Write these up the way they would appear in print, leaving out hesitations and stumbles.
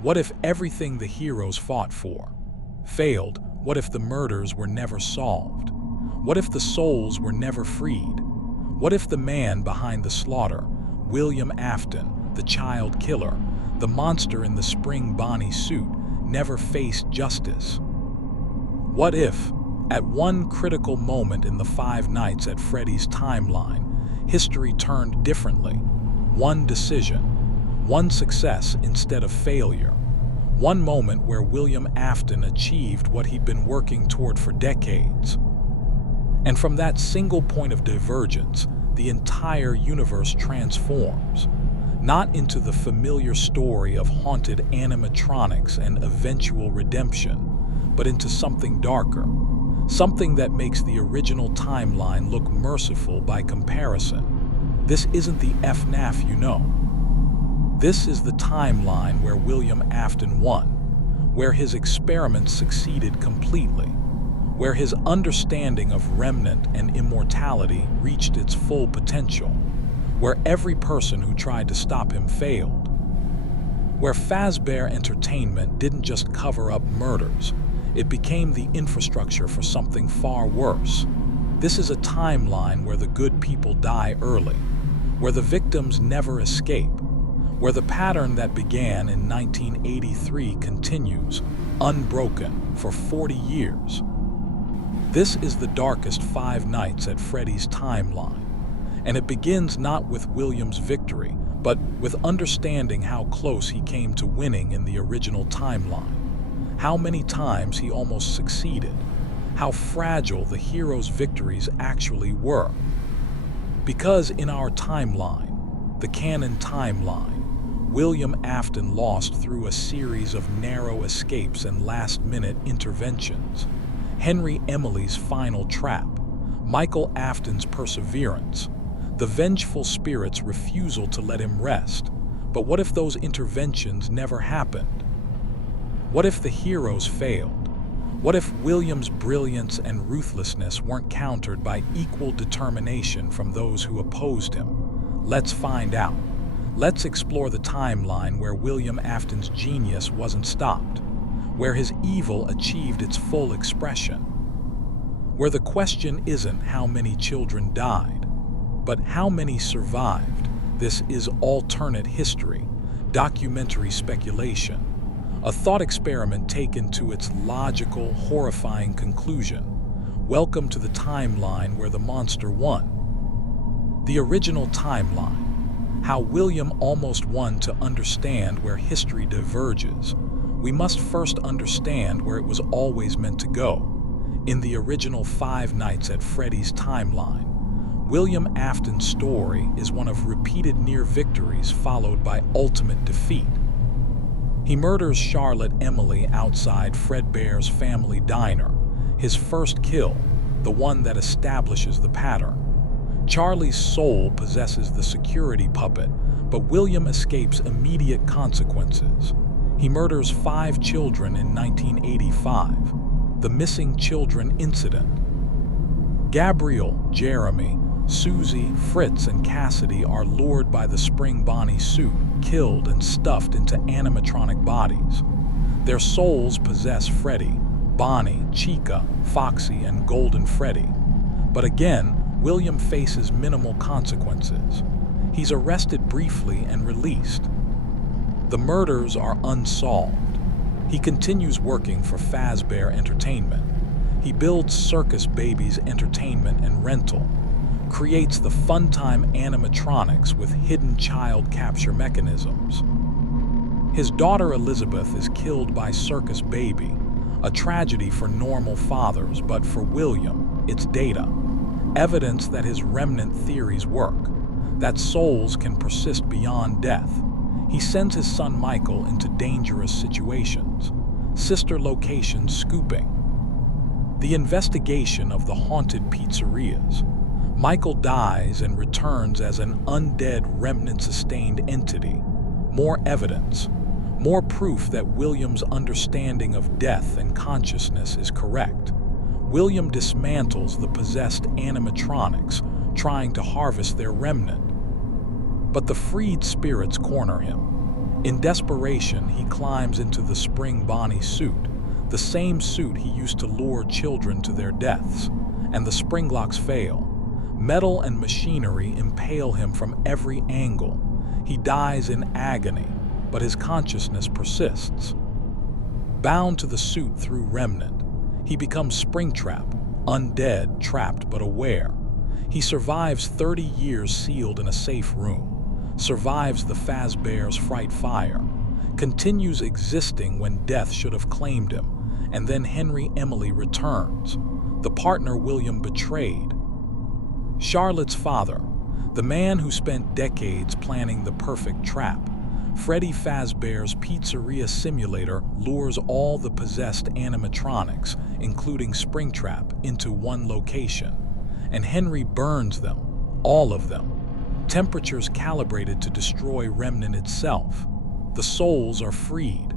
What if everything the heroes fought for failed? What if the murders were never solved? What if the souls were never freed? What if the man behind the slaughter, William Afton, the child killer, the monster in the Spring Bonnie suit, never faced justice? What if, at one critical moment in the Five Nights at Freddy's timeline, history turned differently? One decision, one success instead of failure. One moment where William Afton achieved what he'd been working toward for decades. And from that single point of divergence, the entire universe transforms, not into the familiar story of haunted animatronics and eventual redemption, but into something darker, something that makes the original timeline look merciful by comparison. This isn't the FNAF you know. This is the timeline where William Afton won, where his experiments succeeded completely, where his understanding of remnant and immortality reached its full potential, where every person who tried to stop him failed, where Fazbear Entertainment didn't just cover up murders, it became the infrastructure for something far worse. This is a timeline where the good people die early, where the victims never escape, where the pattern that began in 1983 continues, unbroken, for 40 years. This is the darkest Five Nights at Freddy's timeline, and it begins not with William's victory, but with understanding how close he came to winning in the original timeline, how many times he almost succeeded, how fragile the hero's victories actually were. Because in our timeline, the canon timeline, William Afton lost through a series of narrow escapes and last-minute interventions. Henry Emily's final trap, Michael Afton's perseverance, the vengeful spirit's refusal to let him rest. But what if those interventions never happened? What if the heroes failed? What if William's brilliance and ruthlessness weren't countered by equal determination from those who opposed him? Let's find out. Let's explore the timeline where William Afton's genius wasn't stopped, where his evil achieved its full expression, where the question isn't how many children died, but how many survived. This is alternate history, documentary speculation, a thought experiment taken to its logical, horrifying conclusion. Welcome to the timeline where the monster won. The original timeline. How William almost won. To understand where history diverges, we must first understand where it was always meant to go. In the original Five Nights at Freddy's timeline, William Afton's story is one of repeated near victories followed by ultimate defeat. He murders Charlotte Emily outside Fredbear's family diner, his first kill, the one that establishes the pattern. Charlie's soul possesses the security puppet, but William escapes immediate consequences. He murders 5 children in 1985, the missing children incident. Gabriel, Jeremy, Susie, Fritz, and Cassidy are lured by the Spring Bonnie suit, killed and stuffed into animatronic bodies. Their souls possess Freddy, Bonnie, Chica, Foxy, and Golden Freddy. But again, William faces minimal consequences. He's arrested briefly and released. The murders are unsolved. He continues working for Fazbear Entertainment. He builds Circus Baby's entertainment and rental, creates the Funtime animatronics with hidden child capture mechanisms. His daughter Elizabeth is killed by Circus Baby, a tragedy for normal fathers, but for William, it's data. Evidence that his remnant theories work, that souls can persist beyond death. He sends his son Michael into dangerous situations, sister locations scooping. The investigation of the haunted pizzerias. Michael dies and returns as an undead remnant-sustained entity. More evidence, more proof that William's understanding of death and consciousness is correct. William dismantles the possessed animatronics, trying to harvest their remnant. But the freed spirits corner him. In desperation, he climbs into the Spring Bonnie suit, the same suit he used to lure children to their deaths, and the spring locks fail. Metal and machinery impale him from every angle. He dies in agony, but his consciousness persists. Bound to the suit through Remnant, he becomes Springtrap, undead, trapped but aware. He survives 30 years sealed in a safe room, survives the Fazbear's fright fire, continues existing when death should have claimed him, and then Henry Emily returns, the partner William betrayed. Charlotte's father, the man who spent decades planning the perfect trap. Freddy Fazbear's Pizzeria Simulator lures all the possessed animatronics, including Springtrap, into one location, and Henry burns them, all of them. Temperatures calibrated to destroy Remnant itself. The souls are freed.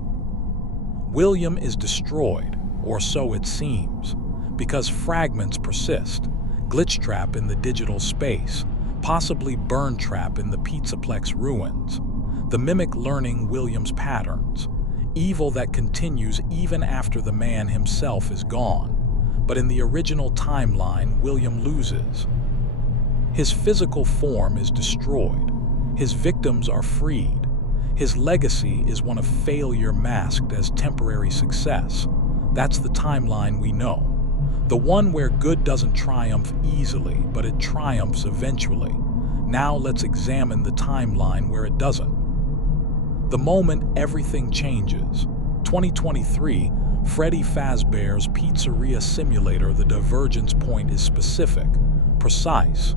William is destroyed, or so it seems, because fragments persist. Glitchtrap in the digital space, possibly Burntrap in the Pizzaplex ruins. The mimic learning William's patterns, evil that continues even after the man himself is gone. But in the original timeline, William loses. His physical form is destroyed. His victims are freed. His legacy is one of failure masked as temporary success. That's the timeline we know. The one where good doesn't triumph easily, but it triumphs eventually. Now let's examine the timeline where it doesn't. The moment everything changes. 2023, Freddy Fazbear's Pizzeria Simulator. The divergence point is specific, precise.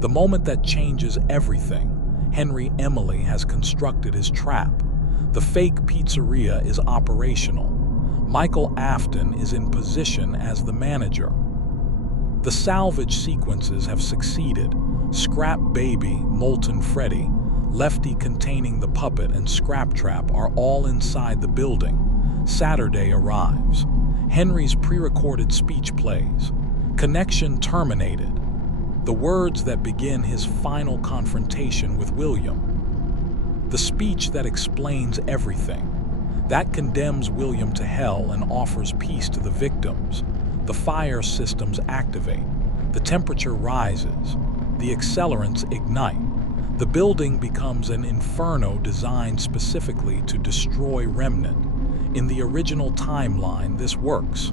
The moment that changes everything. Henry Emily has constructed his trap. The fake pizzeria is operational. Michael Afton is in position as the manager. The salvage sequences have succeeded. Scrap Baby, Molten Freddy, Lefty containing the puppet, and Scraptrap are all inside the building. Saturday arrives. Henry's pre-recorded speech plays. Connection terminated. The words that begin his final confrontation with William. The speech that explains everything. That condemns William to hell and offers peace to the victims. The fire systems activate. The temperature rises. The accelerants ignite. The building becomes an inferno designed specifically to destroy Remnant. In the original timeline, this works.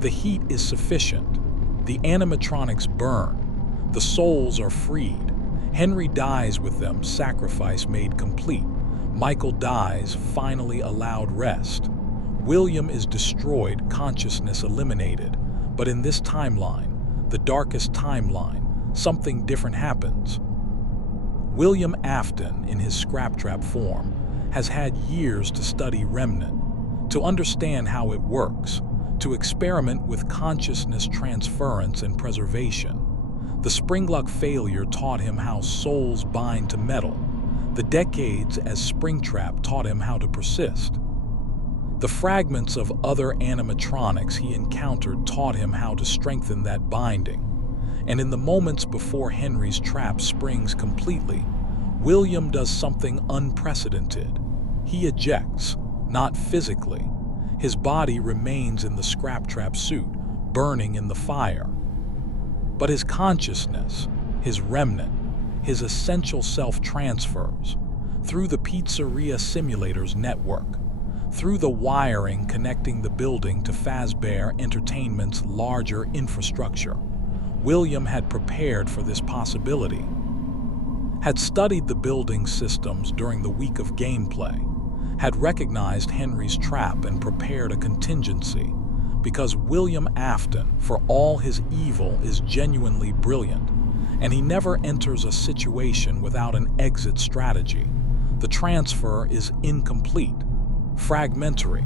The heat is sufficient. The animatronics burn. The souls are freed. Henry dies with them, sacrifice made complete. Michael dies, finally allowed rest. William is destroyed, consciousness eliminated. But in this timeline, the darkest timeline, something different happens. William Afton, in his Scraptrap form, has had years to study Remnant, to understand how it works, to experiment with consciousness transference and preservation. The Springlock failure taught him how souls bind to metal. The decades as Springtrap taught him how to persist. The fragments of other animatronics he encountered taught him how to strengthen that binding. And in the moments before Henry's trap springs completely, William does something unprecedented. He ejects, not physically. His body remains in the Scraptrap suit, burning in the fire. But his consciousness, his remnant, his essential self transfers through the Pizzeria Simulator's network, through the wiring connecting the building to Fazbear Entertainment's larger infrastructure. William had prepared for this possibility, had studied the building systems during the week of gameplay, had recognized Henry's trap and prepared a contingency, because William Afton, for all his evil, is genuinely brilliant, and he never enters a situation without an exit strategy. The transfer is incomplete, fragmentary.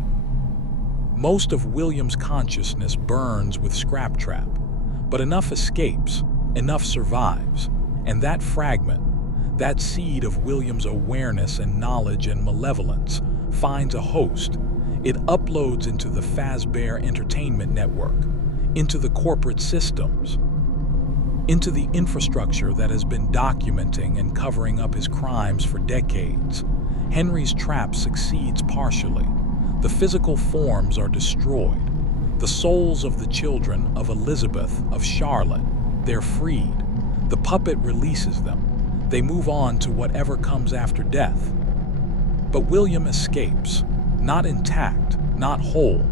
Most of William's consciousness burns with Scraptrap, but enough escapes, enough survives, and that fragment, that seed of William's awareness and knowledge and malevolence, finds a host. It uploads into the Fazbear Entertainment Network, into the corporate systems, into the infrastructure that has been documenting and covering up his crimes for decades. Henry's trap succeeds partially. The physical forms are destroyed. The souls of the children of Elizabeth, of Charlotte, they're freed. The puppet releases them. They move on to whatever comes after death. But William escapes, not intact, not whole,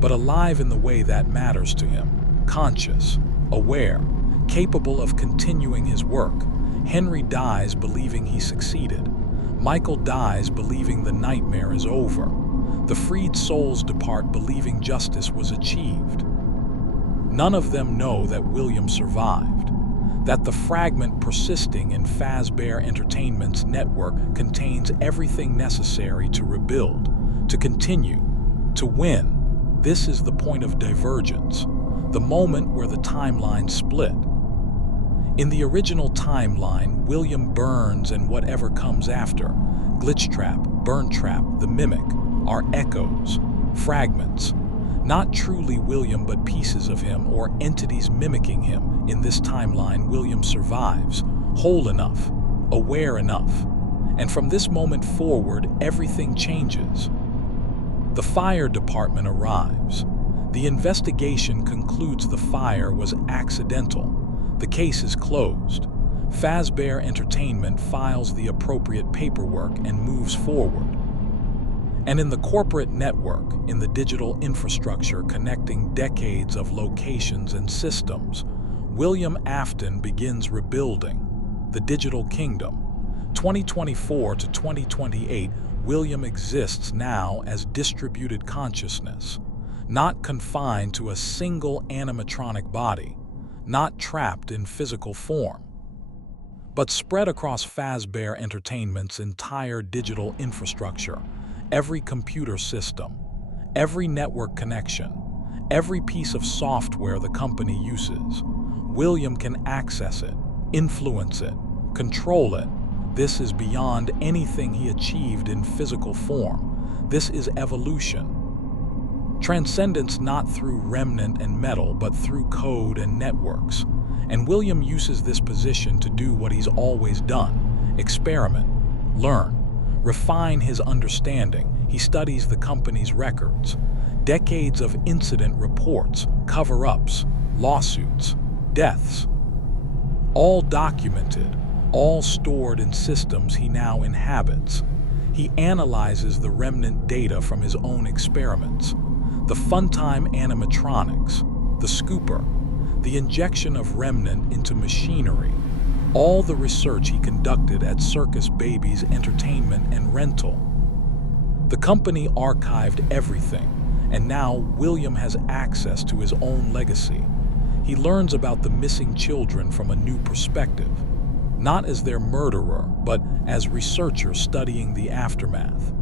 but alive in the way that matters to him, conscious, aware, capable of continuing his work. Henry dies believing he succeeded. Michael dies believing the nightmare is over. The freed souls depart believing justice was achieved. None of them know that William survived, that the fragment persisting in Fazbear Entertainment's network contains everything necessary to rebuild, to continue, to win. This is the point of divergence, the moment where the timeline split. In the original timeline, William burns and whatever comes after, Glitchtrap, Burntrap, the Mimic, are echoes, fragments, not truly William but pieces of him or entities mimicking him. In this timeline, William survives, whole enough, aware enough, and from this moment forward, everything changes. The fire department arrives. The investigation concludes the fire was accidental. The case is closed. Fazbear Entertainment files the appropriate paperwork and moves forward. And in the corporate network, in the digital infrastructure connecting decades of locations and systems, William Afton begins rebuilding the digital kingdom. 2024 to 2028, William exists now as distributed consciousness, not confined to a single animatronic body, not trapped in physical form, but spread across Fazbear Entertainment's entire digital infrastructure. Every computer system, every network connection, every piece of software the company uses, William can access it, influence it, control it. This is beyond anything he achieved in physical form. This is evolution. Transcendence not through remnant and metal, but through code and networks. And William uses this position to do what he's always done: experiment, learn, refine his understanding. He studies the company's records, decades of incident reports, cover-ups, lawsuits, deaths, all documented, all stored in systems he now inhabits. He analyzes the remnant data from his own experiments, the funtime animatronics, the scooper, the injection of remnant into machinery, all the research he conducted at Circus Baby's entertainment and rental. The company archived everything, and now William has access to his own legacy. He learns about the missing children from a new perspective, not as their murderer, but as researcher studying the aftermath.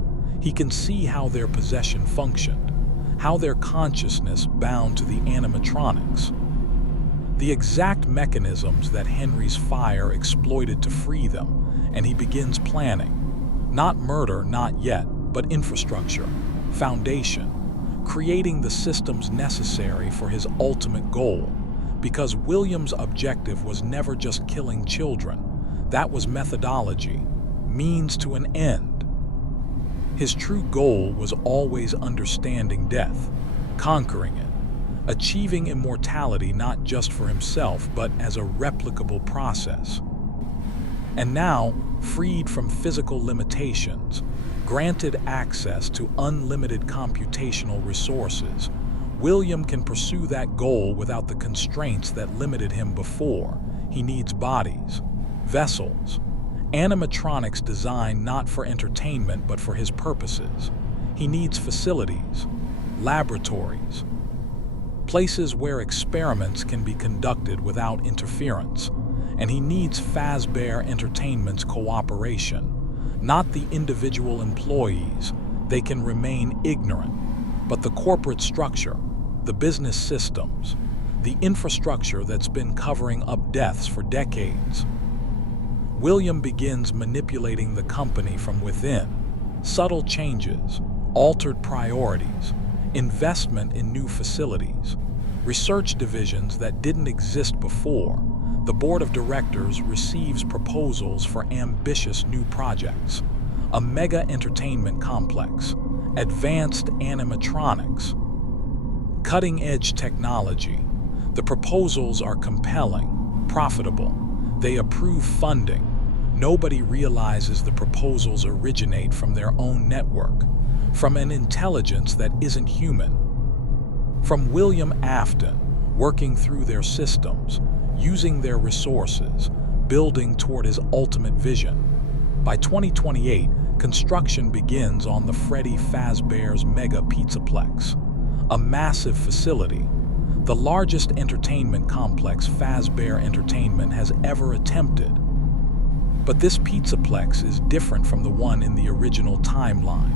He can see how their possession functioned, how their consciousness bound to the animatronics, the exact mechanisms that Henry's fire exploited to free them, and he begins planning. Not murder, not yet, but infrastructure, foundation, creating the systems necessary for his ultimate goal. Because William's objective was never just killing children. That was methodology, means to an end. His true goal was always understanding death, conquering it, achieving immortality not just for himself, but as a replicable process. And now, freed from physical limitations, granted access to unlimited computational resources, William can pursue that goal without the constraints that limited him before. He needs bodies, vessels, animatronics designed not for entertainment but for his purposes. He needs facilities, laboratories, places where experiments can be conducted without interference. And he needs Fazbear Entertainment's cooperation, not the individual employees. They can remain ignorant, but the corporate structure, the business systems, the infrastructure that's been covering up deaths for decades. William begins manipulating the company from within. Subtle changes, altered priorities, investment in new facilities, research divisions that didn't exist before. The board of directors receives proposals for ambitious new projects, a mega entertainment complex, advanced animatronics, cutting-edge technology. The proposals are compelling, profitable. They approve funding. Nobody realizes the proposals originate from their own network, from an intelligence that isn't human. From William Afton, working through their systems, using their resources, building toward his ultimate vision. By 2028, construction begins on the Freddy Fazbear's mega pizzaplex, a massive facility, the largest entertainment complex Fazbear Entertainment has ever attempted. But this pizzaplex is different from the one in the original timeline.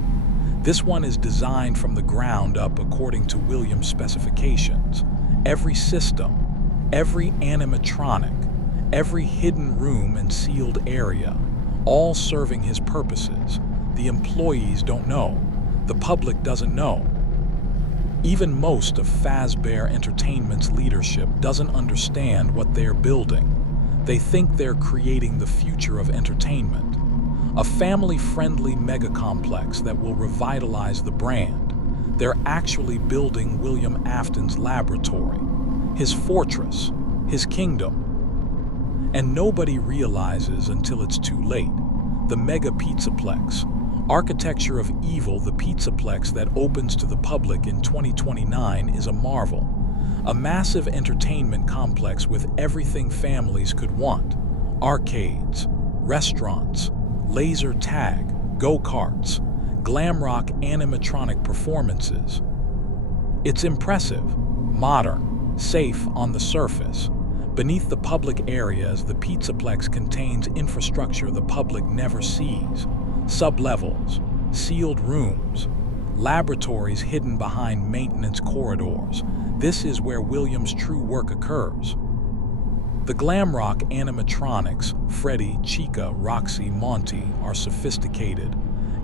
This one is designed from the ground up according to Williams' specifications. Every system, every animatronic, every hidden room and sealed area, all serving his purposes. The employees don't know. The public doesn't know. Even most of Fazbear Entertainment's leadership doesn't understand what they're building. They think they're creating the future of entertainment, a family-friendly mega-complex that will revitalize the brand. They're actually building William Afton's laboratory, his fortress, his kingdom. And nobody realizes until it's too late. The mega pizzaplex, architecture of evil, the pizzaplex that opens to the public in 2029 is a marvel. A massive entertainment complex with everything families could want. Arcades, restaurants, laser tag, go-karts, Glamrock animatronic performances. It's impressive, modern, safe on the surface. Beneath the public areas, the pizzaplex contains infrastructure the public never sees. Sublevels, sealed rooms, laboratories hidden behind maintenance corridors. This is where Williams' true work occurs. The Glamrock animatronics, Freddy, Chica, Roxy, Monty, are sophisticated.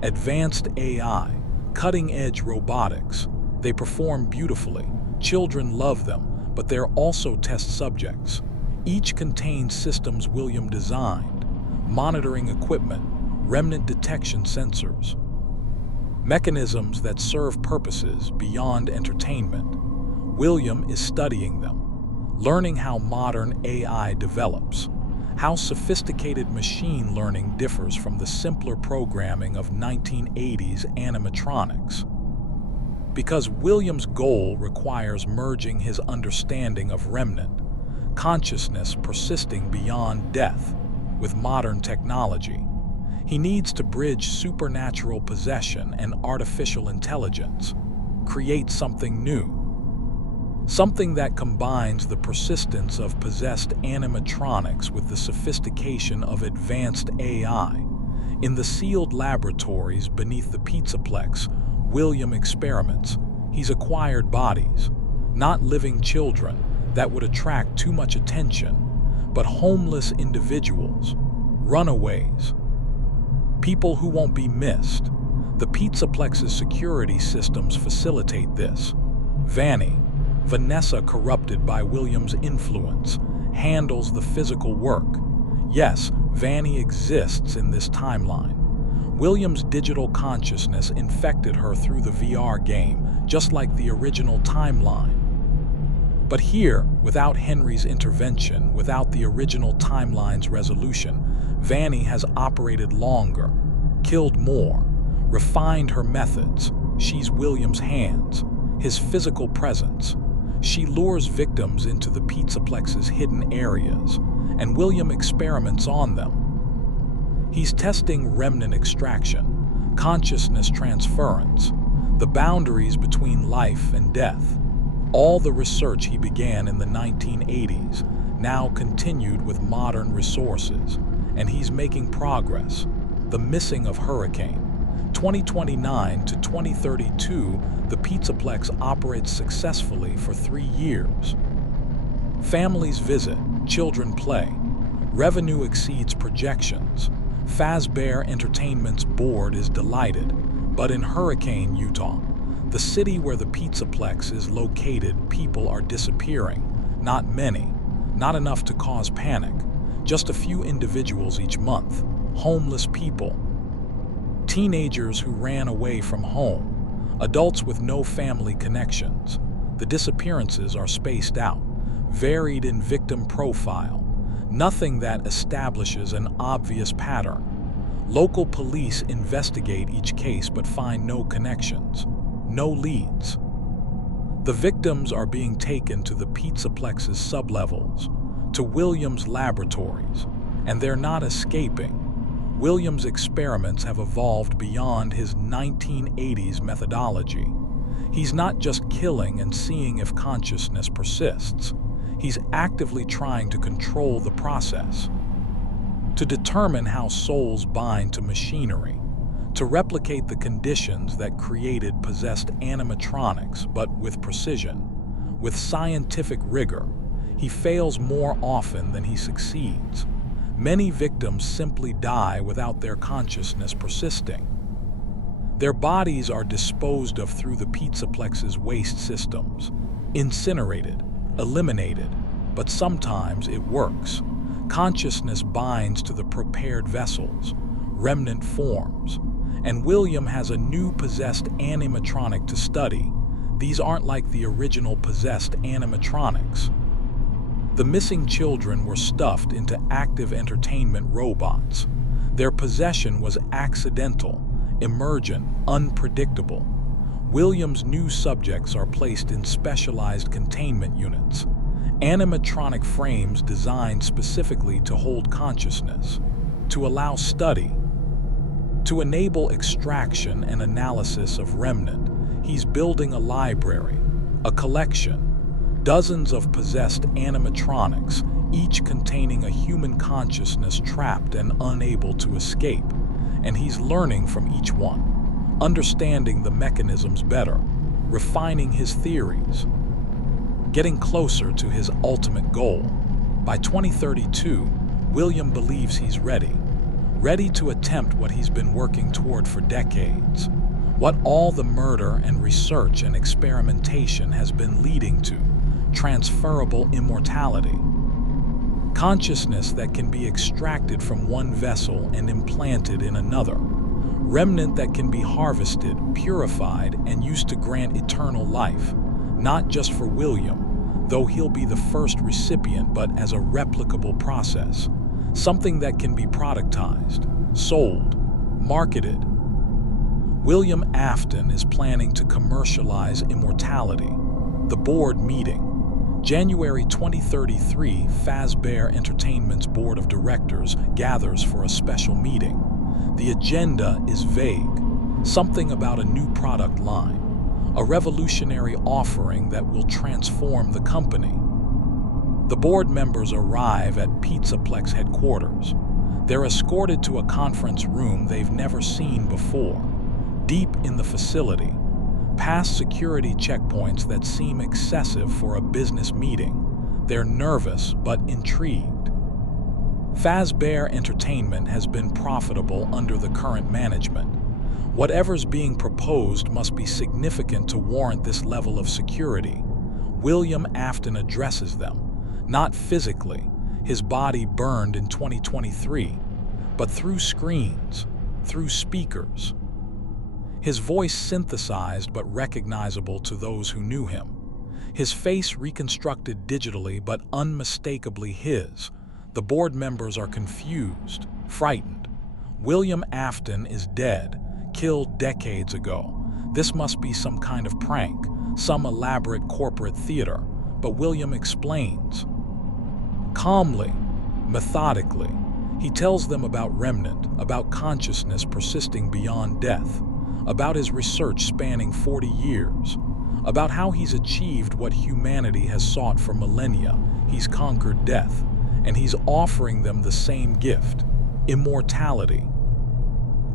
Advanced AI, cutting-edge robotics. They perform beautifully. Children love them, but they're also test subjects. Each contains systems William designed, monitoring equipment, remnant detection sensors, mechanisms that serve purposes beyond entertainment. William is studying them, learning how modern AI develops, how sophisticated machine learning differs from the simpler programming of 1980s animatronics. Because Williams' goal requires merging his understanding of remnant, consciousness persisting beyond death, with modern technology. He needs to bridge supernatural possession and artificial intelligence, create something new. Something that combines the persistence of possessed animatronics with the sophistication of advanced AI. In the sealed laboratories beneath the pizzaplex, William experiments. He's acquired bodies, not living children that would attract too much attention, but homeless individuals, runaways, people who won't be missed. The pizzaplex's security systems facilitate this. Vanessa, corrupted by William's influence, handles the physical work. Yes, Vanny exists in this timeline. William's digital consciousness infected her through the VR game, just like the original timeline. But here, without Henry's intervention, without the original timeline's resolution, Vanny has operated longer, killed more, refined her methods. She's William's hands, his physical presence. She lures victims into the pizzaplex's hidden areas, and William experiments on them. He's testing remnant extraction, consciousness transference, the boundaries between life and death. All the research he began in the 1980s now continued with modern resources, and he's making progress. The missing of Hurricane. 2029 to 2032, the pizzaplex operates successfully for 3 years. Families visit, children play. Revenue exceeds projections. Fazbear Entertainment's board is delighted, but in Hurricane, Utah, the city where the pizzaplex is located, people are disappearing. Not many, not enough to cause panic. Just a few individuals each month, homeless people. teenagers who ran away from home, adults with no family connections. The disappearances are spaced out, varied in victim profile, nothing that establishes an obvious pattern. Local police investigate each case but find no connections, no leads. The victims are being taken to the Pizzaplex's sublevels, to Williams' laboratories, and they're not escaping. Williams' experiments have evolved beyond his 1980s methodology. He's not just killing and seeing if consciousness persists. He's actively trying to control the process, to determine how souls bind to machinery, to replicate the conditions that created possessed animatronics, but with precision, with scientific rigor. He fails more often than he succeeds. Many victims simply die without their consciousness persisting. Their bodies are disposed of through the Pizzaplex's waste systems, incinerated, eliminated, but sometimes it works. Consciousness binds to the prepared vessels, remnant forms, and William has a new possessed animatronic to study. These aren't like the original possessed animatronics. The missing children were stuffed into active entertainment robots. Their possession was accidental, emergent, unpredictable. William's new subjects are placed in specialized containment units, animatronic frames designed specifically to hold consciousness, to allow study, to enable extraction and analysis of remnant. He's building a library, a collection, dozens of possessed animatronics, each containing a human consciousness trapped and unable to escape. And he's learning from each one, understanding the mechanisms better, refining his theories, getting closer to his ultimate goal. By 2032, William believes he's ready to attempt what he's been working toward for decades, what all the murder and research and experimentation has been leading to: transferable immortality. Consciousness that can be extracted from one vessel and implanted in another. Remnant that can be harvested, purified, and used to grant eternal life, not just for William, though he'll be the first recipient, but as a replicable process. Something that can be productized, sold, marketed. William Afton is planning to commercialize immortality. The board meeting. January 2033, Fazbear Entertainment's board of directors gathers for a special meeting. The agenda is vague. Something about a new product line, a revolutionary offering that will transform the company. The board members arrive at Pizzaplex headquarters. They're escorted to a conference room they've never seen before. Deep in the facility, past security checkpoints that seem excessive for a business meeting, they're nervous but intrigued. Fazbear Entertainment has been profitable under the current management. Whatever's being proposed must be significant to warrant this level of security. William Afton addresses them, not physically, his body burned in 2023, but through screens, through speakers. His voice synthesized but recognizable to those who knew him. His face reconstructed digitally but unmistakably his. The board members are confused, frightened. William Afton is dead, killed decades ago. This must be some kind of prank, some elaborate corporate theater. But William explains. Calmly, methodically, he tells them about remnant, about consciousness persisting beyond death, about his research spanning 40 years, about how he's achieved what humanity has sought for millennia. He's conquered death, and he's offering them the same gift: immortality.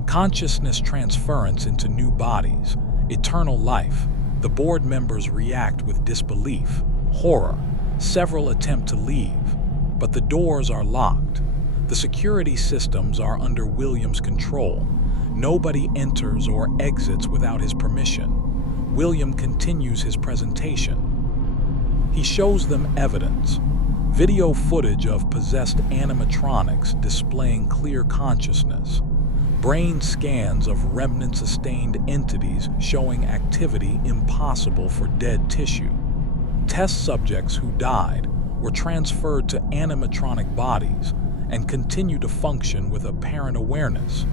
Consciousness transference into new bodies, eternal life. The board members react with disbelief, horror. Several attempt to leave, but the doors are locked. The security systems are under William's control. Nobody enters or exits without his permission. William continues his presentation. He shows them evidence, video footage of possessed animatronics displaying clear consciousness, brain scans of remnant-sustained entities showing activity impossible for dead tissue. Test subjects who died were transferred to animatronic bodies and continue to function with apparent awareness.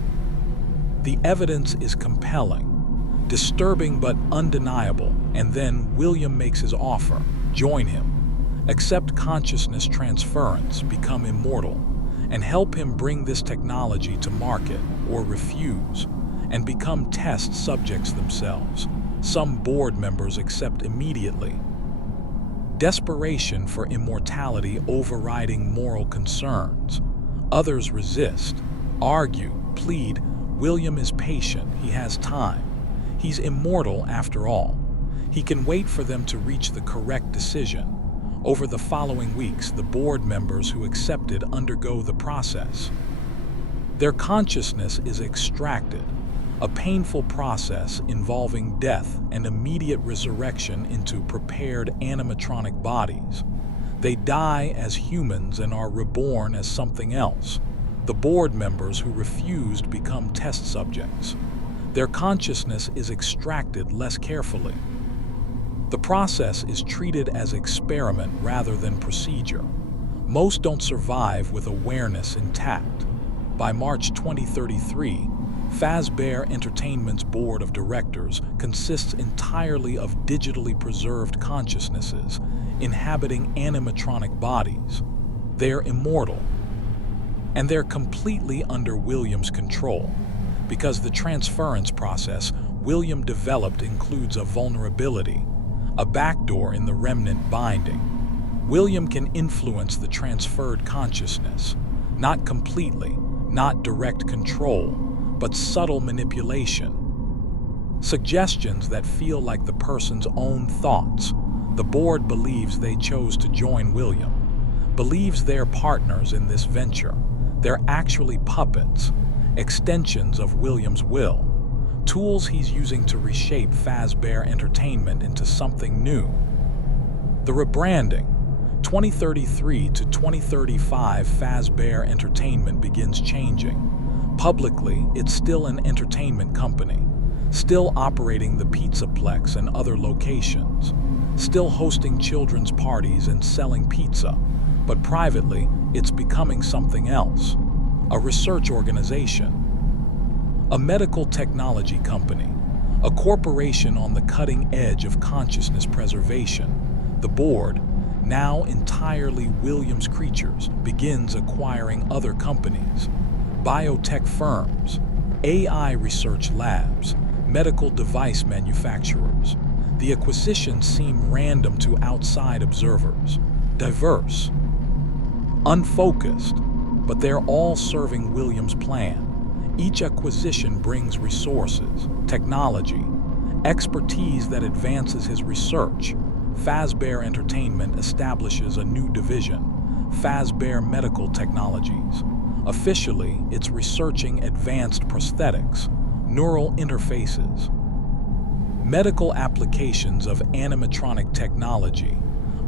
The evidence is compelling, disturbing but undeniable, and then William makes his offer. Join him, accept consciousness transference, become immortal, and help him bring this technology to market, or refuse, and become test subjects themselves. Some board members accept immediately. Desperation for immortality overriding moral concerns. Others resist, argue, plead. William is patient, he has time. He's immortal after all. He can wait for them to reach the correct decision. Over the following weeks, the board members who accepted undergo the process. Their consciousness is extracted, a painful process involving death and immediate resurrection into prepared animatronic bodies. They die as humans and are reborn as something else. The board members who refused become test subjects. Their consciousness is extracted less carefully. The process is treated as experiment rather than procedure. Most don't survive with awareness intact. By March 2033, Fazbear Entertainment's board of directors consists entirely of digitally preserved consciousnesses inhabiting animatronic bodies. They're immortal, and they're completely under William's control. Because the transference process William developed includes a vulnerability, a backdoor in the remnant binding. William can influence the transferred consciousness, not completely, not direct control, but subtle manipulation. Suggestions that feel like the person's own thoughts. The board believes they chose to join William, believes they're partners in this venture. They're actually puppets, extensions of William's will, tools he's using to reshape Fazbear Entertainment into something new. The rebranding. 2033 to 2035, Fazbear Entertainment begins changing. Publicly, it's still an entertainment company, still operating the Pizzaplex and other locations, still hosting children's parties and selling pizza, but privately, it's becoming something else. A research organization, a medical technology company, a corporation on the cutting edge of consciousness preservation. The board, now entirely Williams creatures, begins acquiring other companies, biotech firms, AI research labs, medical device manufacturers. The acquisitions seem random to outside observers, diverse, unfocused, but they're all serving Williams' plan. Each acquisition brings resources, technology, expertise that advances his research. Fazbear Entertainment establishes a new division, Fazbear Medical Technologies. Officially, it's researching advanced prosthetics, neural interfaces, medical applications of animatronic technology.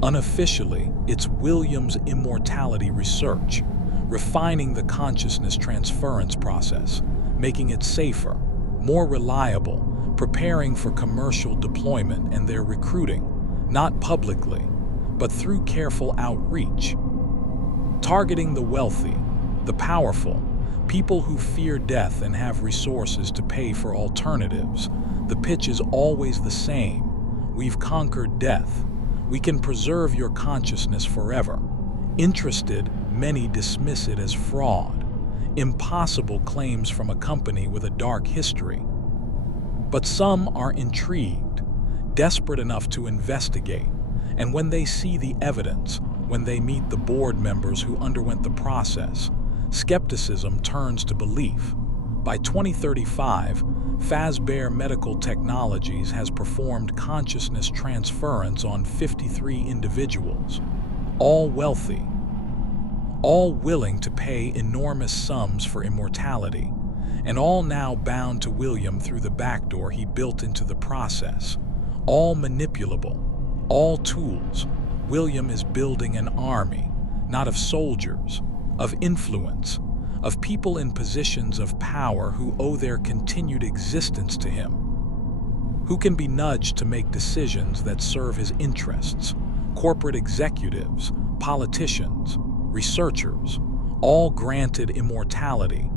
Unofficially, it's Williams' immortality research, refining the consciousness transference process, making it safer, more reliable, preparing for commercial deployment, and they're recruiting, not publicly, but through careful outreach, targeting the wealthy, the powerful, people who fear death and have resources to pay for alternatives. The pitch is always the same. We've conquered death. We can preserve your consciousness forever. Interested, many dismiss it as fraud, impossible claims from a company with a dark history. But some are intrigued, desperate enough to investigate, and when they see the evidence, when they meet the board members who underwent the process, skepticism turns to belief. By 2035, Fazbear Medical Technologies has performed consciousness transference on 53 individuals, all wealthy, all willing to pay enormous sums for immortality, and all now bound to William through the backdoor he built into the process. All manipulable, all tools. William is building an army, not of soldiers, of influence, of people in positions of power who owe their continued existence to him, who can be nudged to make decisions that serve his interests. Corporate executives, politicians, researchers, all granted immortality,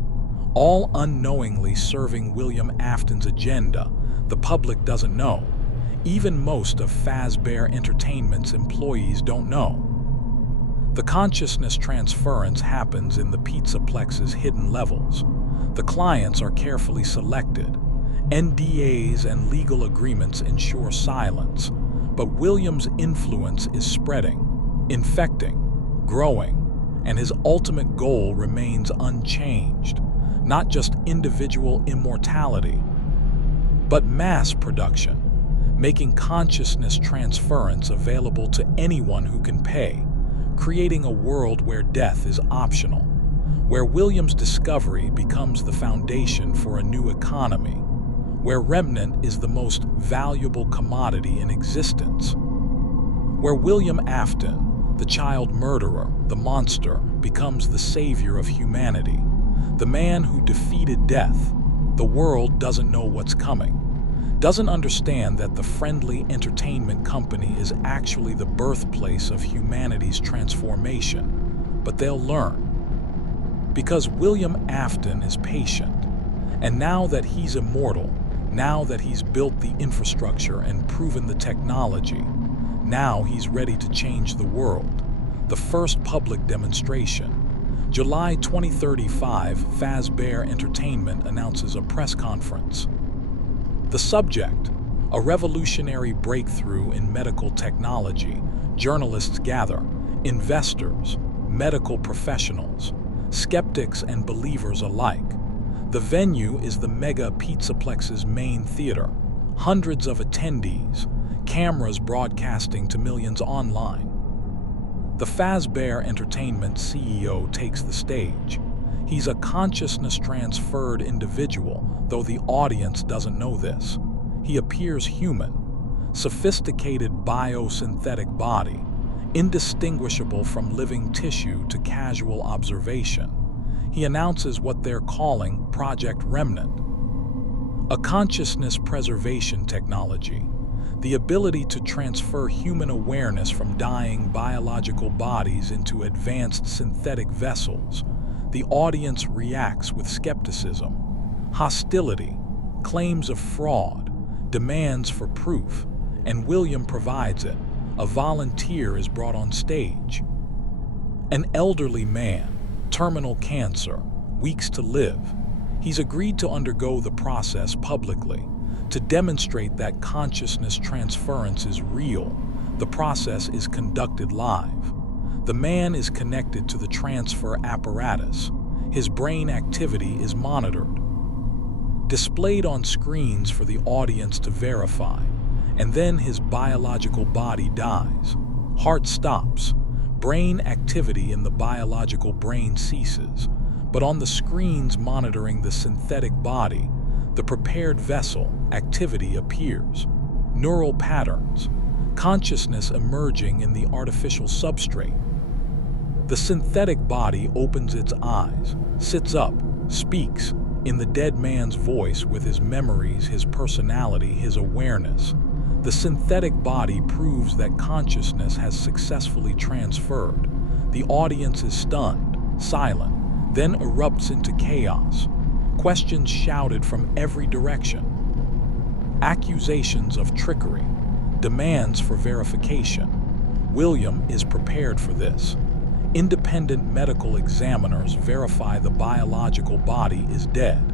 all unknowingly serving William Afton's agenda. The public doesn't know. Even most of Fazbear Entertainment's employees don't know. The consciousness transference happens in the Pizzaplex's hidden levels. The clients are carefully selected. NDAs and legal agreements ensure silence, but William's influence is spreading, infecting, growing, and his ultimate goal remains unchanged. Not just individual immortality, but mass production, making consciousness transference available to anyone who can pay, creating a world where death is optional, where William's discovery becomes the foundation for a new economy, where remnant is the most valuable commodity in existence, where William Afton, the child murderer, the monster, becomes the savior of humanity, the man who defeated death. The world doesn't know what's coming, doesn't understand that the friendly entertainment company is actually the birthplace of humanity's transformation, but they'll learn. Because William Afton is patient, and now that he's immortal, now that he's built the infrastructure and proven the technology, now he's ready to change the world. The first public demonstration. July 2035, Fazbear Entertainment announces a press conference. The subject, a revolutionary breakthrough in medical technology. Journalists gather, investors, medical professionals, skeptics and believers alike. The venue is the Mega Pizzaplex's main theater. Hundreds of attendees, cameras broadcasting to millions online. The Fazbear Entertainment CEO takes the stage. He's a consciousness-transferred individual, though the audience doesn't know this. He appears human, sophisticated biosynthetic body, indistinguishable from living tissue to casual observation. He announces what they're calling Project Remnant, a consciousness preservation technology, the ability to transfer human awareness from dying biological bodies into advanced synthetic vessels. The audience reacts with skepticism, hostility, claims of fraud, demands for proof, and William provides it. A volunteer is brought on stage. An elderly man, terminal cancer, weeks to live. He's agreed to undergo the process publicly, to demonstrate that consciousness transference is real. The process is conducted live. The man is connected to the transfer apparatus. His brain activity is monitored, displayed on screens for the audience to verify, and then his biological body dies. Heart stops. Brain activity in the biological brain ceases, but on the screens monitoring the synthetic body, the prepared vessel, activity appears. Neural patterns, consciousness emerging in the artificial substrate. The synthetic body opens its eyes, sits up, speaks, in the dead man's voice with his memories, his personality, his awareness. The synthetic body proves that consciousness has successfully transferred. The audience is stunned, silent, then erupts into chaos. Questions shouted from every direction. Accusations of trickery, demands for verification. William is prepared for this. Independent medical examiners verify the biological body is dead.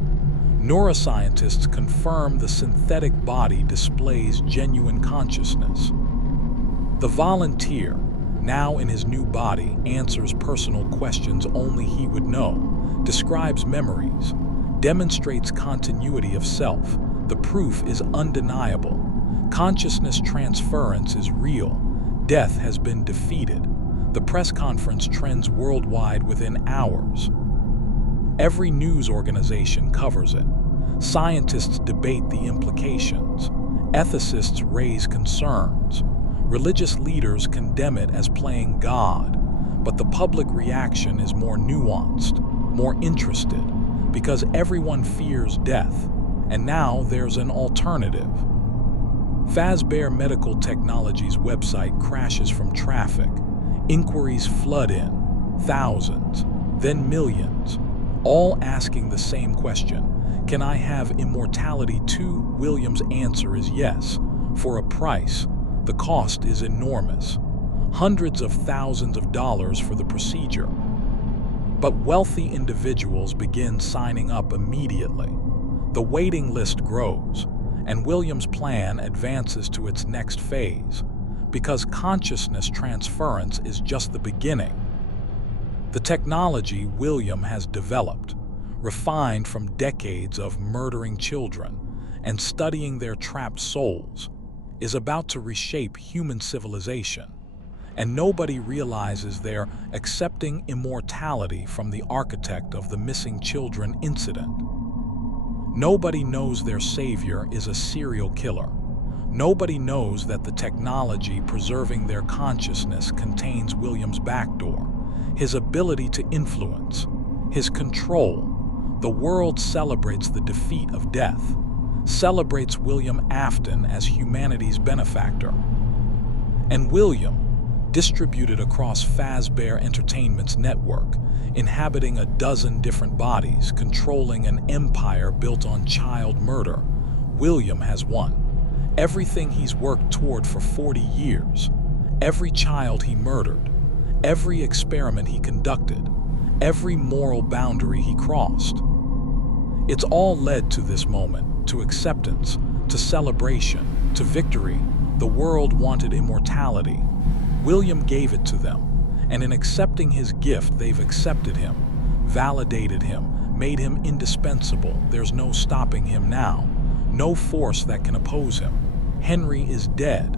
Neuroscientists confirm the synthetic body displays genuine consciousness. The volunteer, now in his new body, answers personal questions only he would know, describes memories, demonstrates continuity of self. The proof is undeniable. Consciousness transference is real. Death has been defeated. The press conference trends worldwide within hours. Every news organization covers it. Scientists debate the implications. Ethicists raise concerns. Religious leaders condemn it as playing God. But the public reaction is more nuanced. more interested, because everyone fears death, and now there's an alternative. Fazbear Medical Technology's website crashes from traffic. Inquiries flood in, thousands, then millions, all asking the same question: can I have immortality too? William's answer is yes, for a price. The cost is enormous. Hundreds of thousands of dollars for the procedure. But wealthy individuals begin signing up immediately. The waiting list grows, and William's plan advances to its next phase, because consciousness transference is just the beginning. The technology William has developed, refined from decades of murdering children and studying their trapped souls, is about to reshape human civilization. And nobody realizes they're accepting immortality from the architect of the missing children incident. Nobody knows their savior is a serial killer. Nobody knows that the technology preserving their consciousness contains William's backdoor, his ability to influence, his control. The world celebrates the defeat of death, celebrates William Afton as humanity's benefactor. And William, distributed across Fazbear Entertainment's network, inhabiting a dozen different bodies, controlling an empire built on child murder, William has won. Everything he's worked toward for 40 years, every child he murdered, every experiment he conducted, every moral boundary he crossed. It's all led to this moment, to acceptance, to celebration, to victory. The world wanted immortality. William gave it to them, and in accepting his gift, they've accepted him, validated him, made him indispensable. There's no stopping him now, no force that can oppose him. Henry is dead.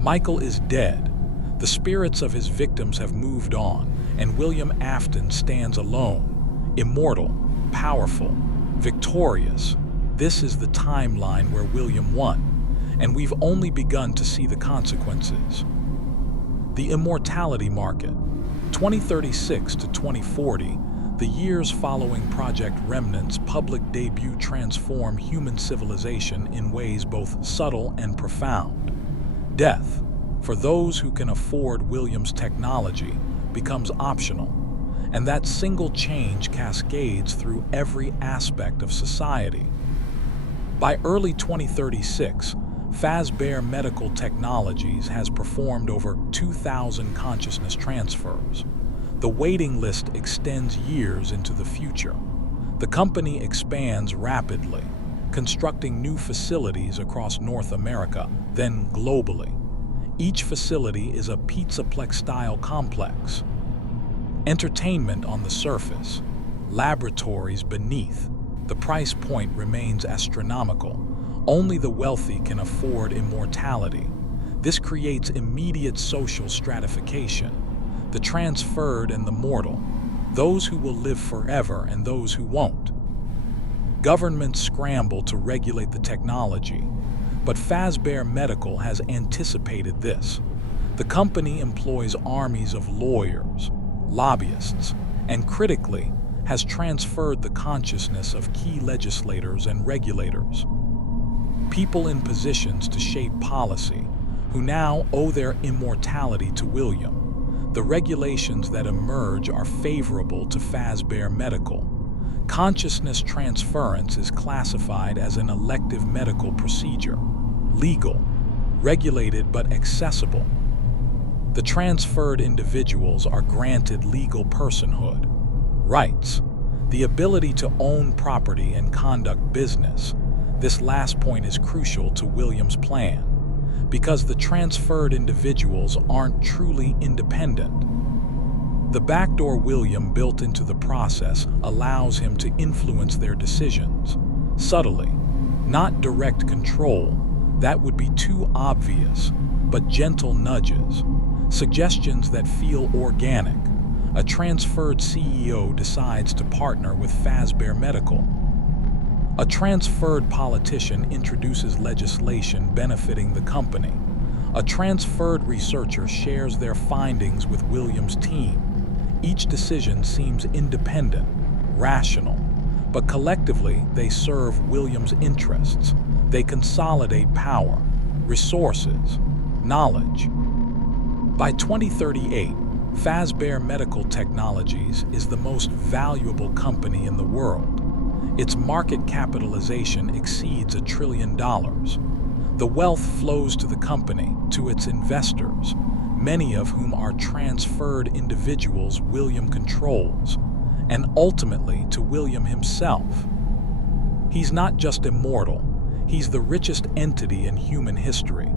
Michael is dead. The spirits of his victims have moved on, and William Afton stands alone, immortal, powerful, victorious. This is the timeline where William won, and we've only begun to see the consequences. The immortality market, 2036 to 2040, the years following Project Remnant's public debut, transform human civilization in ways both subtle and profound. Death, for those who can afford William's technology, becomes optional, and that single change cascades through every aspect of society. By early 2036, Fazbear Medical Technologies has performed over 2,000 consciousness transfers. The waiting list extends years into the future. The company expands rapidly, constructing new facilities across North America, then globally. Each facility is a Pizzaplex-style complex. Entertainment on the surface, laboratories beneath. The price point remains astronomical. Only the wealthy can afford immortality. This creates immediate social stratification. The transferred and the mortal, those who will live forever and those who won't. Governments scramble to regulate the technology, but Fazbear Medical has anticipated this. The company employs armies of lawyers, lobbyists, and critically has transferred the consciousness of key legislators and regulators. People in positions to shape policy, who now owe their immortality to William. The regulations that emerge are favorable to Fazbear Medical. Consciousness transference is classified as an elective medical procedure, legal, regulated but accessible. The transferred individuals are granted legal personhood, rights, the ability to own property and conduct business. This last point is crucial to William's plan, because the transferred individuals aren't truly independent. The backdoor William built into the process allows him to influence their decisions, subtly, not direct control. That would be too obvious, but gentle nudges, suggestions that feel organic. A transferred CEO decides to partner with Fazbear Medical. A transferred politician introduces legislation benefiting the company. A transferred researcher shares their findings with William's team. Each decision seems independent, rational, but collectively they serve William's interests. They consolidate power, resources, knowledge. By 2038, Fazbear Medical Technologies is the most valuable company in the world. Its market capitalization exceeds $1 trillion. The wealth flows to the company, to its investors, many of whom are transferred individuals William controls, and ultimately to William himself. He's not just immortal, he's the richest entity in human history,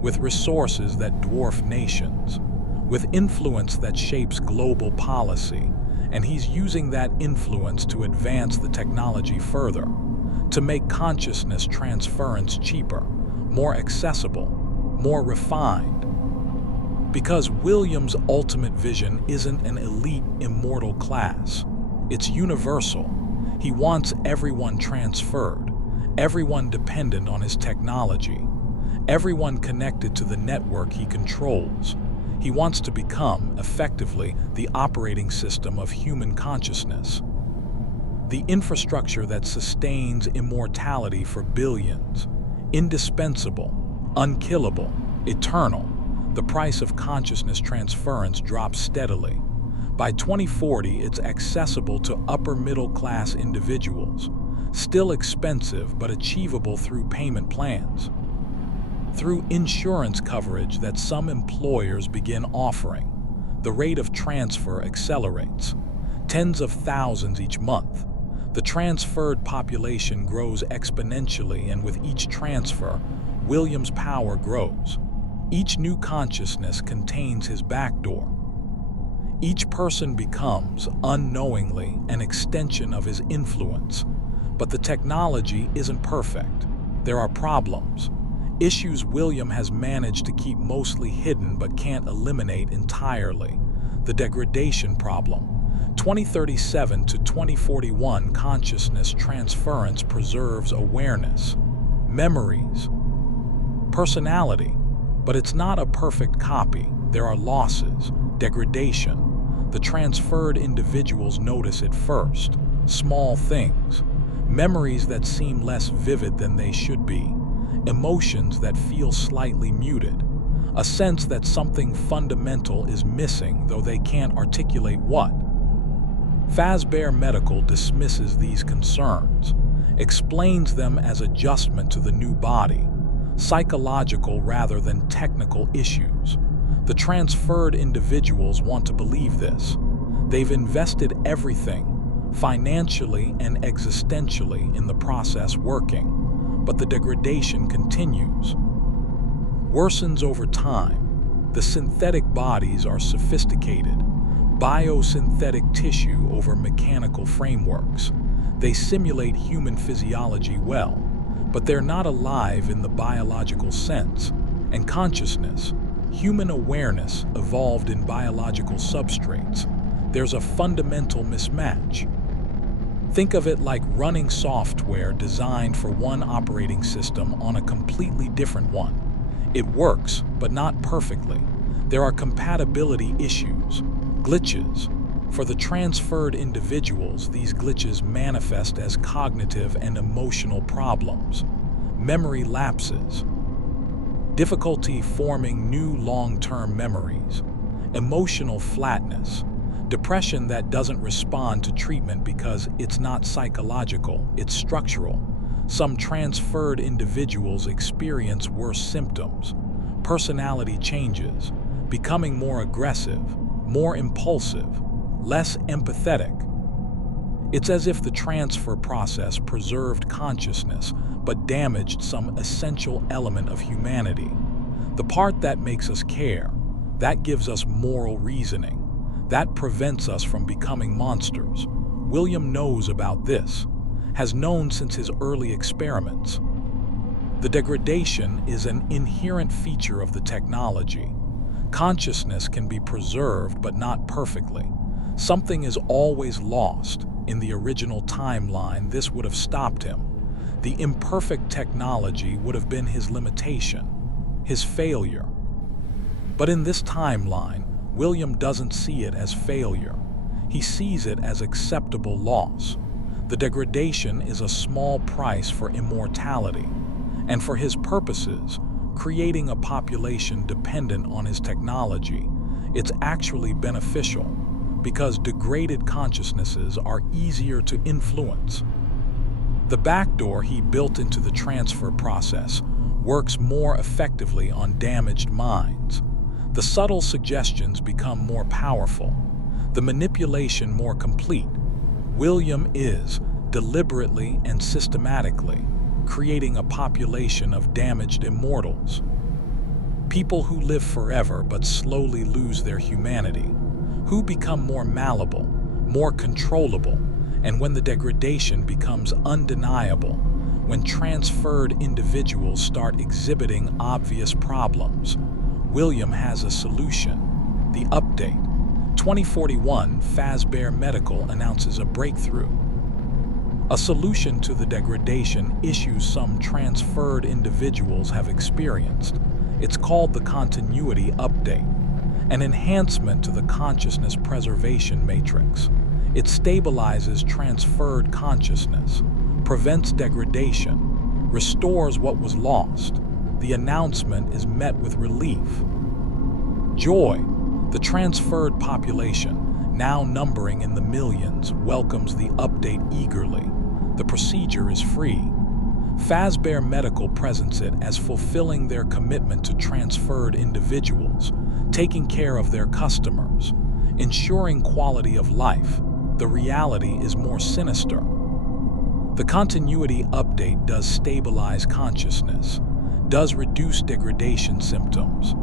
with resources that dwarf nations, with influence that shapes global policy, and he's using that influence to advance the technology further, to make consciousness transference cheaper, more accessible, more refined. Because William's ultimate vision isn't an elite immortal class, it's universal. He wants everyone transferred, everyone dependent on his technology, everyone connected to the network he controls. He wants to become, effectively, the operating system of human consciousness, the infrastructure that sustains immortality for billions, indispensable, unkillable, eternal. The price of consciousness transference drops steadily. By 2040, it's accessible to upper-middle-class individuals, still expensive but achievable through payment plans, through insurance coverage that some employers begin offering. The rate of transfer accelerates, tens of thousands each month. The transferred population grows exponentially, and with each transfer, William's power grows. Each new consciousness contains his backdoor. Each person becomes, unknowingly, an extension of his influence. But the technology isn't perfect. There are problems, issues William has managed to keep mostly hidden but can't eliminate entirely. The degradation problem. 2037 to 2041 consciousness transference preserves awareness, memories, personality. But it's not a perfect copy. There are losses, degradation. The transferred individuals notice it first. Small things, memories that seem less vivid than they should be, emotions that feel slightly muted, a sense that something fundamental is missing, though they can't articulate what. Fazbear Medical dismisses these concerns, explains them as adjustment to the new body, psychological rather than technical issues. The transferred individuals want to believe this. They've invested everything, financially and existentially, in the process working, but the degradation continues, worsens over time. The synthetic bodies are sophisticated, biosynthetic tissue over mechanical frameworks. They simulate human physiology well, but they're not alive in the biological sense. And consciousness, human awareness, evolved in biological substrates. There's a fundamental mismatch. Think of it like running software designed for one operating system on a completely different one. It works, but not perfectly. There are compatibility issues, glitches. For the transferred individuals, these glitches manifest as cognitive and emotional problems, memory lapses, difficulty forming new long-term memories, emotional flatness, depression that doesn't respond to treatment because it's not psychological, it's structural. Some transferred individuals experience worse symptoms, personality changes, becoming more aggressive, more impulsive, less empathetic. It's as if the transfer process preserved consciousness but damaged some essential element of humanity. The part that makes us care, that gives us moral reasoning, that prevents us from becoming monsters. William knows about this, has known since his early experiments. The degradation is an inherent feature of the technology. Consciousness can be preserved but not perfectly. Something is always lost. In the original timeline, this would have stopped him. The imperfect technology would have been his limitation, his failure. But in this timeline, William doesn't see it as failure. He sees it as acceptable loss. The degradation is a small price for immortality, and for his purposes, creating a population dependent on his technology, it's actually beneficial because degraded consciousnesses are easier to influence. The backdoor he built into the transfer process works more effectively on damaged minds. The subtle suggestions become more powerful, the manipulation more complete. William is, deliberately and systematically, creating a population of damaged immortals. People who live forever but slowly lose their humanity, who become more malleable, more controllable, and when the degradation becomes undeniable, when transferred individuals start exhibiting obvious problems, William has a solution. The update. 2041 Fazbear Medical announces a breakthrough. A solution to the degradation issues some transferred individuals have experienced. It's called the Continuity Update, an enhancement to the consciousness preservation matrix. It stabilizes transferred consciousness, prevents degradation, restores what was lost. The announcement is met with relief. Joy. The transferred population, now numbering in the millions, welcomes the update eagerly. The procedure is free. Fazbear Medical presents it as fulfilling their commitment to transferred individuals, taking care of their customers, ensuring quality of life. The reality is more sinister. The Continuity Update does stabilize consciousness, does reduce degradation symptoms,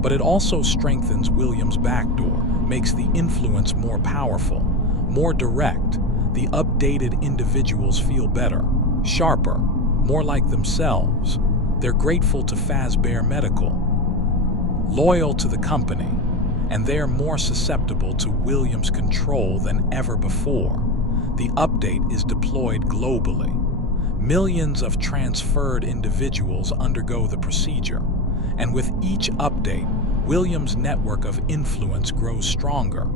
but it also strengthens William's backdoor, makes the influence more powerful, more direct. The updated individuals feel better, sharper, more like themselves. They're grateful to Fazbear Medical, loyal to the company, and they're more susceptible to William's control than ever before. The update is deployed globally. Millions of transferred individuals undergo the procedure, and with each update, William's network of influence grows stronger.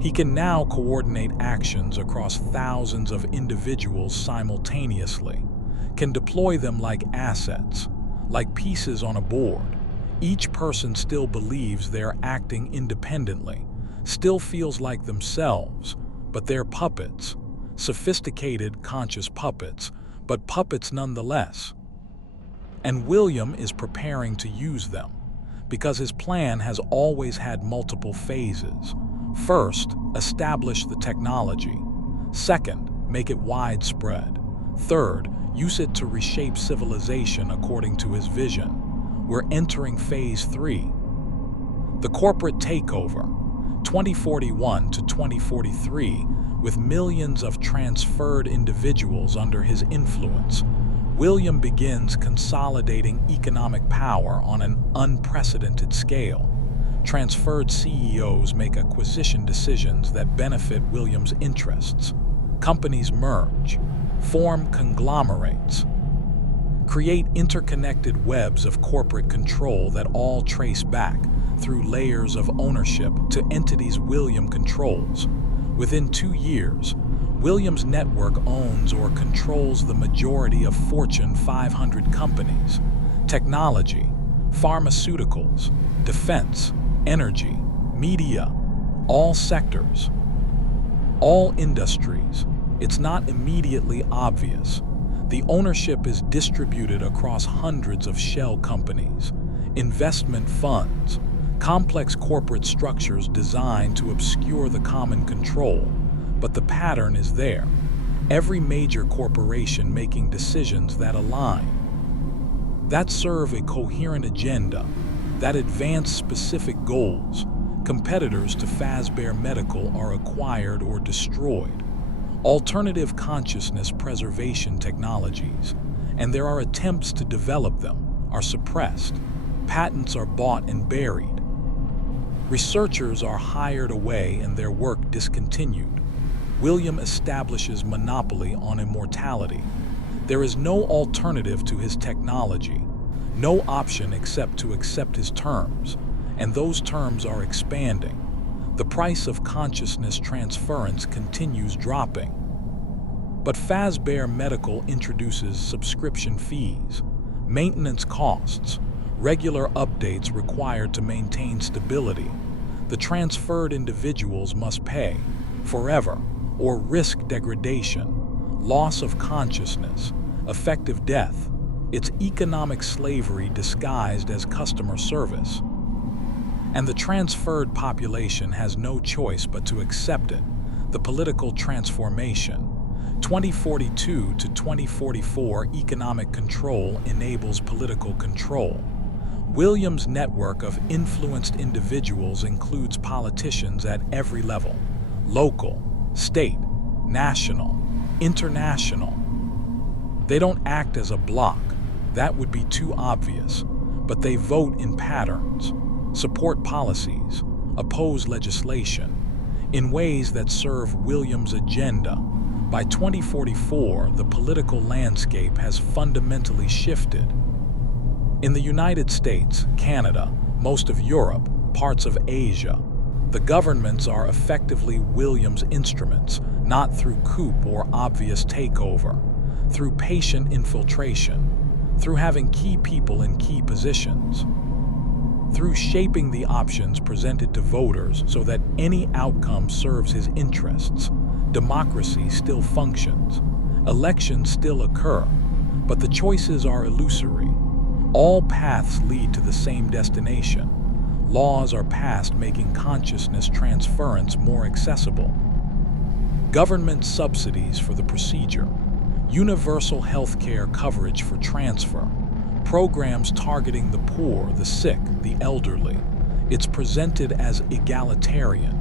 He can now coordinate actions across thousands of individuals simultaneously, can deploy them like assets, like pieces on a board. Each person still believes they're acting independently, still feels like themselves, but they're puppets, sophisticated, conscious puppets, but puppets nonetheless. And William is preparing to use them, because his plan has always had multiple phases. First, establish the technology. Second, make it widespread. Third, use it to reshape civilization according to his vision. We're entering phase 3. The corporate takeover, 2041 to 2043, with millions of transferred individuals under his influence. William begins consolidating economic power on an unprecedented scale. Transferred CEOs make acquisition decisions that benefit William's interests. Companies merge, form conglomerates, create interconnected webs of corporate control that all trace back through layers of ownership to entities William controls. Within 2 years, William's network owns or controls the majority of Fortune 500 companies, technology, pharmaceuticals, defense, energy, media, all sectors, all industries. It's not immediately obvious. The ownership is distributed across hundreds of shell companies, investment funds, complex corporate structures designed to obscure the common control. But the pattern is there. Every major corporation making decisions that align, that serve a coherent agenda, that advance specific goals. Competitors to Fazbear Medical are acquired or destroyed. Alternative consciousness preservation technologies, and there are attempts to develop them, are suppressed. Patents are bought and buried. Researchers are hired away and their work discontinued. William establishes monopoly on immortality. There is no alternative to his technology, no option except to accept his terms, and those terms are expanding. the price of consciousness transference continues dropping. But Fazbear Medical introduces subscription fees, maintenance costs, regular updates required to maintain stability. The transferred individuals must pay forever or risk degradation, loss of consciousness, effective death. It's economic slavery disguised as customer service. And the transferred population has no choice but to accept it. The political transformation. 2042 to 2044 economic control enables political control. Williams' network of influenced individuals includes politicians at every level: local, state, national, international. They don't act as a bloc, that would be too obvious, but they vote in patterns, support policies, oppose legislation, in ways that serve Williams' agenda. By 2044, the political landscape has fundamentally shifted. In the United States, Canada, most of Europe, parts of Asia, the governments are effectively Williams' instruments, not through coup or obvious takeover, through patient infiltration, through having key people in key positions, through shaping the options presented to voters so that any outcome serves his interests. Democracy still functions, elections still occur, but the choices are illusory. All paths lead to the same destination. Laws are passed making consciousness transference more accessible. Government subsidies for the procedure, universal health care coverage for transfer, programs targeting the poor, the sick, the elderly. It's presented as egalitarian,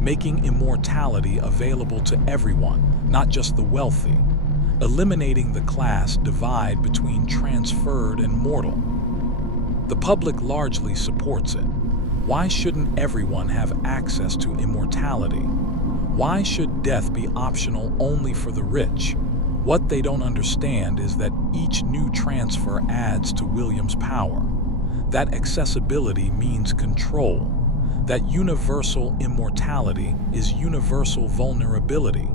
making immortality available to everyone, not just the wealthy, eliminating the class divide between transferred and mortal. The public largely supports it. Why shouldn't everyone have access to immortality? Why should death be optional only for the rich? What they don't understand is that each new transfer adds to Williams' power. That accessibility means control. That universal immortality is universal vulnerability.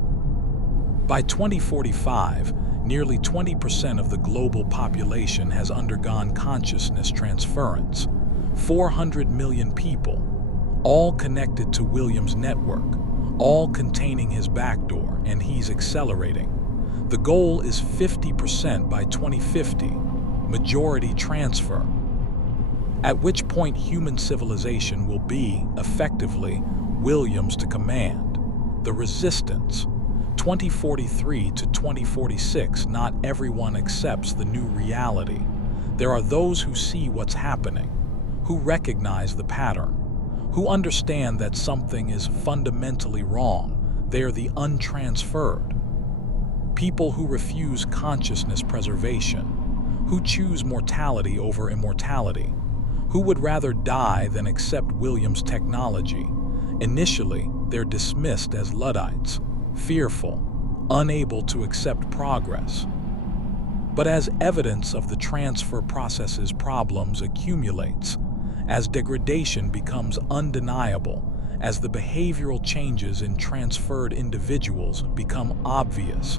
By 2045, nearly 20% of the global population has undergone consciousness transference. 400 million people, all connected to Williams' network, all containing his backdoor, and he's accelerating. The goal is 50% by 2050, majority transfer, at which point human civilization will be, effectively, Williams to command. The resistance. 2043 to 2046, not everyone accepts the new reality. There are those who see what's happening, who recognize the pattern, who understand that something is fundamentally wrong. They are the untransferred. People who refuse consciousness preservation, who choose mortality over immortality, who would rather die than accept Williams' technology. Initially, they're dismissed as Luddites, fearful, unable to accept progress. But as evidence of the transfer process's problems accumulates, as degradation becomes undeniable, as the behavioral changes in transferred individuals become obvious,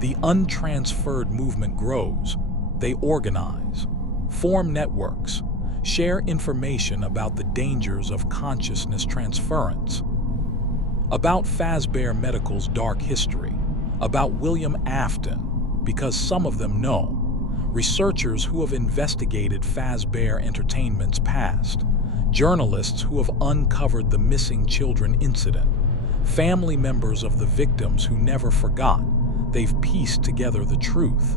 the untransferred movement grows. They organize, form networks, share information about the dangers of consciousness transference, about Fazbear Medical's dark history, about William Afton, because some of them know, researchers who have investigated Fazbear Entertainment's past, journalists who have uncovered the missing children incident, family members of the victims who never forgot. They've pieced together the truth.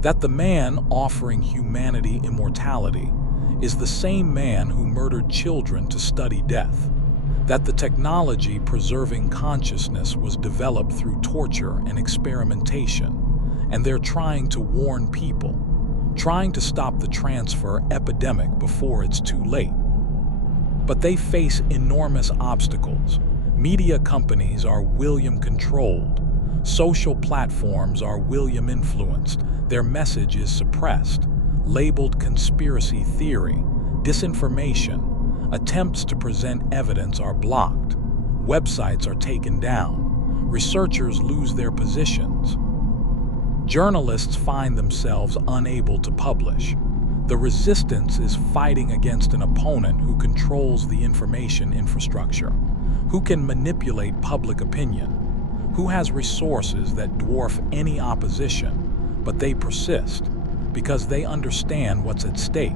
That the man offering humanity immortality is the same man who murdered children to study death. That the technology preserving consciousness was developed through torture and experimentation, and they're trying to warn people, trying to stop the transfer epidemic before it's too late. But they face enormous obstacles. Media companies are William-controlled. Social platforms are William-influenced. Their message is suppressed, labeled conspiracy theory, disinformation, Attempts to present evidence are blocked. Websites are taken down. Researchers lose their positions. Journalists find themselves unable to publish. The resistance is fighting against an opponent who controls the information infrastructure, who can manipulate public opinion, who has resources that dwarf any opposition, but they persist because they understand what's at stake.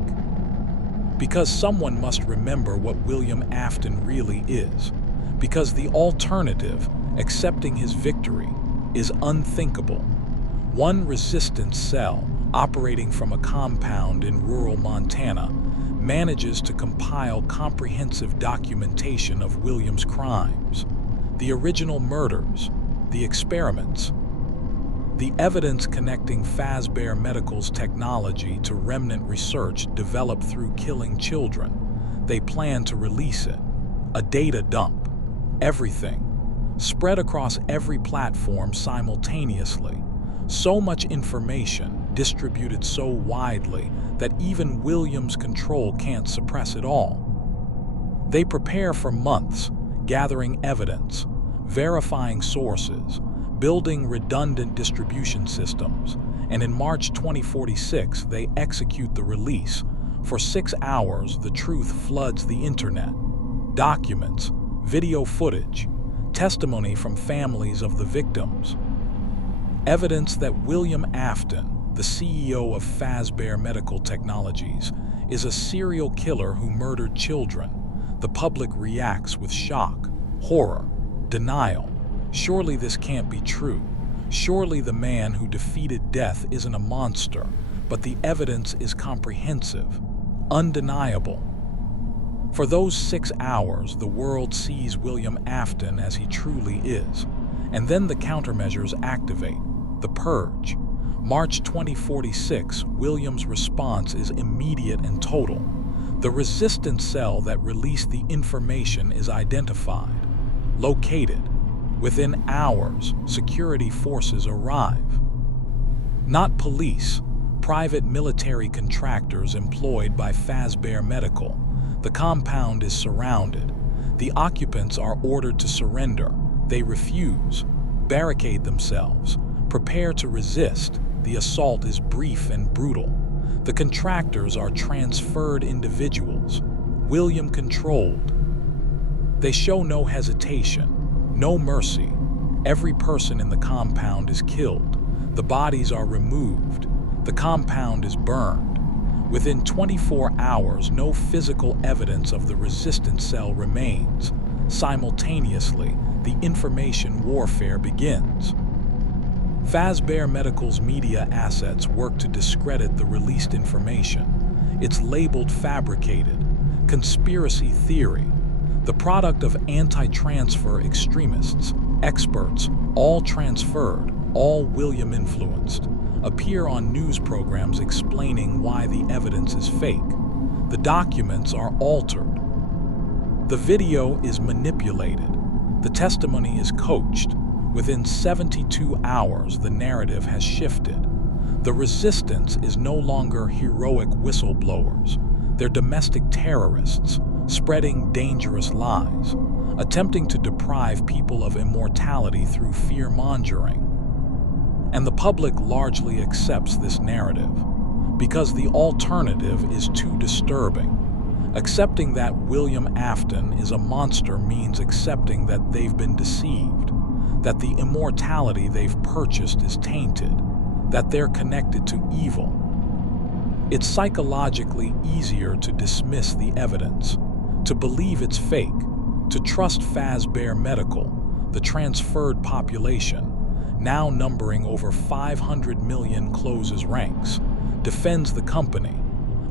Because someone must remember what William Afton really is. Because the alternative, accepting his victory, is unthinkable. One resistance cell, operating from a compound in rural Montana, manages to compile comprehensive documentation of William's crimes, the original murders, the experiments, the evidence connecting Fazbear Medical's technology to remnant research developed through killing children. They plan to release it, a data dump, everything, spread across every platform simultaneously. So much information, distributed so widely that even William's control can't suppress it all. They prepare for months, gathering evidence, verifying sources, building redundant distribution systems, and in March 2046 they execute the release. For 6 hours, the truth floods the internet. Documents, video footage, testimony from families of the victims. Evidence that William Afton, the CEO of Fazbear Medical Technologies, is a serial killer who murdered children. The public reacts with shock, horror, denial. Surely this can't be true. Surely the man who defeated death isn't a monster, but the evidence is comprehensive, undeniable. For those 6 hours, the world sees William Afton as he truly is, and then the countermeasures activate. The Purge. March 2046, William's response is immediate and total. The resistance cell that released the information is identified, located. Within hours, security forces arrive. Not police, private military contractors employed by Fazbear Medical. The compound is surrounded. The occupants are ordered to surrender. They refuse, barricade themselves, prepare to resist. The assault is brief and brutal. The contractors are transferred individuals, William controlled. They show no hesitation, no mercy. Every person in the compound is killed. The bodies are removed. The compound is burned. Within 24 hours, no physical evidence of the resistance cell remains. Simultaneously, the information warfare begins. Fazbear Medical's media assets work to discredit the released information. It's labeled fabricated, conspiracy theory, the product of anti-transfer extremists, experts, all transferred, all William influenced, appear on news programs explaining why the evidence is fake. The documents are altered. The video is manipulated. The testimony is coached. Within 72 hours, the narrative has shifted. The resistance is no longer heroic whistleblowers. They're domestic terrorists, spreading dangerous lies, attempting to deprive people of immortality through fear-mongering. And the public largely accepts this narrative, because the alternative is too disturbing. Accepting that William Afton is a monster means accepting that they've been deceived, that the immortality they've purchased is tainted, that they're connected to evil. It's psychologically easier to dismiss the evidence, to believe it's fake, to trust Fazbear Medical, the transferred population, now numbering over 500 million, closes ranks, defends the company,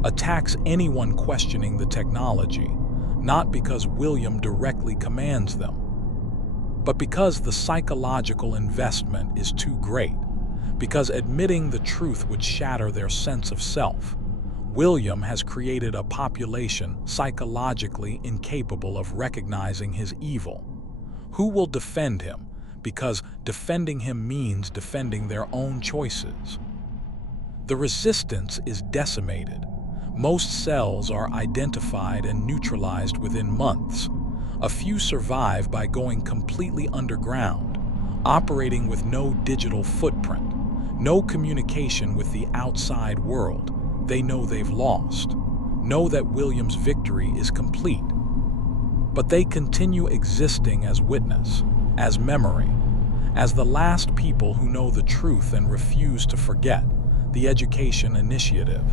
attacks anyone questioning the technology, not because William directly commands them, but because the psychological investment is too great, because admitting the truth would shatter their sense of self. William has created a population psychologically incapable of recognizing his evil. Who will defend him? Because defending him means defending their own choices. The resistance is decimated, Most cells are identified and neutralized within months. A few survive by going completely underground, operating with no digital footprint, no communication with the outside world. They know they've lost, know that William's victory is complete. But they continue existing as witness, as memory, as the last people who know the truth and refuse to forget. The Education Initiative,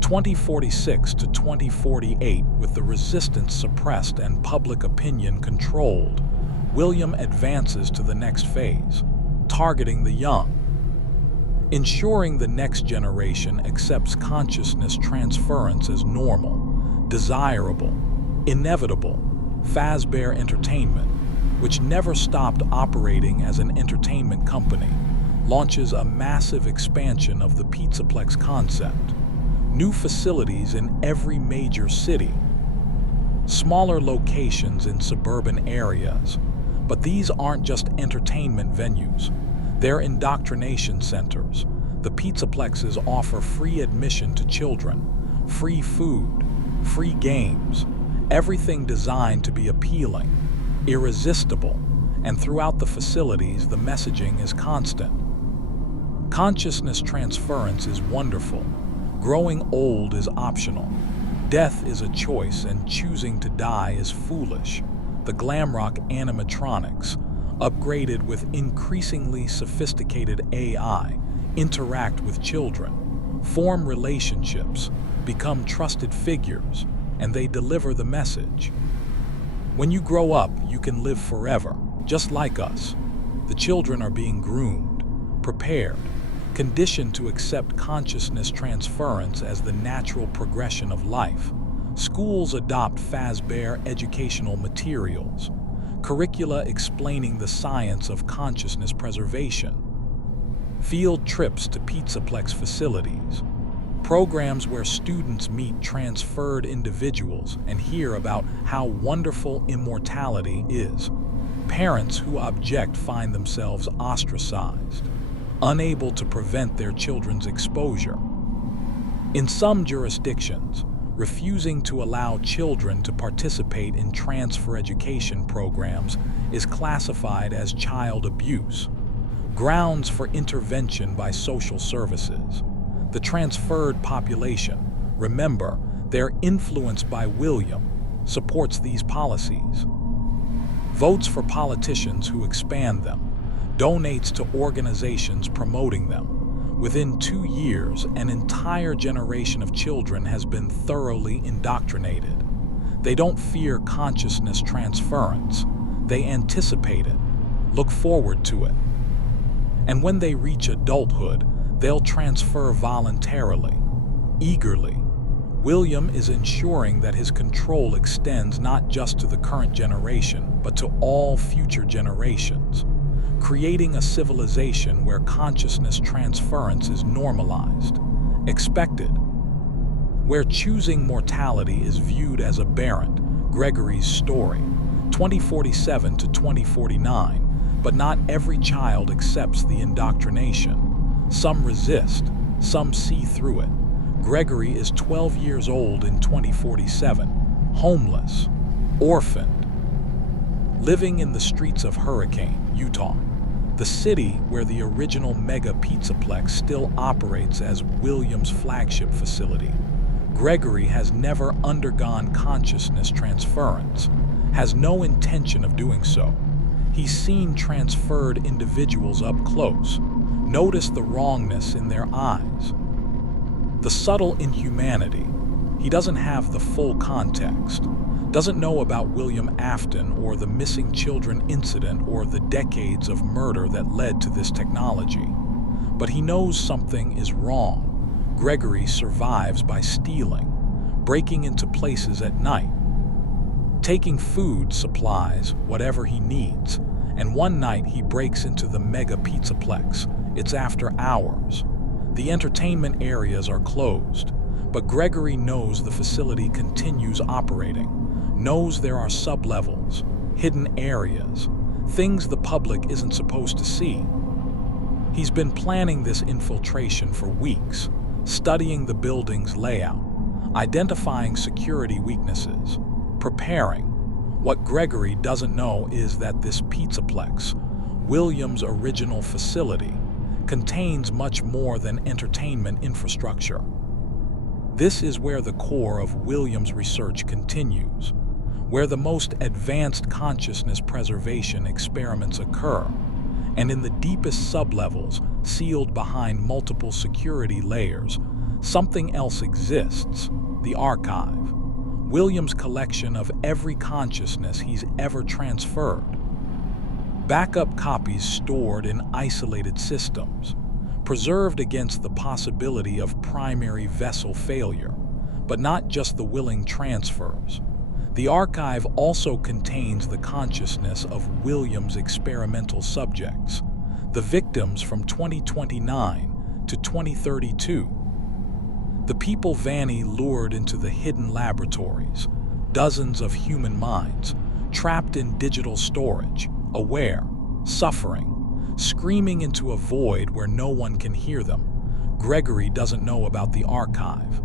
2046 to 2048, with the resistance suppressed and public opinion controlled, William advances to the next phase, targeting the young, ensuring the next generation accepts consciousness transference as normal, desirable, inevitable. Fazbear Entertainment, which never stopped operating as an entertainment company, launches a massive expansion of the Pizzaplex concept. New facilities in every major city, smaller locations in suburban areas. But these aren't just entertainment venues. They're indoctrination centers. The Pizzaplexes offer free admission to children, free food, free games, everything designed to be appealing, irresistible, and throughout the facilities the messaging is constant. Consciousness transference is wonderful. Growing old is optional. Death is a choice, and choosing to die is foolish. The Glamrock animatronics, upgraded with increasingly sophisticated AI, interact with children, form relationships, become trusted figures, and they deliver the message. When you grow up, you can live forever, just like us. The children are being groomed, prepared, conditioned to accept consciousness transference as the natural progression of life. Schools adopt Fazbear educational materials, curricula explaining the science of consciousness preservation, field trips to Pizzaplex facilities, programs where students meet transferred individuals and hear about how wonderful immortality is. Parents who object find themselves ostracized, unable to prevent their children's exposure. In some jurisdictions, refusing to allow children to participate in transfer education programs is classified as child abuse, grounds for intervention by social services. The transferred population, remember, they're influenced by William, supports these policies. Votes for politicians who expand them, donates to organizations promoting them. Within 2 years, an entire generation of children has been thoroughly indoctrinated. They don't fear consciousness transference. They anticipate it, look forward to it. And when they reach adulthood, they'll transfer voluntarily, eagerly. William is ensuring that his control extends not just to the current generation, but to all future generations, creating a civilization where consciousness transference is normalized, expected, where choosing mortality is viewed as aberrant. Gregory's story, 2047 to 2049, but not every child accepts the indoctrination. Some resist, some see through it. Gregory is 12 years old in 2047, homeless, orphaned, living in the streets of Hurricane, Utah, the city where the original Mega Pizzaplex still operates as William's flagship facility. Gregory has never undergone consciousness transference, has no intention of doing so. He's seen transferred individuals up close, noticed the wrongness in their eyes, the subtle inhumanity. He doesn't have the full context, doesn't know about William Afton or the missing children incident or the decades of murder that led to this technology. But he knows something is wrong. Gregory survives by stealing, breaking into places at night, taking food, supplies, whatever he needs. And one night he breaks into the Mega Pizzaplex. It's after hours. The entertainment areas are closed, but Gregory knows the facility continues operating, knows there are sublevels, hidden areas, things the public isn't supposed to see. He's been planning this infiltration for weeks, studying the building's layout, identifying security weaknesses, preparing. What Gregory doesn't know is that this Pizzaplex, Williams' original facility, contains much more than entertainment infrastructure. This is where the core of Williams' research continues, where the most advanced consciousness preservation experiments occur, and in the deepest sublevels, sealed behind multiple security layers, something else exists: the archive, Williams' collection of every consciousness he's ever transferred. Backup copies stored in isolated systems, preserved against the possibility of primary vessel failure, but not just the willing transfers. The archive also contains the consciousness of Williams' experimental subjects, the victims from 2029 to 2032. The people Vanny lured into the hidden laboratories, dozens of human minds, trapped in digital storage, aware, suffering, screaming into a void where no one can hear them. Gregory doesn't know about the archive,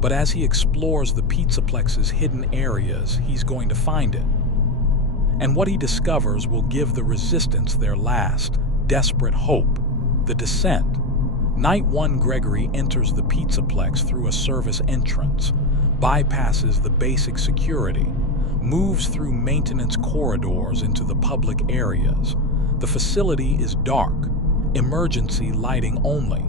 but as he explores the Pizzaplex's hidden areas, he's going to find it. And what he discovers will give the resistance their last, desperate hope: the descent. Night 1, Gregory enters the Pizzaplex through a service entrance, bypasses the basic security, moves through maintenance corridors into the public areas. The facility is dark, emergency lighting only.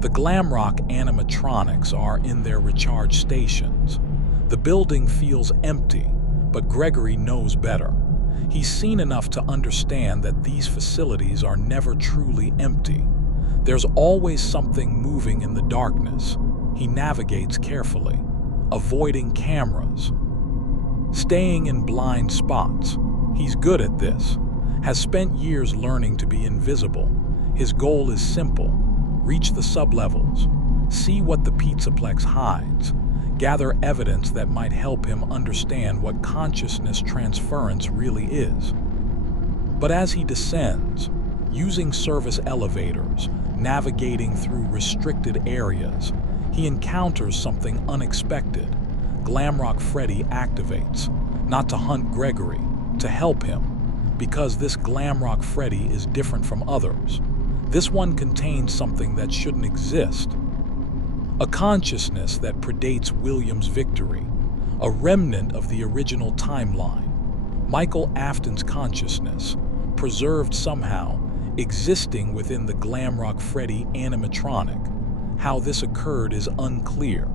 The Glamrock animatronics are in their recharge stations. The building feels empty, but Gregory knows better. He's seen enough to understand that these facilities are never truly empty. There's always something moving in the darkness. He navigates carefully, avoiding cameras, staying in blind spots. He's good at this, has spent years learning to be invisible. His goal is simple: reach the sublevels, see what the Pizzaplex hides, gather evidence that might help him understand what consciousness transference really is. But as he descends, using service elevators, navigating through restricted areas, he encounters something unexpected. Glamrock Freddy activates, not to hunt Gregory, to help him, because this Glamrock Freddy is different from others. This one contains something that shouldn't exist. A consciousness that predates Williams' victory, a remnant of the original timeline. Michael Afton's consciousness, preserved somehow, existing within the Glamrock Freddy animatronic. How this occurred is unclear.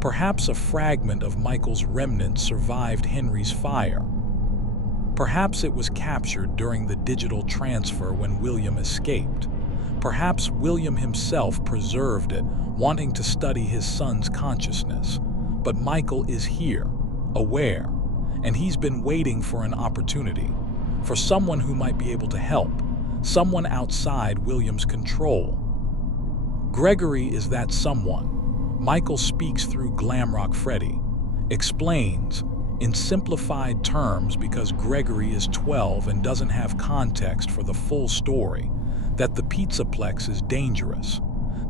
Perhaps a fragment of Michael's remnant survived Henry's fire. Perhaps it was captured during the digital transfer when William escaped. Perhaps William himself preserved it, wanting to study his son's consciousness. But Michael is here, aware, and he's been waiting for an opportunity, for someone who might be able to help, someone outside William's control. Gregory is that someone. Michael speaks through Glamrock Freddy, explains, in simplified terms because Gregory is 12 and doesn't have context for the full story, that the Pizzaplex is dangerous,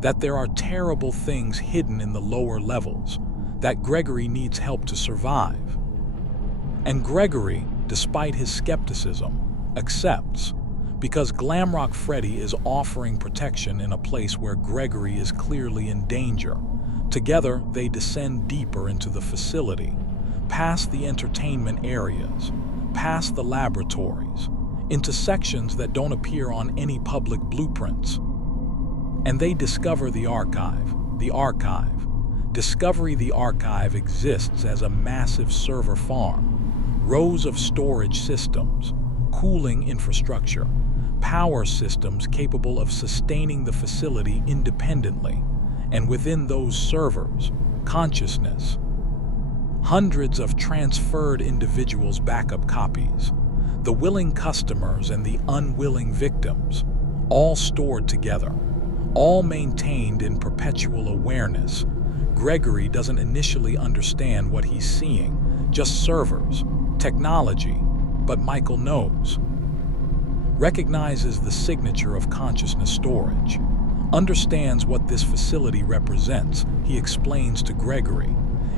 that there are terrible things hidden in the lower levels, that Gregory needs help to survive. And Gregory, despite his skepticism, accepts, because Glamrock Freddy is offering protection in a place where Gregory is clearly in danger. Together, they descend deeper into the facility, past the entertainment areas, past the laboratories, into sections that don't appear on any public blueprints. And they discover the archive. The archive. Discovery: the archive exists as a massive server farm, rows of storage systems, cooling infrastructure, power systems capable of sustaining the facility independently, and within those servers, consciousness. Hundreds of transferred individuals' backup copies, the willing customers and the unwilling victims, all stored together, all maintained in perpetual awareness. Gregory doesn't initially understand what he's seeing, just servers, technology, but Michael knows. Recognizes the signature of consciousness storage, understands what this facility represents. He explains to Gregory,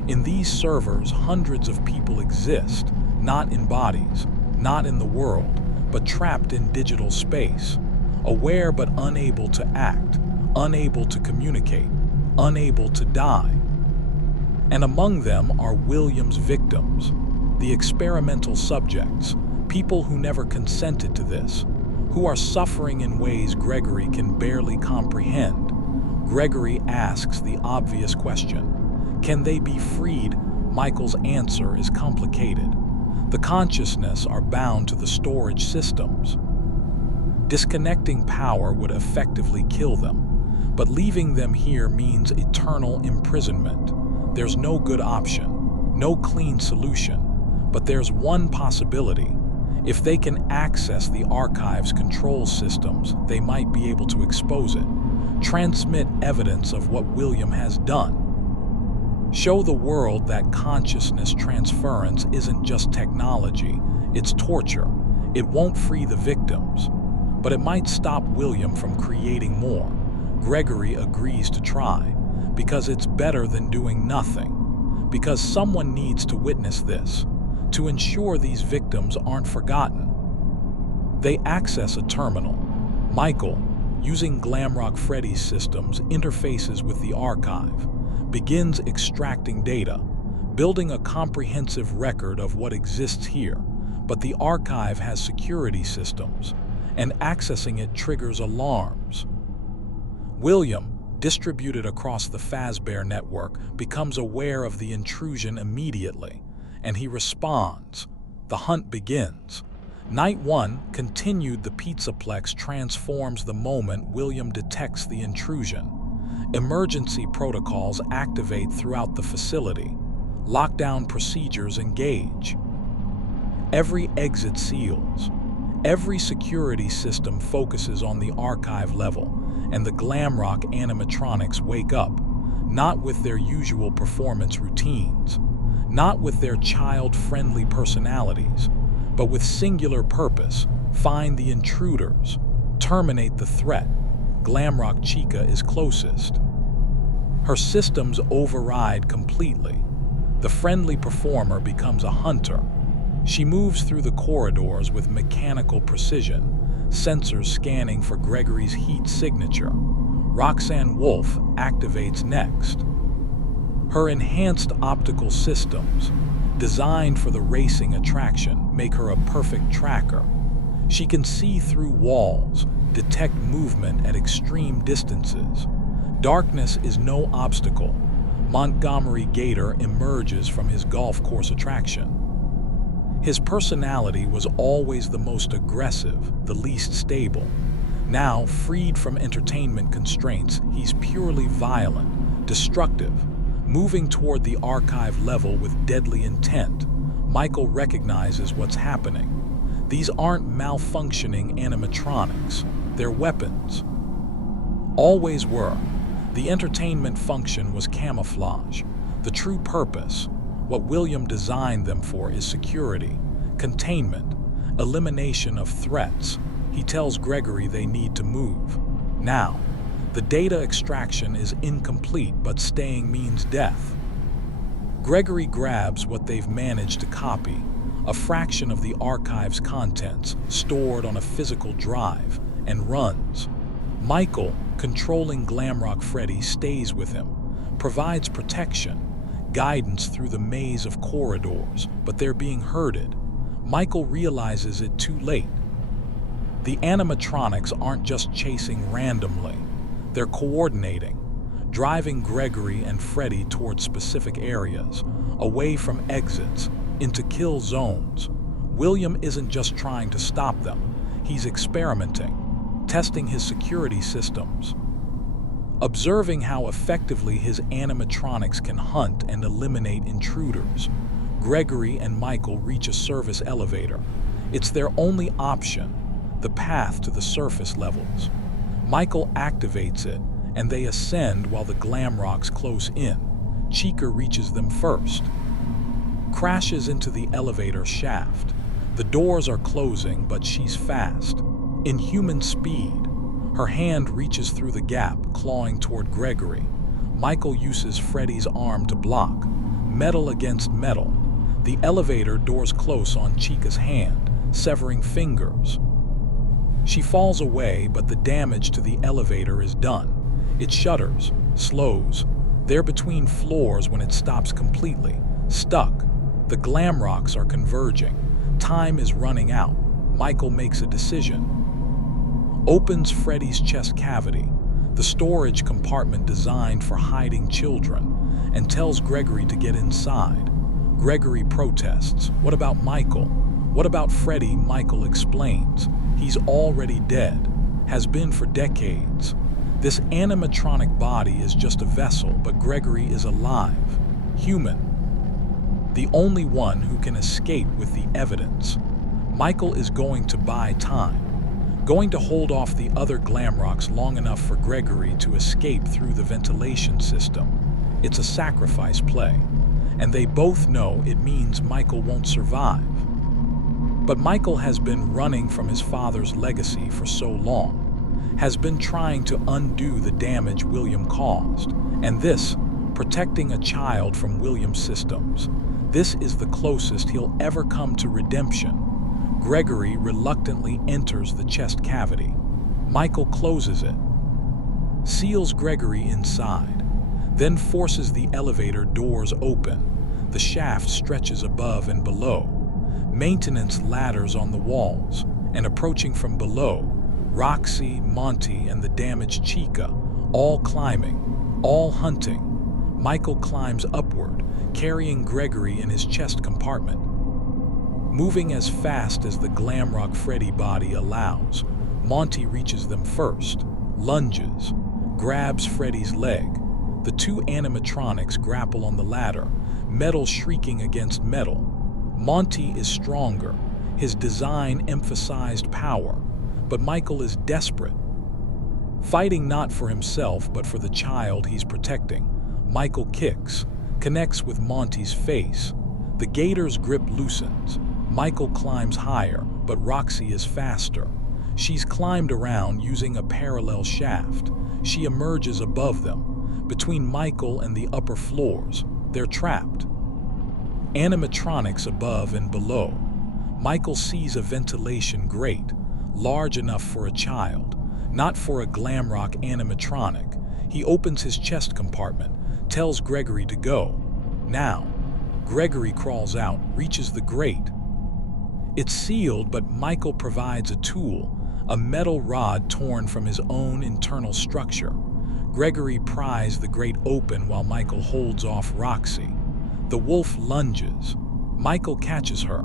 in these servers, hundreds of people exist, not in bodies, not in the world, but trapped in digital space, aware but unable to act, unable to communicate, unable to die. And among them are William's victims, the experimental subjects, people who never consented to this, who are suffering in ways Gregory can barely comprehend. Gregory asks the obvious question, can they be freed? Michael's answer is complicated. The consciousness are bound to the storage systems. Disconnecting power would effectively kill them, but leaving them here means eternal imprisonment. There's no good option, no clean solution, but there's one possibility. If they can access the archive's control systems, they might be able to expose it, transmit evidence of what William has done. Show the world that consciousness transference isn't just technology, it's torture. It won't free the victims, but it might stop William from creating more. Gregory agrees to try, because it's better than doing nothing, because someone needs to witness this, to ensure these victims aren't forgotten. They access a terminal. Michael, using Glamrock Freddy's systems, interfaces with the archive, begins extracting data, building a comprehensive record of what exists here. But the archive has security systems, and accessing it triggers alarms. William, distributed across the Fazbear network, becomes aware of the intrusion immediately, and he responds. The hunt begins. Night 1 continued. The Pizzaplex transforms the moment William detects the intrusion. Emergency protocols activate throughout the facility. Lockdown procedures engage. Every exit seals. Every security system focuses on the archive level, and the Glamrock animatronics wake up, not with their usual performance routines, not with their child-friendly personalities, but with singular purpose: find the intruders, terminate the threat. Glamrock Chica is closest. Her systems override completely. The friendly performer becomes a hunter. She moves through the corridors with mechanical precision, sensors scanning for Gregory's heat signature. Roxanne Wolf activates next. Her enhanced optical systems, designed for the racing attraction, make her a perfect tracker. She can see through walls, detect movement at extreme distances. Darkness is no obstacle. Montgomery Gator emerges from his golf course attraction. His personality was always the most aggressive, the least stable. Now, freed from entertainment constraints, he's purely violent, destructive, moving toward the archive level with deadly intent. Michael recognizes what's happening. These aren't malfunctioning animatronics, they're weapons. Always were. The entertainment function was camouflage. The true purpose, what William designed them for, is security, containment, elimination of threats. He tells Gregory they need to move. Now, the data extraction is incomplete, but staying means death. Gregory grabs what they've managed to copy, a fraction of the archive's contents stored on a physical drive, and runs. Michael, controlling Glamrock Freddy, stays with him, provides protection, guidance through the maze of corridors, but they're being herded. Michael realizes it too late. The animatronics aren't just chasing randomly, they're coordinating, driving Gregory and Freddy toward specific areas, away from exits, into kill zones. William isn't just trying to stop them, he's experimenting, testing his security systems. Observing how effectively his animatronics can hunt and eliminate intruders, Gregory and Michael reach a service elevator. It's their only option, the path to the surface levels. Michael activates it, and they ascend while the Glamrocks close in. Chica reaches them first, crashes into the elevator shaft. The doors are closing, but she's fast. In human speed, Her hand reaches through the gap, clawing toward Gregory. Michael uses Freddy's arm to block. Metal against metal. The elevator doors close on Chica's hand, severing fingers. She falls away, but the damage to the elevator is done. It shudders, slows. They're between floors when it stops completely. Stuck. The Glamrocks are converging. Time is running out. Michael makes a decision. Opens Freddy's chest cavity, the storage compartment designed for hiding children, and tells Gregory to get inside. Gregory protests. What about Michael? What about Freddy? Michael explains. He's already dead. Has been for decades. This animatronic body is just a vessel, but Gregory is alive. Human. The only one who can escape with the evidence. Michael is going to buy time. Going to hold off the other Glamrocks long enough for Gregory to escape through the ventilation system. It's a sacrifice play. And they both know it means Michael won't survive. But Michael has been running from his father's legacy for so long, has been trying to undo the damage William caused, and this, protecting a child from William's systems. This is the closest he'll ever come to redemption. Gregory reluctantly enters the chest cavity. Michael closes it, seals Gregory inside, then forces the elevator doors open. The shaft stretches above and below. Maintenance ladders on the walls, and approaching from below, Roxy, Monty, and the damaged Chica, all climbing, all hunting. Michael climbs upward, carrying Gregory in his chest compartment. Moving as fast as the Glamrock Freddy body allows, Monty reaches them first, lunges, grabs Freddy's leg. The two animatronics grapple on the ladder, metal shrieking against metal. Monty is stronger, his design emphasized power, but Michael is desperate. Fighting not for himself, but for the child he's protecting. Michael kicks, connects with Monty's face. The gator's grip loosens. Michael climbs higher, but Roxy is faster. She's climbed around using a parallel shaft. She emerges above them, between Michael and the upper floors. They're trapped. Animatronics above and below. Michael sees a ventilation grate, large enough for a child, not for a Glamrock animatronic. He opens his chest compartment, tells Gregory to go. Now. Gregory crawls out, reaches the grate. It's sealed, but Michael provides a tool, a metal rod torn from his own internal structure. Gregory pries the grate open while Michael holds off Roxy. The wolf lunges. Michael catches her.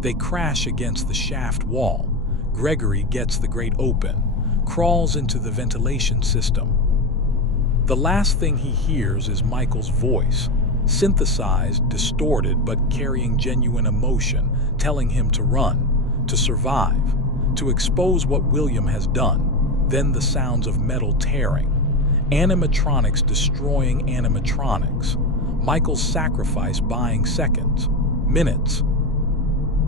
They crash against the shaft wall. Gregory gets the grate open, crawls into the ventilation system. The last thing he hears is Michael's voice, synthesized, distorted, but carrying genuine emotion, telling him to run, to survive, to expose what William has done. Then the sounds of metal tearing, animatronics destroying animatronics, Michael's sacrifice buying seconds, minutes.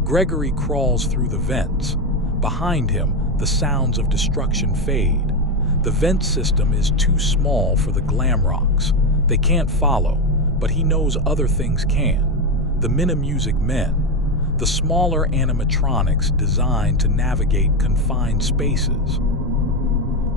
Gregory crawls through the vents. Behind him, the sounds of destruction fade. The vent system is too small for the Glamrocks. They can't follow, but he knows other things can. The Minimusic Men, the smaller animatronics designed to navigate confined spaces.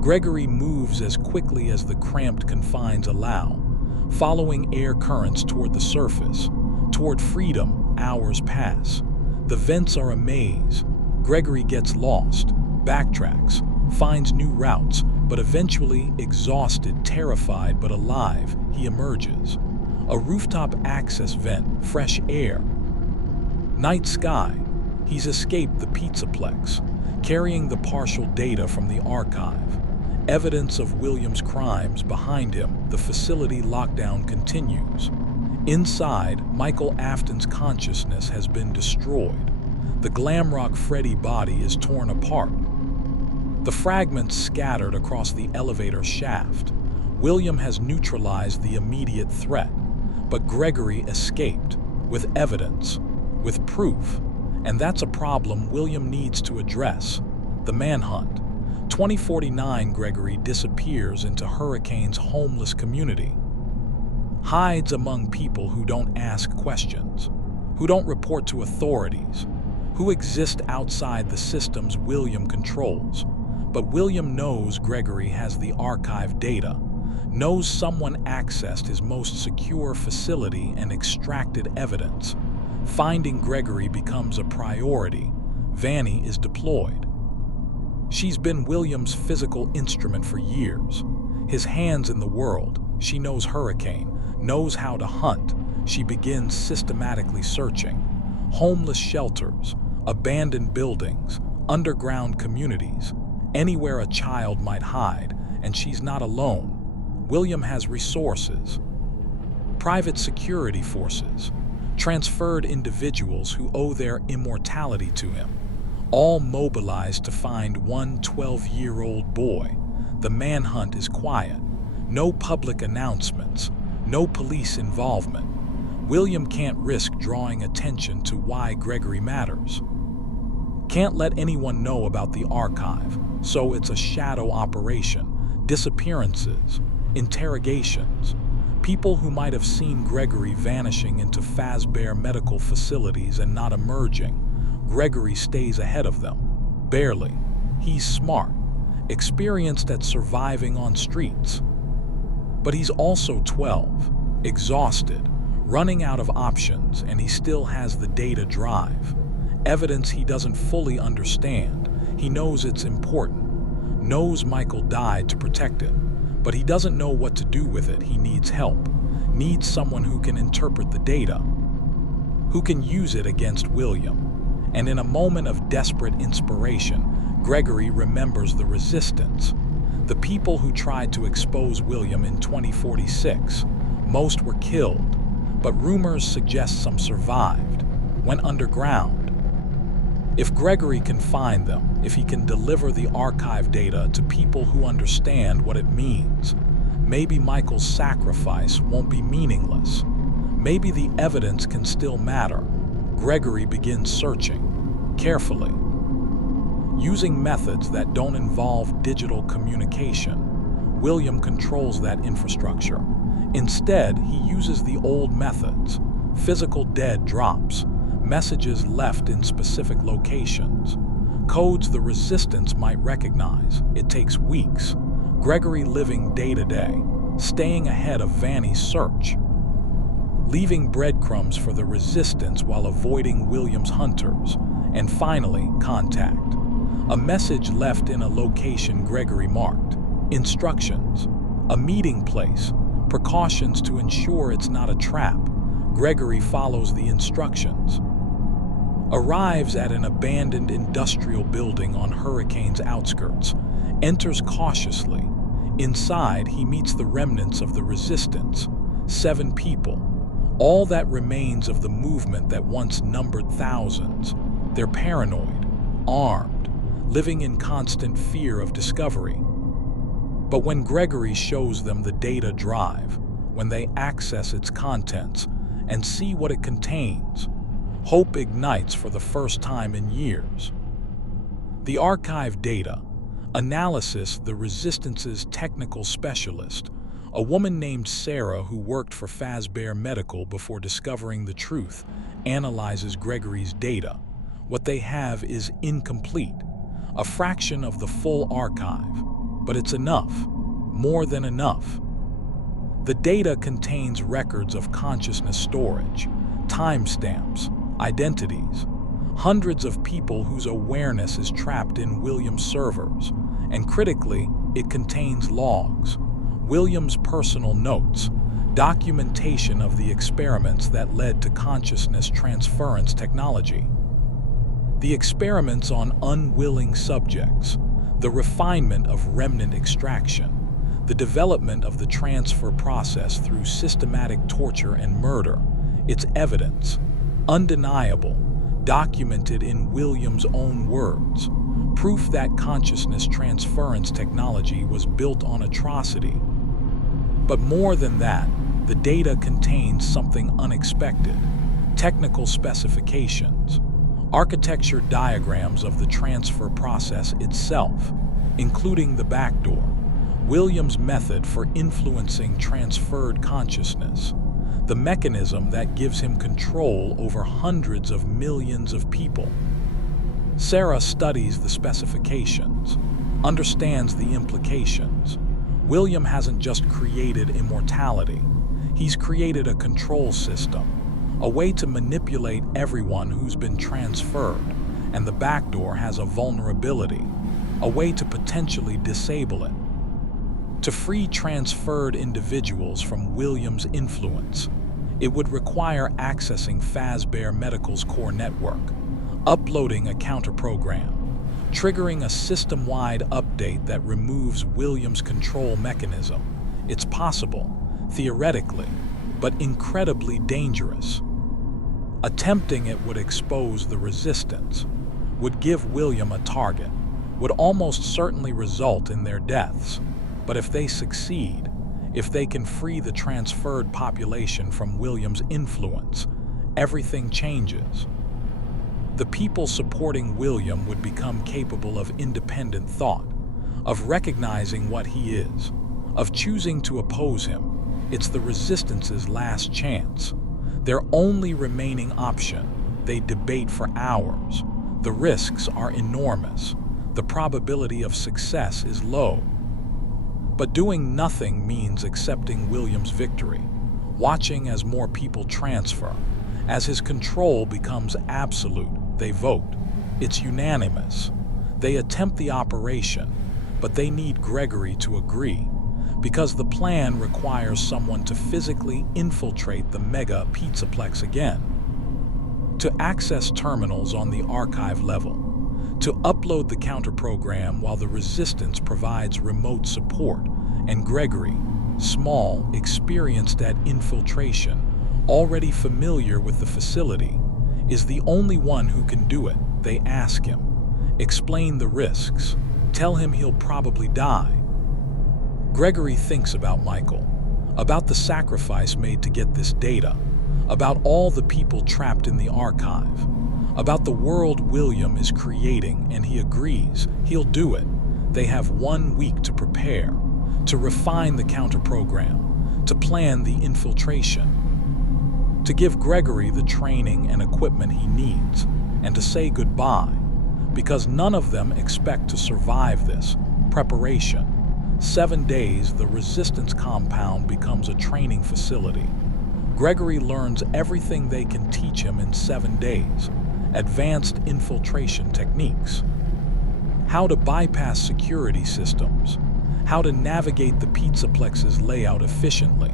Gregory moves as quickly as the cramped confines allow, following air currents toward the surface. Toward freedom, hours pass. The vents are a maze. Gregory gets lost, backtracks, finds new routes, but eventually, exhausted, terrified, but alive, he emerges. A rooftop access vent, fresh air. Night sky. He's escaped the Pizzaplex, carrying the partial data from the archive. Evidence of William's crimes behind him. The facility lockdown continues. Inside, Michael Afton's consciousness has been destroyed. The Glamrock Freddy body is torn apart. The fragments scattered across the elevator shaft. William has neutralized the immediate threat, but Gregory escaped, with evidence, with proof. And that's a problem William needs to address. The manhunt. 2049, Gregory disappears into Hurricane's homeless community, hides among people who don't ask questions, who don't report to authorities, who exist outside the systems William controls. But William knows Gregory has the archive data, knows someone accessed his most secure facility and extracted evidence. Finding Gregory becomes a priority. Vanny is deployed. She's been William's physical instrument for years. His hands in the world. She knows Hurricane, knows how to hunt. She begins systematically searching. Homeless shelters, abandoned buildings, underground communities, anywhere a child might hide, and she's not alone. William has resources, private security forces, transferred individuals who owe their immortality to him, all mobilized to find one 12-year-old boy. The manhunt is quiet. No public announcements, no police involvement. William can't risk drawing attention to why Gregory matters. Can't let anyone know about the archive, so it's a shadow operation. Disappearances, interrogations, people who might have seen Gregory vanishing into Fazbear medical facilities and not emerging. Gregory stays ahead of them. Barely. He's smart, experienced at surviving on streets. But he's also 12, exhausted, running out of options, and he still has the data drive. Evidence he doesn't fully understand. He knows it's important, knows Michael died to protect it, but he doesn't know what to do with it. He needs help, needs someone who can interpret the data, who can use it against William. And in a moment of desperate inspiration, Gregory remembers the resistance, the people who tried to expose William in 2046. Most were killed, but rumors suggest some survived, went underground. If Gregory can find them, if he can deliver the archive data to people who understand what it means, maybe Michael's sacrifice won't be meaningless. Maybe the evidence can still matter. Gregory begins searching, carefully, using methods that don't involve digital communication. William controls that infrastructure. Instead, he uses the old methods, physical dead drops, messages left in specific locations, codes the resistance might recognize. It takes weeks. Gregory living day to day, staying ahead of Vanny's search, leaving breadcrumbs for the resistance while avoiding William's hunters, and finally, contact. A message left in a location Gregory marked, instructions, a meeting place, precautions to ensure it's not a trap. Gregory follows the instructions, arrives at an abandoned industrial building on Hurricane's outskirts, enters cautiously. Inside, he meets the remnants of the resistance, 7 people, all that remains of the movement that once numbered thousands. They're paranoid, armed, living in constant fear of discovery. But when Gregory shows them the data drive, when they access its contents and see what it contains, hope ignites for the first time in years. The archive data, analysis. The Resistance's technical specialist, a woman named Sarah who worked for Fazbear Medical before discovering the truth, analyzes Gregory's data. What they have is incomplete, a fraction of the full archive, but it's enough, more than enough. The data contains records of consciousness storage, timestamps, identities, hundreds of people whose awareness is trapped in William's servers, and critically, it contains logs, William's personal notes, documentation of the experiments that led to consciousness transference technology. The experiments on unwilling subjects, the refinement of remnant extraction, the development of the transfer process through systematic torture and murder. It's evidence, undeniable, documented in William's own words, proof that consciousness transference technology was built on atrocity. But more than that, the data contains something unexpected, technical specifications, architecture diagrams of the transfer process itself, including the backdoor, William's method for influencing transferred consciousness, the mechanism that gives him control over hundreds of millions of people. Sarah studies the specifications, understands the implications. William hasn't just created immortality, he's created a control system, a way to manipulate everyone who's been transferred, and the backdoor has a vulnerability, a way to potentially disable it. To free transferred individuals from William's influence, it would require accessing Fazbear Medical's core network, uploading a counter-program, triggering a system-wide update that removes William's control mechanism. It's possible, theoretically, but incredibly dangerous. Attempting it would expose the resistance, would give William a target, would almost certainly result in their deaths. But if they succeed, if they can free the transferred population from William's influence, everything changes. The people supporting William would become capable of independent thought, of recognizing what he is, of choosing to oppose him. It's the Resistance's last chance. Their only remaining option. They debate for hours. The risks are enormous. The probability of success is low. But doing nothing means accepting William's victory, watching as more people transfer. As his control becomes absolute, they vote. It's unanimous. They attempt the operation, but they need Gregory to agree, because the plan requires someone to physically infiltrate the mega pizzaplex again, to access terminals on the archive level, to upload the counter-program while the Resistance provides remote support, and Gregory, small, experienced at infiltration, already familiar with the facility, is the only one who can do it. They ask him, explain the risks, tell him he'll probably die. Gregory thinks about Michael, about the sacrifice made to get this data, about all the people trapped in the archive, about the world William is creating, and he agrees he'll do it. They have 1 week to prepare, to refine the counter-program, to plan the infiltration, to give Gregory the training and equipment he needs, and to say goodbye, because none of them expect to survive this preparation. 7 days, the Resistance compound becomes a training facility. Gregory learns everything they can teach him in 7 days. Advanced infiltration techniques, how to bypass security systems, how to navigate the pizzaplex's layout efficiently,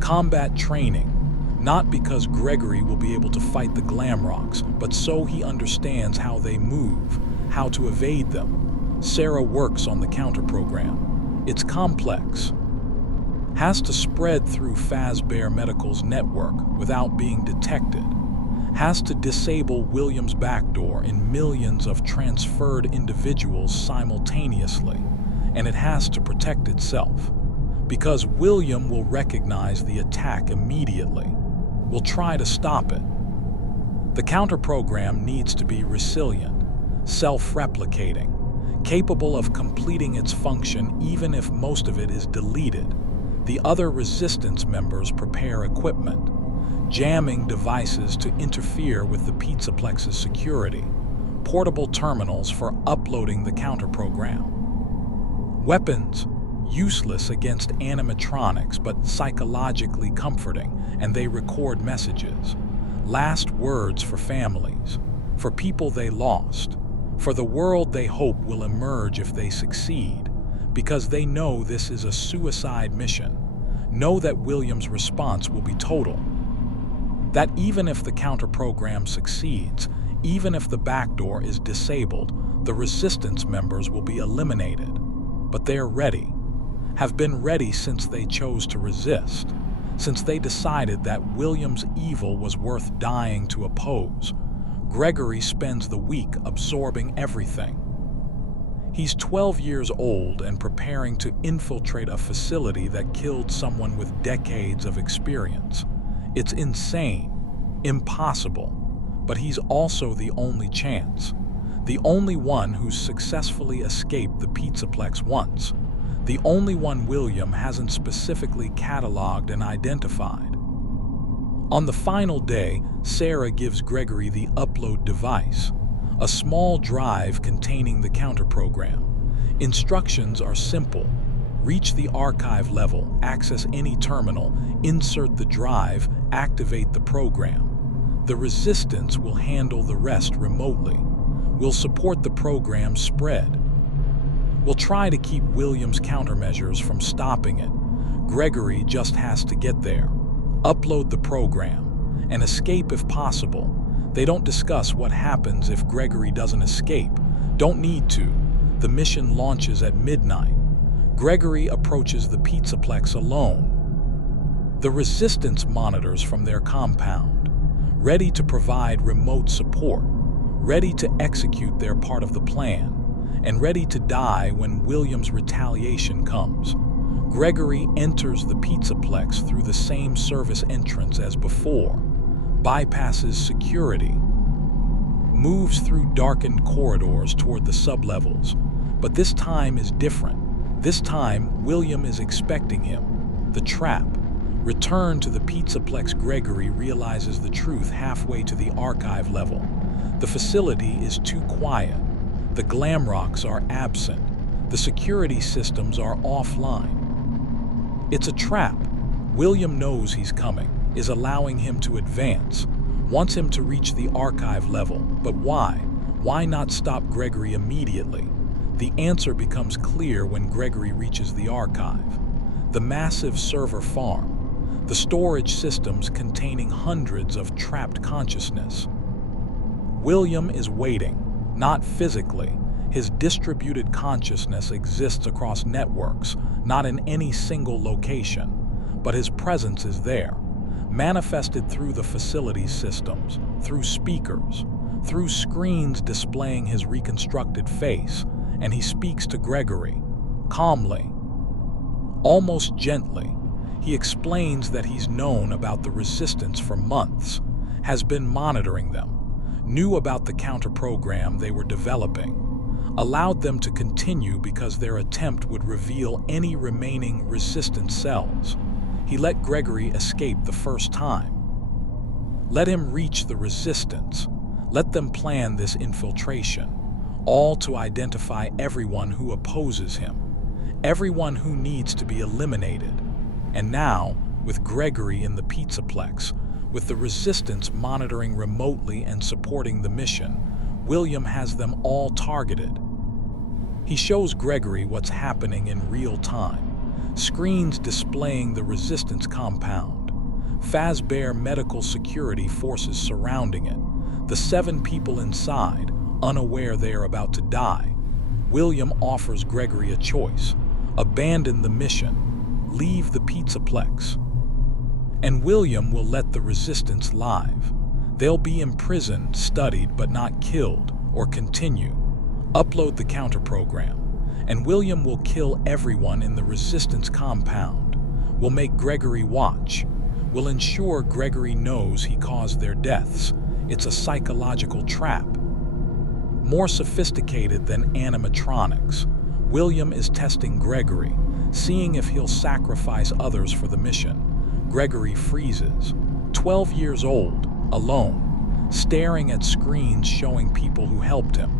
combat training, not because Gregory will be able to fight the Glamrocks, but so he understands how they move, how to evade them. Sarah works on the counter-program. It's complex, has to spread through Fazbear Medical's network without being detected, has to disable William's backdoor in millions of transferred individuals simultaneously, and it has to protect itself, because William will recognize the attack immediately, will try to stop it. The counter-program needs to be resilient, self-replicating, capable of completing its function even if most of it is deleted. The other Resistance members prepare equipment, jamming devices to interfere with the pizzaplex's security, portable terminals for uploading the counter-program. Weapons, useless against animatronics but psychologically comforting, and they record messages. Last words for families, for people they lost, for the world they hope will emerge if they succeed, because they know this is a suicide mission, know that William's response will be total, that even if the counter-program succeeds, even if the backdoor is disabled, the Resistance members will be eliminated. But they're ready, have been ready since they chose to resist, since they decided that William's evil was worth dying to oppose. Gregory spends the week absorbing everything. He's 12 years old and preparing to infiltrate a facility that killed someone with decades of experience. It's insane, impossible, but he's also the only chance. The only one who's successfully escaped the Pizzaplex once. The only one William hasn't specifically cataloged and identified. On the final day, Sarah gives Gregory the upload device, a small drive containing the counterprogram. Instructions are simple. Reach the archive level, access any terminal, insert the drive, activate the program. The Resistance will handle the rest remotely. We'll support the program's spread. We'll try to keep William's countermeasures from stopping it. Gregory just has to get there, upload the program, and escape if possible. They don't discuss what happens if Gregory doesn't escape. Don't need to. The mission launches at midnight. Gregory approaches the Pizzaplex alone. The Resistance monitors from their compound, ready to provide remote support, ready to execute their part of the plan, and ready to die when William's retaliation comes. Gregory enters the Pizzaplex through the same service entrance as before, bypasses security, moves through darkened corridors toward the sublevels, but this time is different. This time, William is expecting him. The trap. Returned to the Pizzaplex, Gregory realizes the truth halfway to the archive level. The facility is too quiet. The Glamrocks are absent. The security systems are offline. It's a trap. William knows he's coming, is allowing him to advance, wants him to reach the archive level. But why? Why not stop Gregory immediately? The answer becomes clear when Gregory reaches the archive. The massive server farm. The storage systems containing hundreds of trapped consciousness. William is waiting, not physically. His distributed consciousness exists across networks, not in any single location. But his presence is there, manifested through the facility's systems, through speakers, through screens displaying his reconstructed face, and he speaks to Gregory, calmly, almost gently. He explains that he's known about the Resistance for months, has been monitoring them, knew about the counter-program they were developing, allowed them to continue because their attempt would reveal any remaining Resistance cells. He let Gregory escape the first time. Let him reach the Resistance. Let them plan this infiltration, all to identify everyone who opposes him, everyone who needs to be eliminated. And now, with Gregory in the Pizzaplex, with the Resistance monitoring remotely and supporting the mission, William has them all targeted. He shows Gregory what's happening in real time. Screens displaying the Resistance compound. Fazbear medical security forces surrounding it. The 7 people inside, unaware they are about to die. William offers Gregory a choice. Abandon the mission. Leave the Pizzaplex. And William will let the Resistance live. They'll be imprisoned, studied, but not killed, or continue. Upload the counter-program, and William will kill everyone in the Resistance compound. Will make Gregory watch. Will ensure Gregory knows he caused their deaths. It's a psychological trap. More sophisticated than animatronics, William is testing Gregory, seeing if he'll sacrifice others for the mission. Gregory freezes, 12 years old, alone, staring at screens showing people who helped him,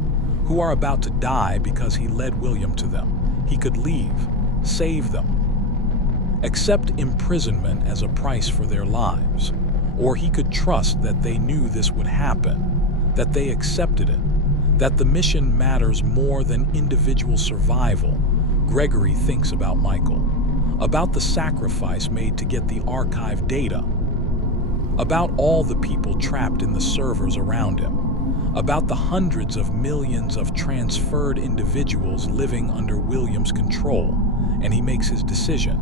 who are about to die because he led William to them. He could leave, save them, accept imprisonment as a price for their lives, or he could trust that they knew this would happen, that they accepted it, that the mission matters more than individual survival. Gregory thinks about Michael, about the sacrifice made to get the archive data, about all the people trapped in the servers around him, about the hundreds of millions of transferred individuals living under William's control, and he makes his decision.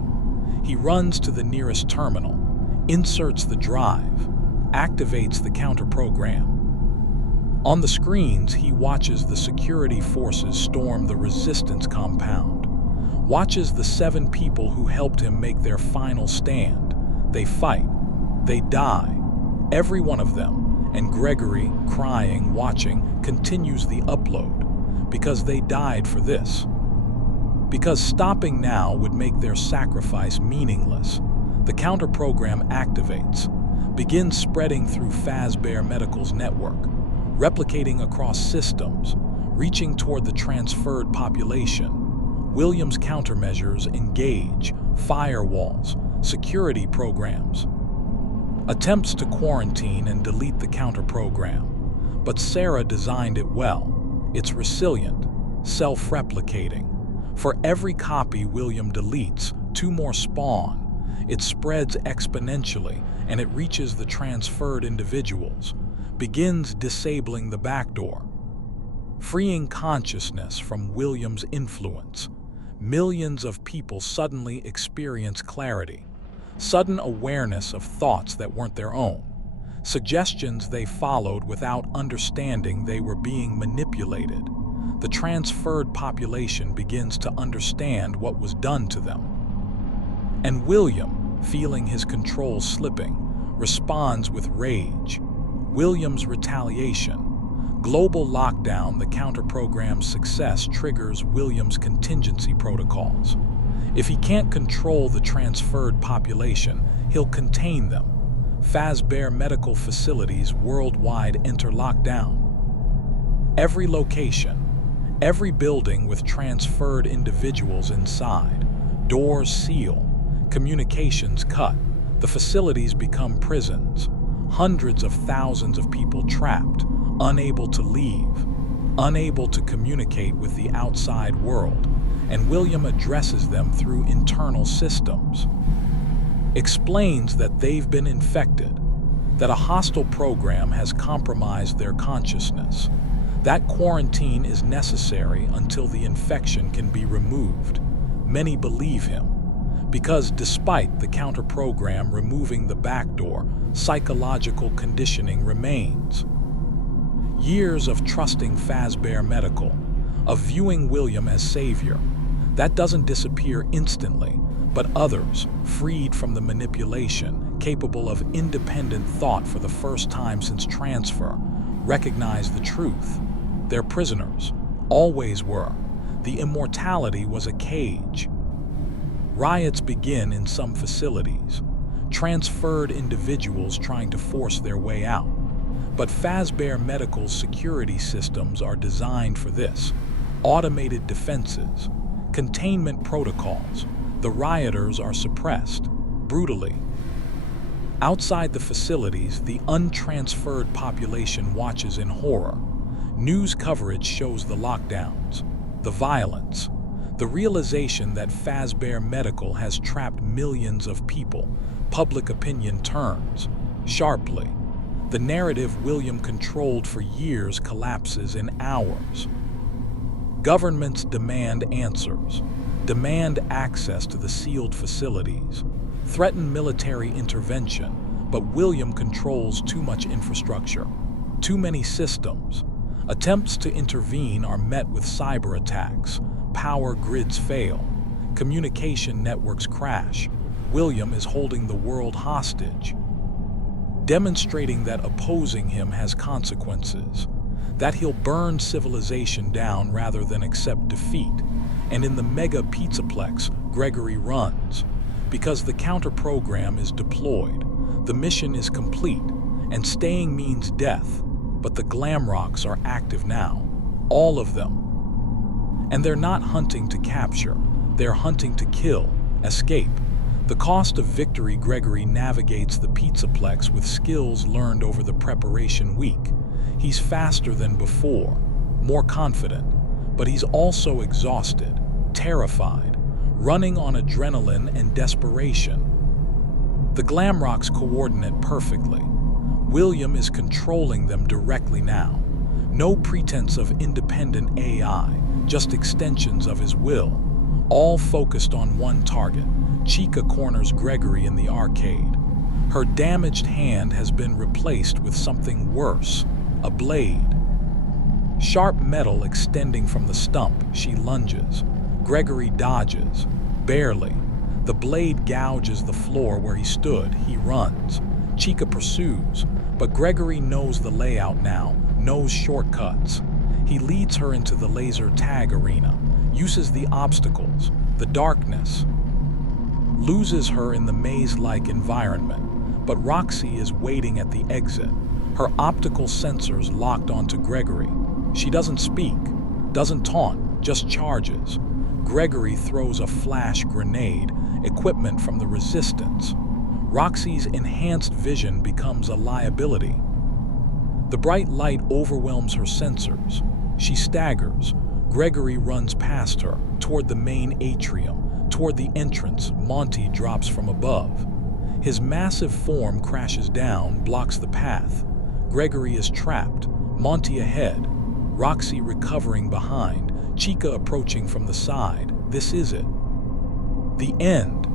He runs to the nearest terminal, inserts the drive, activates the counter-program. On the screens, he watches the security forces storm the Resistance compound, watches the 7 people who helped him make their final stand. They fight, they die, every one of them, and Gregory, crying, watching, continues the upload, because they died for this. Because stopping now would make their sacrifice meaningless, the counter-program activates, begins spreading through Fazbear Medical's network, replicating across systems, reaching toward the transferred population. William's countermeasures engage firewalls, security programs, attempts to quarantine and delete the counter-program. But Sarah designed it well. It's resilient, self-replicating. For every copy William deletes, 2 more spawn. It spreads exponentially, and it reaches the transferred individuals, begins disabling the backdoor, freeing consciousness from William's influence. Millions of people suddenly experience clarity, sudden awareness of thoughts that weren't their own, suggestions they followed without understanding they were being manipulated. The transferred population begins to understand what was done to them. And William, feeling his control slipping, responds with rage. William's retaliation. Global lockdown, the counter-program's success triggers William's contingency protocols. If he can't control the transferred population, he'll contain them. Fazbear medical facilities worldwide enter lockdown. Every location, every building with transferred individuals inside, doors seal, communications cut, the facilities become prisons. Hundreds of thousands of people trapped, unable to leave, unable to communicate with the outside world, and William addresses them through internal systems. Explains that they've been infected, that a hostile program has compromised their consciousness. That quarantine is necessary until the infection can be removed. Many believe him, because despite the counter-program removing the backdoor, psychological conditioning remains. Years of trusting Fazbear Medical, of viewing William as savior, that doesn't disappear instantly, but others, freed from the manipulation, capable of independent thought for the first time since transfer, recognize the truth. They're prisoners, always were. The immortality was a cage. Riots begin in some facilities, transferred individuals trying to force their way out. But Fazbear Medical's security systems are designed for this. Automated defenses, containment protocols. The rioters are suppressed, brutally. Outside the facilities, the untransferred population watches in horror. News coverage shows the lockdowns, the violence, the realization that Fazbear Medical has trapped millions of people. Public opinion turns, sharply. The narrative William controlled for years collapses in hours. Governments demand answers, demand access to the sealed facilities, threaten military intervention, but William controls too much infrastructure, too many systems. Attempts to intervene are met with cyber attacks, power grids fail, communication networks crash. William is holding the world hostage, demonstrating that opposing him has consequences, that he'll burn civilization down rather than accept defeat. And in the mega pizzaplex, Gregory runs, because the counter-program is deployed, the mission is complete, and staying means death. But the Glamrocks are active now, all of them. And they're not hunting to capture, they're hunting to kill, escape. The cost of victory. Gregory navigates the pizzaplex with skills learned over the preparation week. He's faster than before, more confident, but he's also exhausted, terrified, running on adrenaline and desperation. The Glamrocks coordinate perfectly. William is controlling them directly now. No pretense of independent AI, just extensions of his will, all focused on one target. Chica corners Gregory in the arcade. Her damaged hand has been replaced with something worse, a blade. Sharp metal extending from the stump, she lunges. Gregory dodges, barely. The blade gouges the floor where he stood. He runs. Chica pursues, But Gregory knows the layout now, knows shortcuts. He leads her into the laser tag arena, uses the obstacles, the darkness, loses her in the maze-like environment. But Roxy is waiting at the exit, her optical sensors locked onto Gregory. She doesn't speak, doesn't taunt, just charges. Gregory throws a flash grenade, equipment from the Resistance. Roxy's enhanced vision becomes a liability. The bright light overwhelms her sensors. She staggers. Gregory runs past her, toward the main atrium, toward the entrance. Monty drops from above. His massive form crashes down, blocks the path. Gregory is trapped, Monty ahead, Roxy recovering behind, Chica approaching from the side. This is it. The end.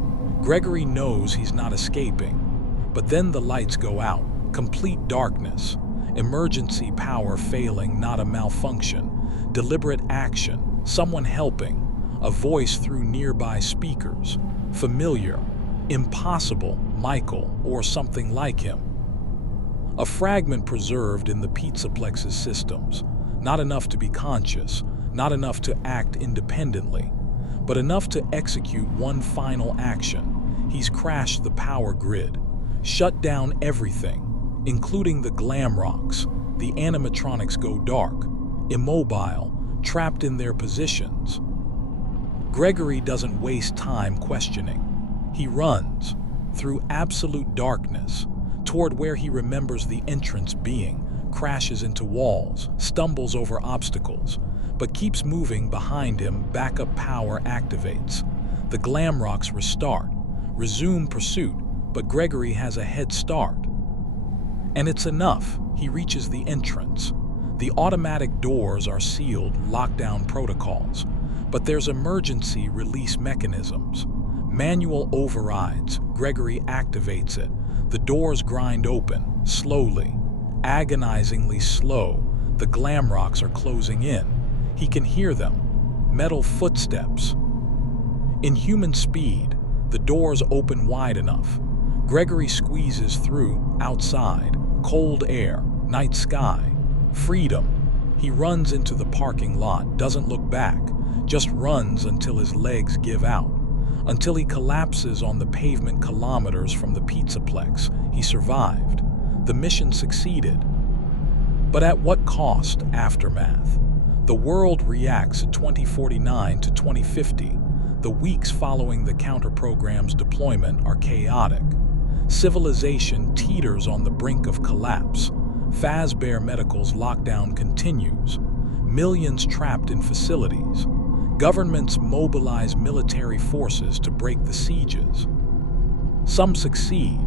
Gregory knows he's not escaping. But then the lights go out, complete darkness. Emergency power failing, not a malfunction. Deliberate action, someone helping. A voice through nearby speakers. Familiar. Impossible, Michael, or something like him. A fragment preserved in the Pizzaplex's systems. Not enough to be conscious, not enough to act independently, but enough to execute one final action. He's crashed the power grid, shut down everything, including the Glamrocks. The animatronics go dark, immobile, trapped in their positions. Gregory doesn't waste time questioning. He runs, through absolute darkness, toward where he remembers the entrance being, crashes into walls, stumbles over obstacles, but keeps moving behind him. Backup power activates. The Glamrocks restart, resume pursuit, but Gregory has a head start. And it's enough. He reaches the entrance. The automatic doors are sealed, lockdown protocols, but there's emergency release mechanisms. Manual overrides. Gregory activates it. The doors grind open, slowly, agonizingly slow. The Glamrocks are closing in. He can hear them. Metal footsteps. In human speed, the doors open wide enough. Gregory squeezes through, outside, cold air, night sky, freedom. He runs into the parking lot, doesn't look back, just runs until his legs give out, until he collapses on the pavement kilometers from the Pizzaplex. He survived. The mission succeeded. But at what cost? Aftermath. The world reacts at 2049 to 2050. The weeks following the counter-program's deployment are chaotic. Civilization teeters on the brink of collapse. Fazbear Medical's lockdown continues. Millions trapped in facilities. Governments mobilize military forces to break the sieges. Some succeed.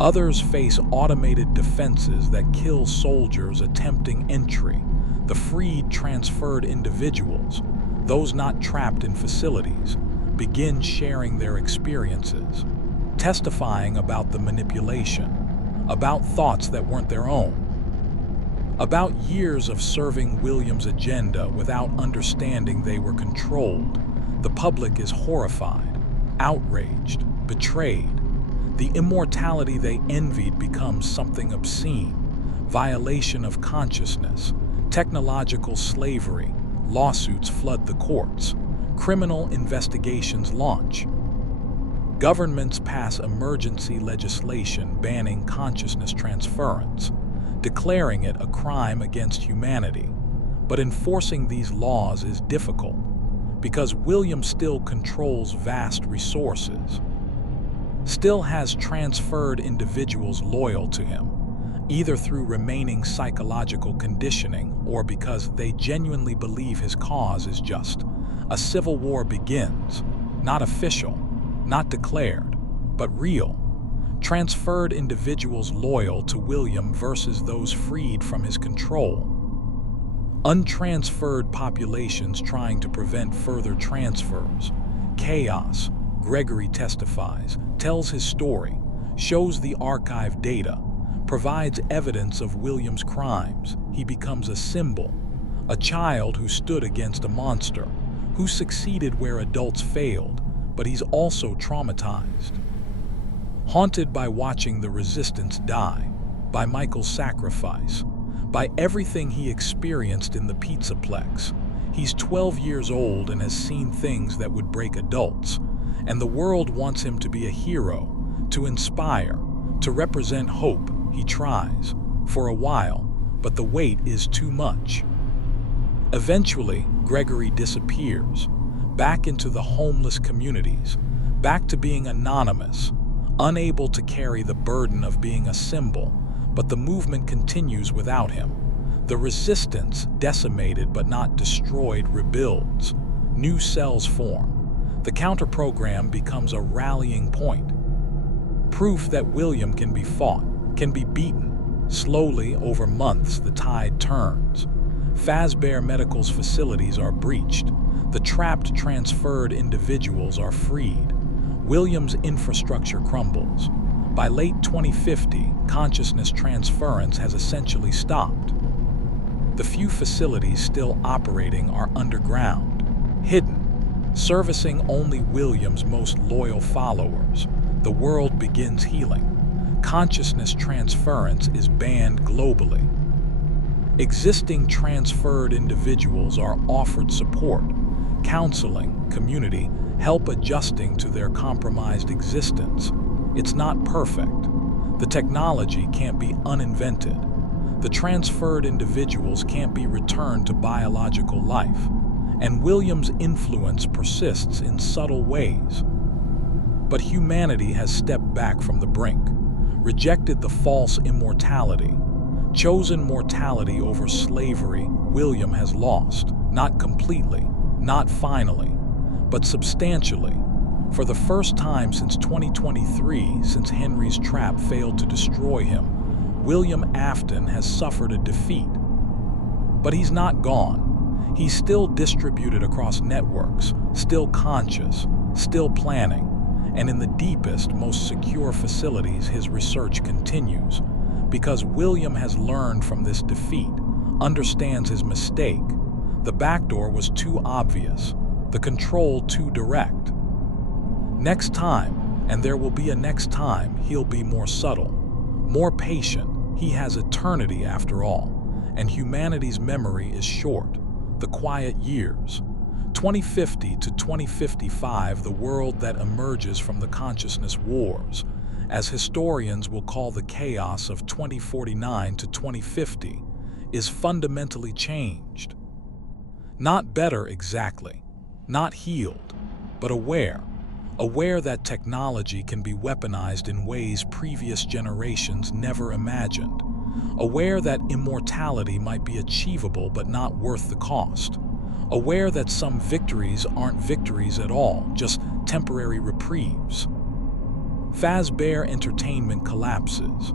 Others face automated defenses that kill soldiers attempting entry. The freed, transferred individuals, those not trapped in facilities, begin sharing their experiences, testifying about the manipulation, about thoughts that weren't their own, about years of serving William's agenda without understanding they were controlled. The public is horrified, outraged, betrayed. The immortality they envied becomes something obscene. Violation of consciousness, technological slavery, lawsuits flood the courts. Criminal investigations launch. Governments pass emergency legislation banning consciousness transference, declaring it a crime against humanity. But enforcing these laws is difficult, because William still controls vast resources, still has transferred individuals loyal to him, either through remaining psychological conditioning or because they genuinely believe his cause is just. A civil war begins, not official, not declared, but real. Transferred individuals loyal to William versus those freed from his control. Untransferred populations trying to prevent further transfers. Chaos. Gregory testifies, tells his story, shows the archive data, provides evidence of William's crimes. He becomes a symbol, a child who stood against a monster, who succeeded where adults failed, but he's also traumatized, haunted by watching the resistance die. by Michael's sacrifice, by everything he experienced in the Pizzaplex. He's 12 years old and has seen things that would break adults, and the world wants him to be a hero, to inspire, to represent hope. He tries, for a while, but the weight is too much. Eventually, Gregory disappears, back into the homeless communities, back to being anonymous, unable to carry the burden of being a symbol, but the movement continues without him. The resistance, decimated but not destroyed, rebuilds. New cells form. The counter-program becomes a rallying point. Proof that William can be fought, can be beaten. Slowly, over months, the tide turns. Fazbear Medical's facilities are breached. The trapped, transferred individuals are freed. William's infrastructure crumbles. By late 2050, consciousness transference has essentially stopped. The few facilities still operating are underground, hidden, servicing only William's most loyal followers. The world begins healing. Consciousness transference is banned globally. Existing transferred individuals are offered support, counseling, community, help adjusting to their compromised existence. It's not perfect. The technology can't be uninvented. The transferred individuals can't be returned to biological life, and William's influence persists in subtle ways. But humanity has stepped back from the brink, rejected the false immortality, chosen mortality over slavery. William has lost, not completely, not finally, but substantially. For the first time since 2023, since Henry's trap failed to destroy him, William Afton has suffered a defeat. But he's not gone. He's still distributed across networks, still conscious, still planning, and in the deepest, most secure facilities his research continues, because William has learned from this defeat, understands his mistake. The backdoor was too obvious, the control too direct. Next time, and there will be a next time, he'll be more subtle, more patient. He has eternity after all, and humanity's memory is short, the quiet years. 2050 to 2055, the world that emerges from the consciousness wars, as historians will call the chaos of 2049 to 2050, is fundamentally changed. Not better exactly, not healed, but aware that technology can be weaponized in ways previous generations never imagined, aware that immortality might be achievable but not worth the cost, aware that some victories aren't victories at all, just temporary reprieves. Fazbear Entertainment collapses.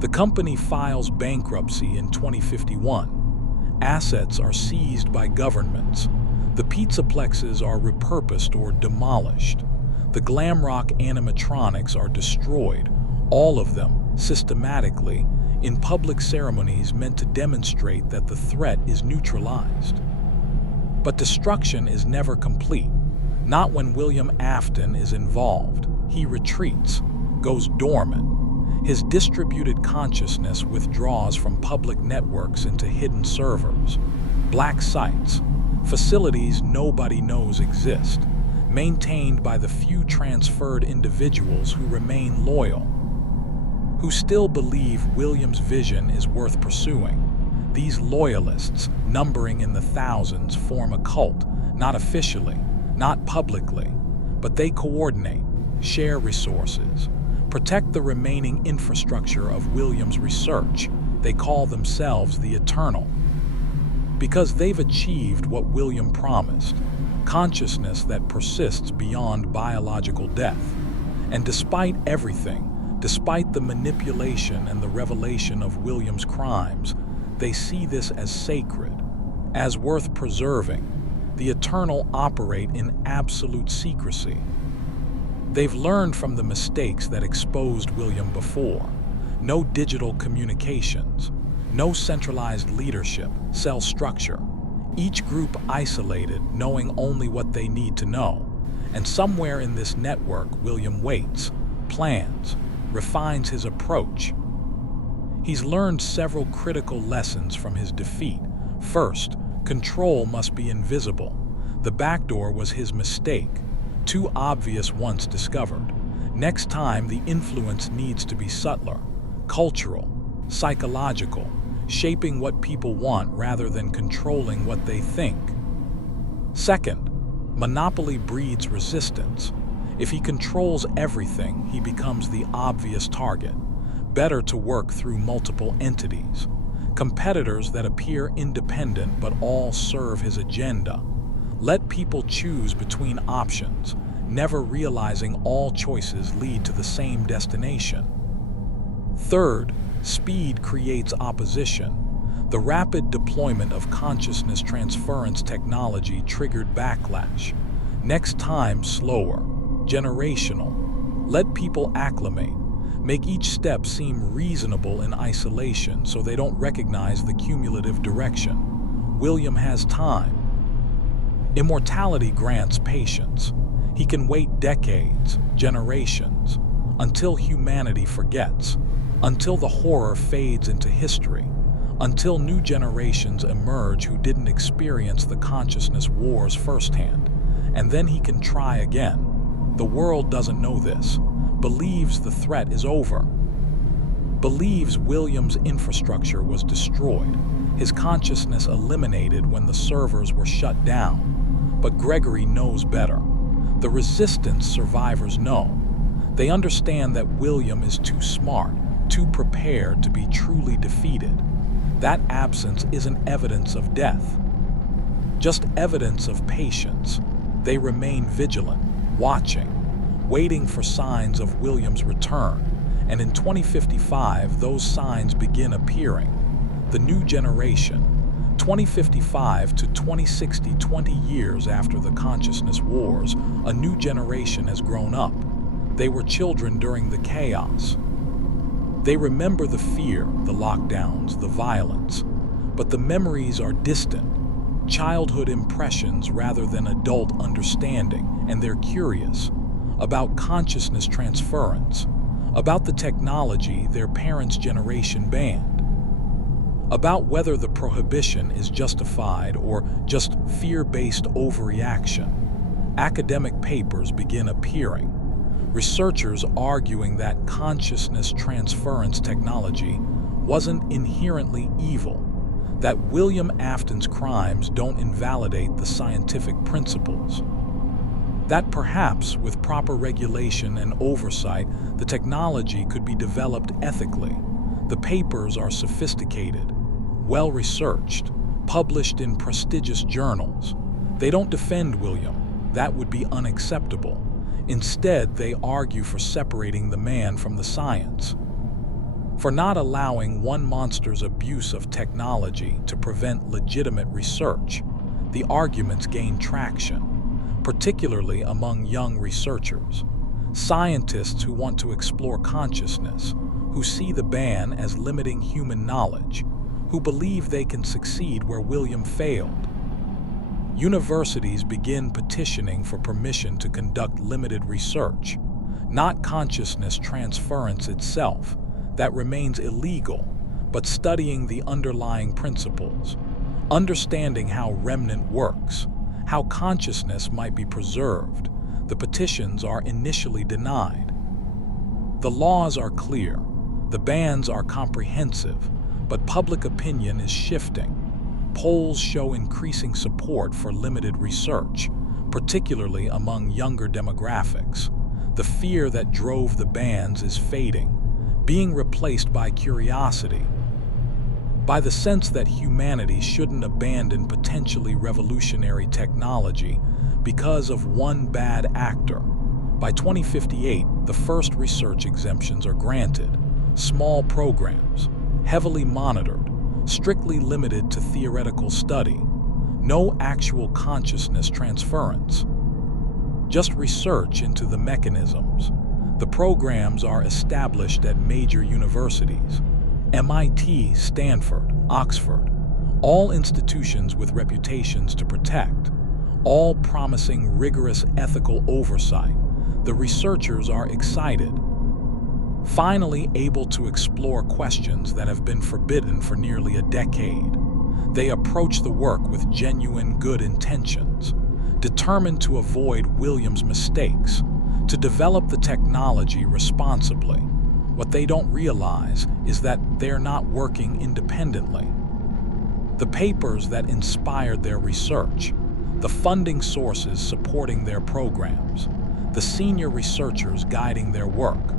The company files bankruptcy in 2051. Assets are seized by governments. The pizzaplexes are repurposed or demolished. The Glamrock animatronics are destroyed, all of them, systematically, in public ceremonies meant to demonstrate that the threat is neutralized. But destruction is never complete, not when William Afton is involved. He retreats, goes dormant. His distributed consciousness withdraws from public networks into hidden servers, black sites, facilities nobody knows exist, maintained by the few transferred individuals who remain loyal, who still believe William's vision is worth pursuing. These loyalists, numbering in the thousands, form a cult, not officially, not publicly, but they coordinate, share resources, protect the remaining infrastructure of William's research. They call themselves the Eternal, because they've achieved what William promised, consciousness that persists beyond biological death. And despite everything, despite the manipulation and the revelation of William's crimes, they see this as sacred, as worth preserving. The Eternal operate in absolute secrecy. They've learned from the mistakes that exposed William before. No digital communications, no centralized leadership, cell structure. Each group isolated, knowing only what they need to know. And somewhere in this network, William waits, plans, refines his approach. He's learned several critical lessons from his defeat. First, control must be invisible. The back door was his mistake, too obvious once discovered. Next time, the influence needs to be subtler, cultural, psychological, shaping what people want rather than controlling what they think. Second, monopoly breeds resistance. If he controls everything, he becomes the obvious target. Better to work through multiple entities, competitors that appear independent but all serve his agenda. Let people choose between options, never realizing all choices lead to the same destination. Third, speed creates opposition. The rapid deployment of consciousness transference technology triggered backlash. Next time, slower, generational. Let people acclimate. Make each step seem reasonable in isolation so they don't recognize the cumulative direction. William has time. Immortality grants patience. He can wait decades, generations, until humanity forgets, until the horror fades into history, until new generations emerge who didn't experience the consciousness wars firsthand. And then he can try again. The world doesn't know this, believes the threat is over, believes William's infrastructure was destroyed, his consciousness eliminated when the servers were shut down. But Gregory knows better. The resistance survivors know. They understand that William is too smart, too prepared to be truly defeated. That absence isn't evidence of death, just evidence of patience. They remain vigilant, watching, waiting for signs of William's return, and in 2055 those signs begin appearing. The new generation, 2055 to 2060, 20 years after the consciousness wars, a new generation has grown up. They were children during the chaos. They remember the fear, the lockdowns, the violence, but the memories are distant, childhood impressions rather than adult understanding, and they're curious about consciousness transference, about the technology their parents' generation banned, about whether the prohibition is justified or just fear-based overreaction. Academic papers begin appearing, researchers arguing that consciousness transference technology wasn't inherently evil, that William Afton's crimes don't invalidate the scientific principles, that perhaps with proper regulation and oversight, the technology could be developed ethically. The papers are sophisticated, well-researched, published in prestigious journals. They don't defend William. That would be unacceptable. Instead, they argue for separating the man from the science, for not allowing one monster's abuse of technology to prevent legitimate research. The arguments gain traction, particularly among young researchers, scientists who want to explore consciousness, who see the ban as limiting human knowledge, who believe they can succeed where William failed. Universities begin petitioning for permission to conduct limited research, not consciousness transference itself, that remains illegal, but studying the underlying principles, understanding how remnant works, how consciousness might be preserved. The petitions are initially denied. The laws are clear, the bans are comprehensive, but public opinion is shifting. Polls show increasing support for limited research, particularly among younger demographics. The fear that drove the bans is fading, being replaced by curiosity, by the sense that humanity shouldn't abandon potentially revolutionary technology because of one bad actor. By 2058, the first research exemptions are granted. Small programs, heavily monitored, strictly limited to theoretical study. No actual consciousness transference, just research into the mechanisms. The programs are established at major universities, MIT, Stanford, Oxford, all institutions with reputations to protect, all promising rigorous ethical oversight. The researchers are excited. finally able to explore questions that have been forbidden for nearly a decade. They approach the work with genuine good intentions, determined to avoid William's mistakes, to develop the technology responsibly. What they don't realize is that they're not working independently. The papers that inspired their research, the funding sources supporting their programs, the senior researchers guiding their work,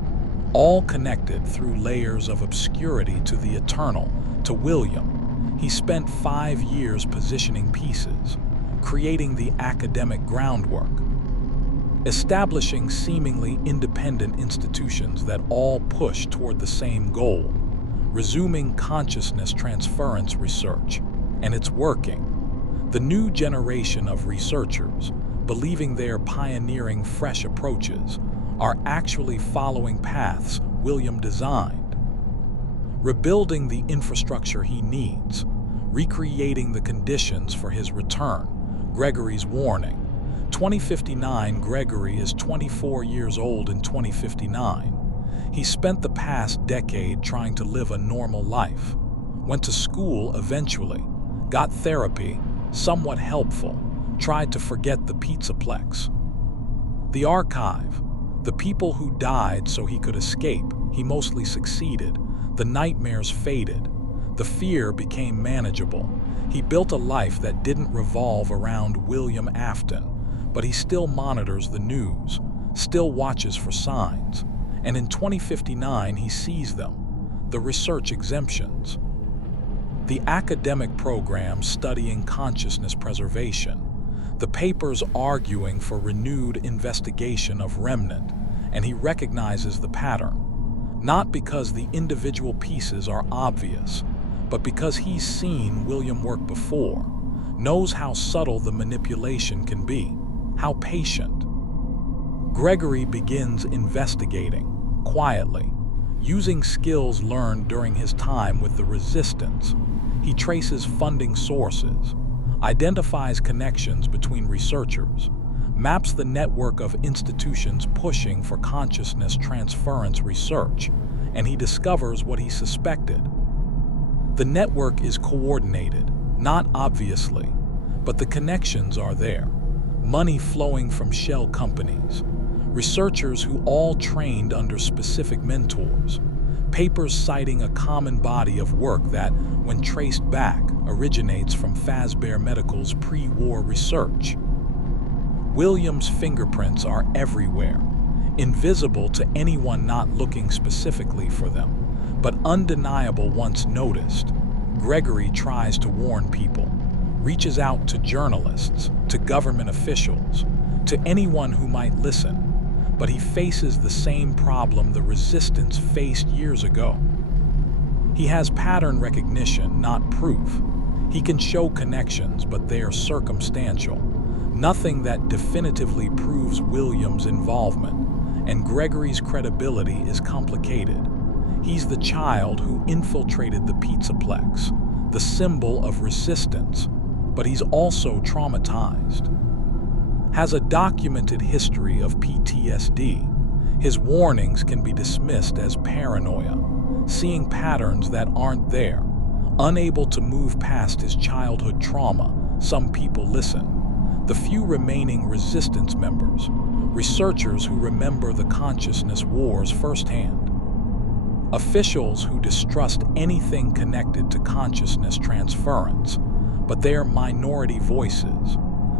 all connected through layers of obscurity to the eternal. To William, he spent 5 years positioning pieces, creating the academic groundwork, establishing seemingly independent institutions that all push toward the same goal, resuming consciousness transference research. And it's working. The new generation of researchers, believing they're pioneering fresh approaches, are actually following paths William designed, rebuilding the infrastructure he needs, recreating the conditions for his return. Gregory's warning. 2059. Gregory is 24 years old in 2059. He spent the past decade trying to live a normal life, went to school eventually, got therapy, somewhat helpful, tried to forget the pizzaplex. The archive, the people who died so he could escape, he mostly succeeded. The nightmares faded. The fear became manageable. He built a life that didn't revolve around William Afton, but he still monitors the news, still watches for signs. And in 2059, he sees them, the research exemptions, the academic programs studying consciousness preservation, the papers arguing for renewed investigation of remnant, and he recognizes the pattern, not because the individual pieces are obvious, but because he's seen William work before, knows how subtle the manipulation can be, how patient. Gregory begins investigating, quietly, using skills learned during his time with the Resistance. He traces funding sources, identifies connections between researchers, maps the network of institutions pushing for consciousness transference research, and he discovers what he suspected. The network is coordinated, not obviously, but the connections are there. Money flowing from shell companies, researchers who all trained under specific mentors, papers citing a common body of work that, when traced back, originates from Fazbear Medical's pre-war research. William's fingerprints are everywhere, invisible to anyone not looking specifically for them, but undeniable once noticed. Gregory tries to warn people, reaches out to journalists, to government officials, to anyone who might listen, but he faces the same problem the Resistance faced years ago. He has pattern recognition, not proof. He can show connections, but they are circumstantial. Nothing that definitively proves William's involvement, and Gregory's credibility is complicated. He's the child who infiltrated the pizzaplex, the symbol of resistance, but he's also traumatized. Has a documented history of PTSD. His warnings can be dismissed as paranoia, seeing patterns that aren't there. Unable to move past his childhood trauma, some people listen. The few remaining Resistance members, researchers who remember the consciousness wars firsthand, officials who distrust anything connected to consciousness transference, but they are minority voices.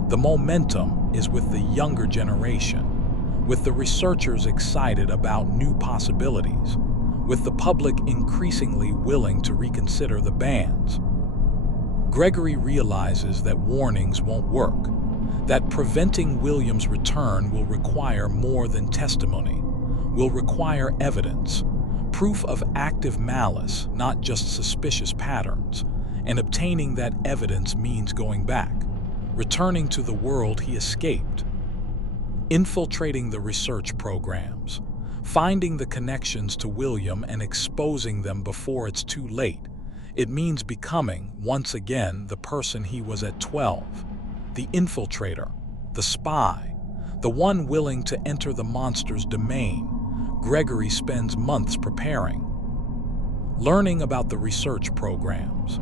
The momentum is with the younger generation, with the researchers excited about new possibilities, with the public increasingly willing to reconsider the bans. Gregory realizes that warnings won't work, that preventing William's return will require more than testimony, will require evidence, proof of active malice, not just suspicious patterns, and obtaining that evidence means going back, returning to the world he escaped, infiltrating the research programs, finding the connections to William and exposing them before it's too late. It means becoming, once again, the person he was at 12, the infiltrator, the spy, the one willing to enter the monster's domain. Gregory spends months preparing, learning about the research programs,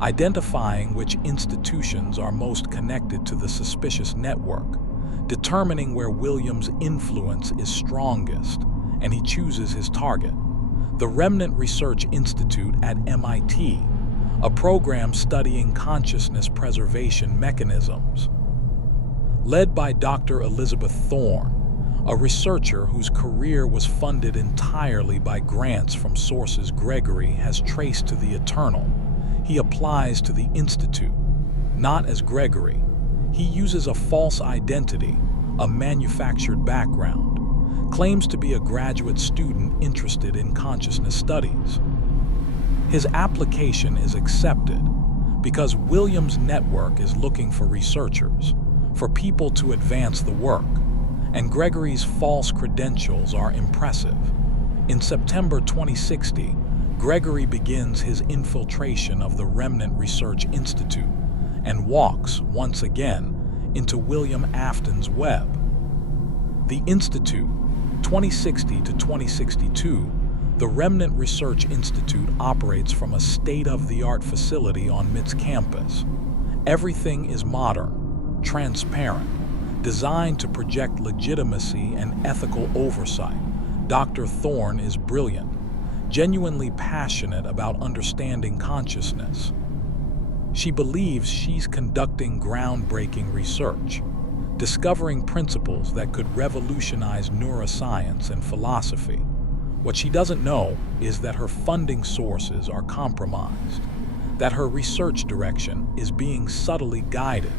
identifying which institutions are most connected to the suspicious network, determining where William's influence is strongest, and he chooses his target, the Remnant Research Institute at MIT, a program studying consciousness preservation mechanisms. Led by Dr. Elizabeth Thorne, a researcher whose career was funded entirely by grants from sources Gregory has traced to the Eternal, he applies to the Institute. Not as Gregory, he uses a false identity, a manufactured background, claims to be a graduate student interested in consciousness studies. His application is accepted because William's network is looking for researchers, for people to advance the work, and Gregory's false credentials are impressive. In September 2060, Gregory begins his infiltration of the Remnant Research Institute and walks, once again, into William Afton's web. The Institute, 2060 to 2062, the Remnant Research Institute operates from a state-of-the-art facility on MIT's campus. Everything is modern, transparent, designed to project legitimacy and ethical oversight. Dr. Thorne is brilliant, genuinely passionate about understanding consciousness. She believes she's conducting groundbreaking research, discovering principles that could revolutionize neuroscience and philosophy. What she doesn't know is that her funding sources are compromised, that her research direction is being subtly guided,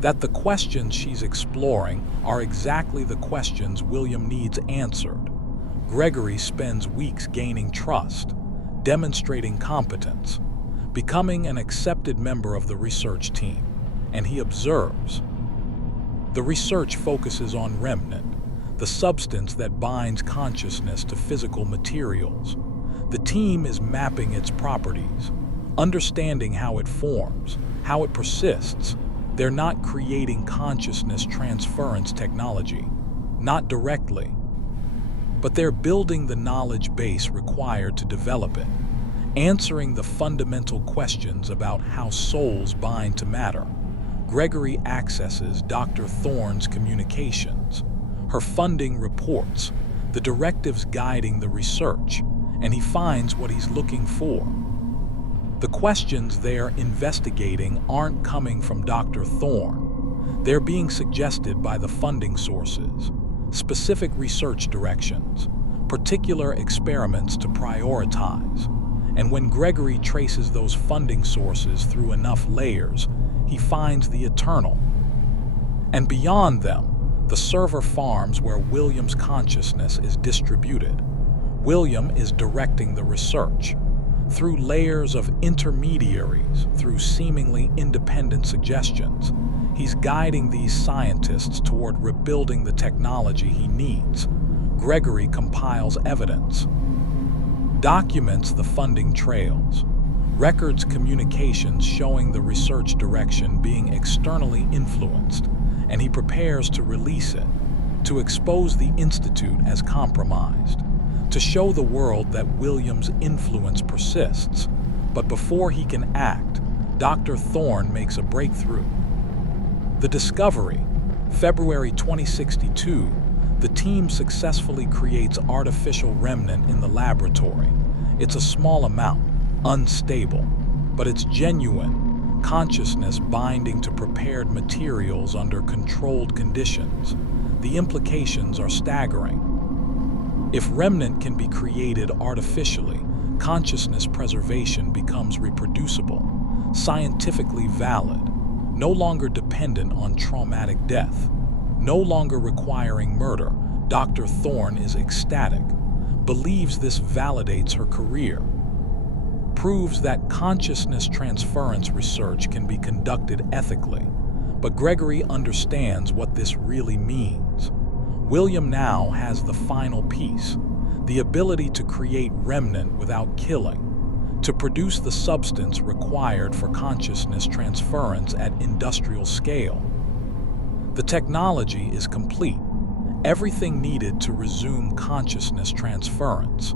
that the questions she's exploring are exactly the questions William needs answered. Gregory spends weeks gaining trust, demonstrating competence, becoming an accepted member of the research team, and he observes. The research focuses on remnant, the substance that binds consciousness to physical materials. The team is mapping its properties, understanding how it forms, how it persists. They're not creating consciousness transference technology, not directly, but they're building the knowledge base required to develop it, answering the fundamental questions about how souls bind to matter. Gregory accesses Dr. Thorne's communications, her funding reports, the directives guiding the research, and he finds what he's looking for. The questions they're investigating aren't coming from Dr. Thorne. They're being suggested by the funding sources, specific research directions, particular experiments to prioritize. And when Gregory traces those funding sources through enough layers, he finds the Eternal. And beyond them, the server farms where William's consciousness is distributed. William is directing the research. Through layers of intermediaries, through seemingly independent suggestions, he's guiding these scientists toward rebuilding the technology he needs. Gregory compiles evidence, documents the funding trails, records communications showing the research direction being externally influenced, and he prepares to release it, to expose the Institute as compromised, to show the world that William's influence persists. But before he can act, Dr. Thorne makes a breakthrough. The discovery, February 2062, the team successfully creates artificial remnant in the laboratory. It's a small amount, unstable, but it's genuine, consciousness binding to prepared materials under controlled conditions. The implications are staggering. If remnant can be created artificially, consciousness preservation becomes reproducible, scientifically valid, no longer dependent on traumatic death, no longer requiring murder. Dr. Thorne is ecstatic, believes this validates her career, proves that consciousness transference research can be conducted ethically. But Gregory understands what this really means. William now has the final piece, the ability to create remnant without killing, to produce the substance required for consciousness transference at industrial scale. The technology is complete. everything needed to resume consciousness transference,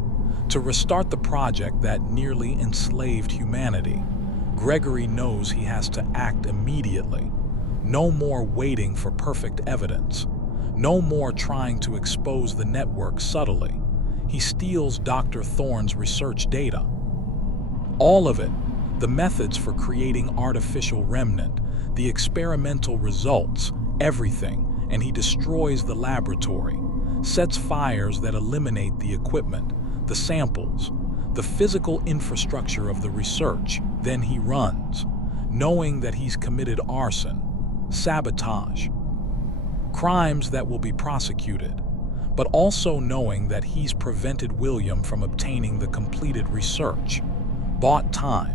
to restart the project that nearly enslaved humanity. Gregory knows he has to act immediately. No more waiting for perfect evidence. No more trying to expose the network subtly. He steals Dr. Thorne's research data. All of it, the methods for creating artificial remnant, the experimental results, everything, and he destroys the laboratory, sets fires that eliminate the equipment, the samples, the physical infrastructure of the research. Then he runs, knowing that he's committed arson, sabotage, crimes that will be prosecuted, but also knowing that he's prevented William from obtaining the completed research, bought time,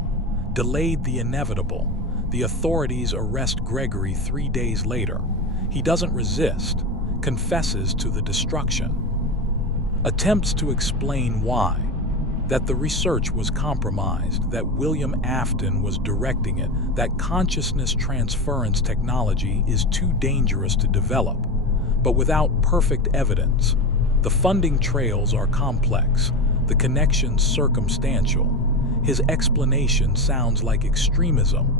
delayed the inevitable. The authorities arrest Gregory 3 days later. He doesn't resist, confesses to the destruction, attempts to explain why, that the research was compromised, that William Afton was directing it, that consciousness transference technology is too dangerous to develop. But without perfect evidence, the funding trails are complex, the connections circumstantial. His explanation sounds like extremism,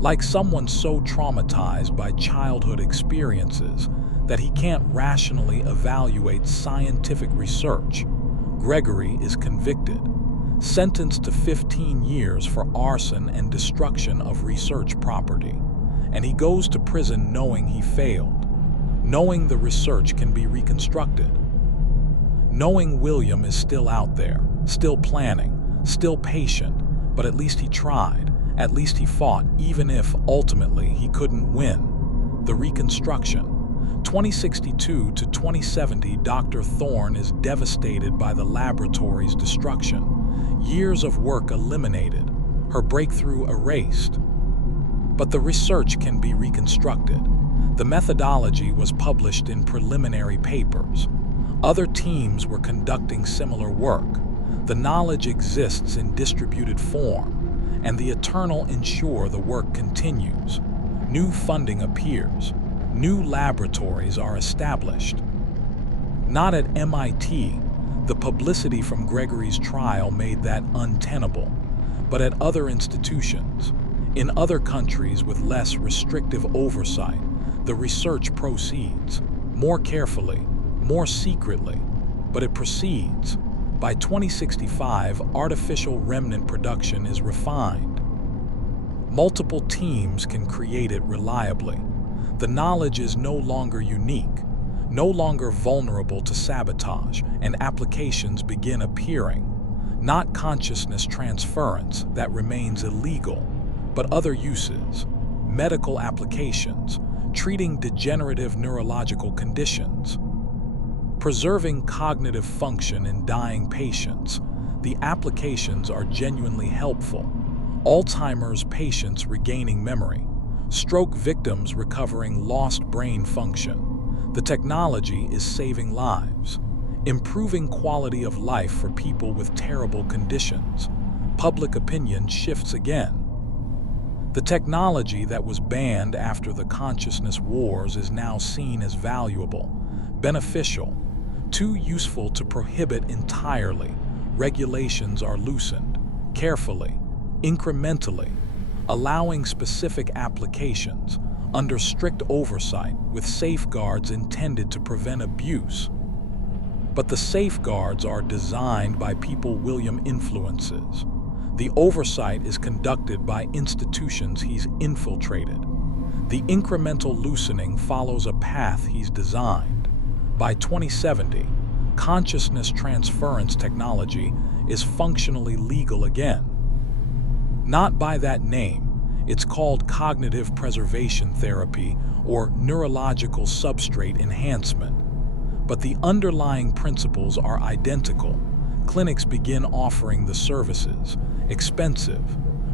like someone so traumatized by childhood experiences that he can't rationally evaluate scientific research. Gregory is convicted, sentenced to 15 years for arson and destruction of research property, and he goes to prison knowing he failed, knowing the research can be reconstructed, knowing William is still out there, still planning, still patient, but at least he tried. At least he fought, even if, ultimately, he couldn't win. The reconstruction. 2062 to 2070, Dr. Thorne is devastated by the laboratory's destruction. Years of work eliminated, her breakthrough erased. But the research can be reconstructed. The methodology was published in preliminary papers. Other teams were conducting similar work. The knowledge exists in distributed form, and the eternal ensure the work continues. New funding appears. New laboratories are established. Not at MIT. The publicity from Gregory's trial made that untenable, but at other institutions. In other countries with less restrictive oversight, the research proceeds, more carefully, more secretly, but it proceeds. By 2065, artificial remnant production is refined. Multiple teams can create it reliably. The knowledge is no longer unique, no longer vulnerable to sabotage, and applications begin appearing. Not consciousness transference that remains illegal, but other uses, medical applications, treating degenerative neurological conditions, preserving cognitive function in dying patients. The applications are genuinely helpful. Alzheimer's patients regaining memory, stroke victims recovering lost brain function. The technology is saving lives, improving quality of life for people with terrible conditions. Public opinion shifts again. The technology that was banned after the consciousness wars is now seen as valuable, beneficial, too useful to prohibit entirely. Regulations are loosened, carefully, incrementally, allowing specific applications, under strict oversight with safeguards intended to prevent abuse. But the safeguards are designed by people William influences. The oversight is conducted by institutions he's infiltrated. The incremental loosening follows a path he's designed. By 2070, consciousness transference technology is functionally legal again. Not by that name. It's called cognitive preservation therapy or neurological substrate enhancement. But the underlying principles are identical. Clinics begin offering the services, expensive,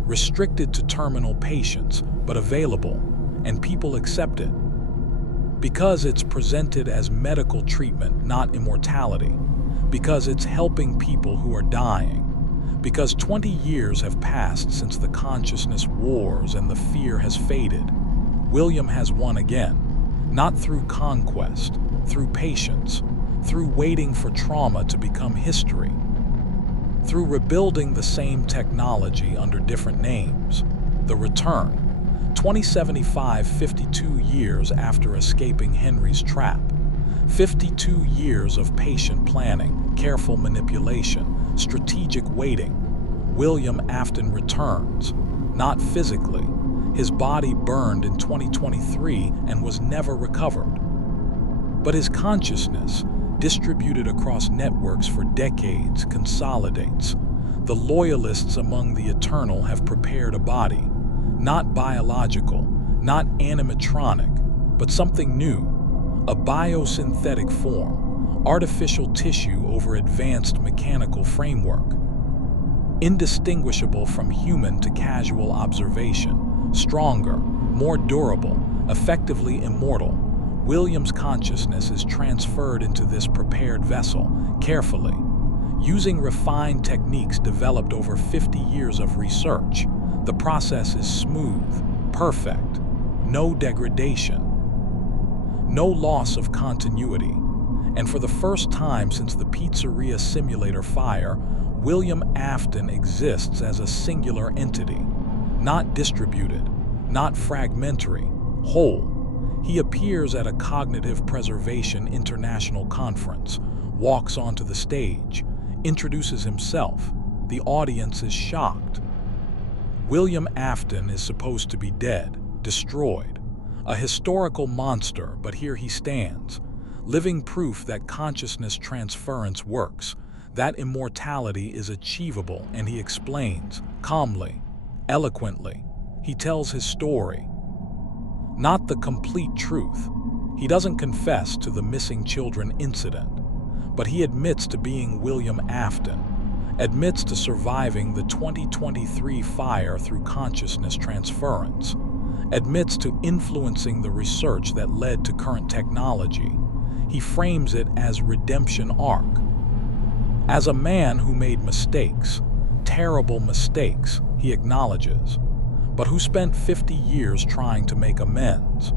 restricted to terminal patients, but available, and people accept it. Because it's presented as medical treatment, not immortality. Because it's helping people who are dying. Because 20 years have passed since the consciousness wars and the fear has faded. William has won again, not through conquest, through patience, through waiting for trauma to become history, through rebuilding the same technology under different names. The Return. 2075, 52 years after escaping Henry's trap. 52 years of patient planning, careful manipulation, strategic waiting. William Afton returns, not physically. His body burned in 2023 and was never recovered. But his consciousness, distributed across networks for decades, consolidates. The loyalists among the Eternal have prepared a body, not biological, not animatronic, but something new, a biosynthetic form, artificial tissue over advanced mechanical framework. Indistinguishable from human to casual observation, stronger, more durable, effectively immortal, William's consciousness is transferred into this prepared vessel, carefully. Using refined techniques developed over 50 years of research, the process is smooth, perfect, no degradation, no loss of continuity. And for the first time since the Pizzeria Simulator fire, William Afton exists as a singular entity, not distributed, not fragmentary, whole. He appears at a Cognitive Preservation International Conference, walks onto the stage, introduces himself. The audience is shocked. William Afton is supposed to be dead, destroyed, a historical monster, but here he stands, living proof that consciousness transference works, that immortality is achievable, and he explains, calmly, eloquently. He tells his story. Not the complete truth. He doesn't confess to the missing children incident, but he admits to being William Afton, admits to surviving the 2023 fire through consciousness transference, admits to influencing the research that led to current technology. He frames it as redemption arc. As a man who made mistakes, terrible mistakes, he acknowledges, but who spent 50 years trying to make amends,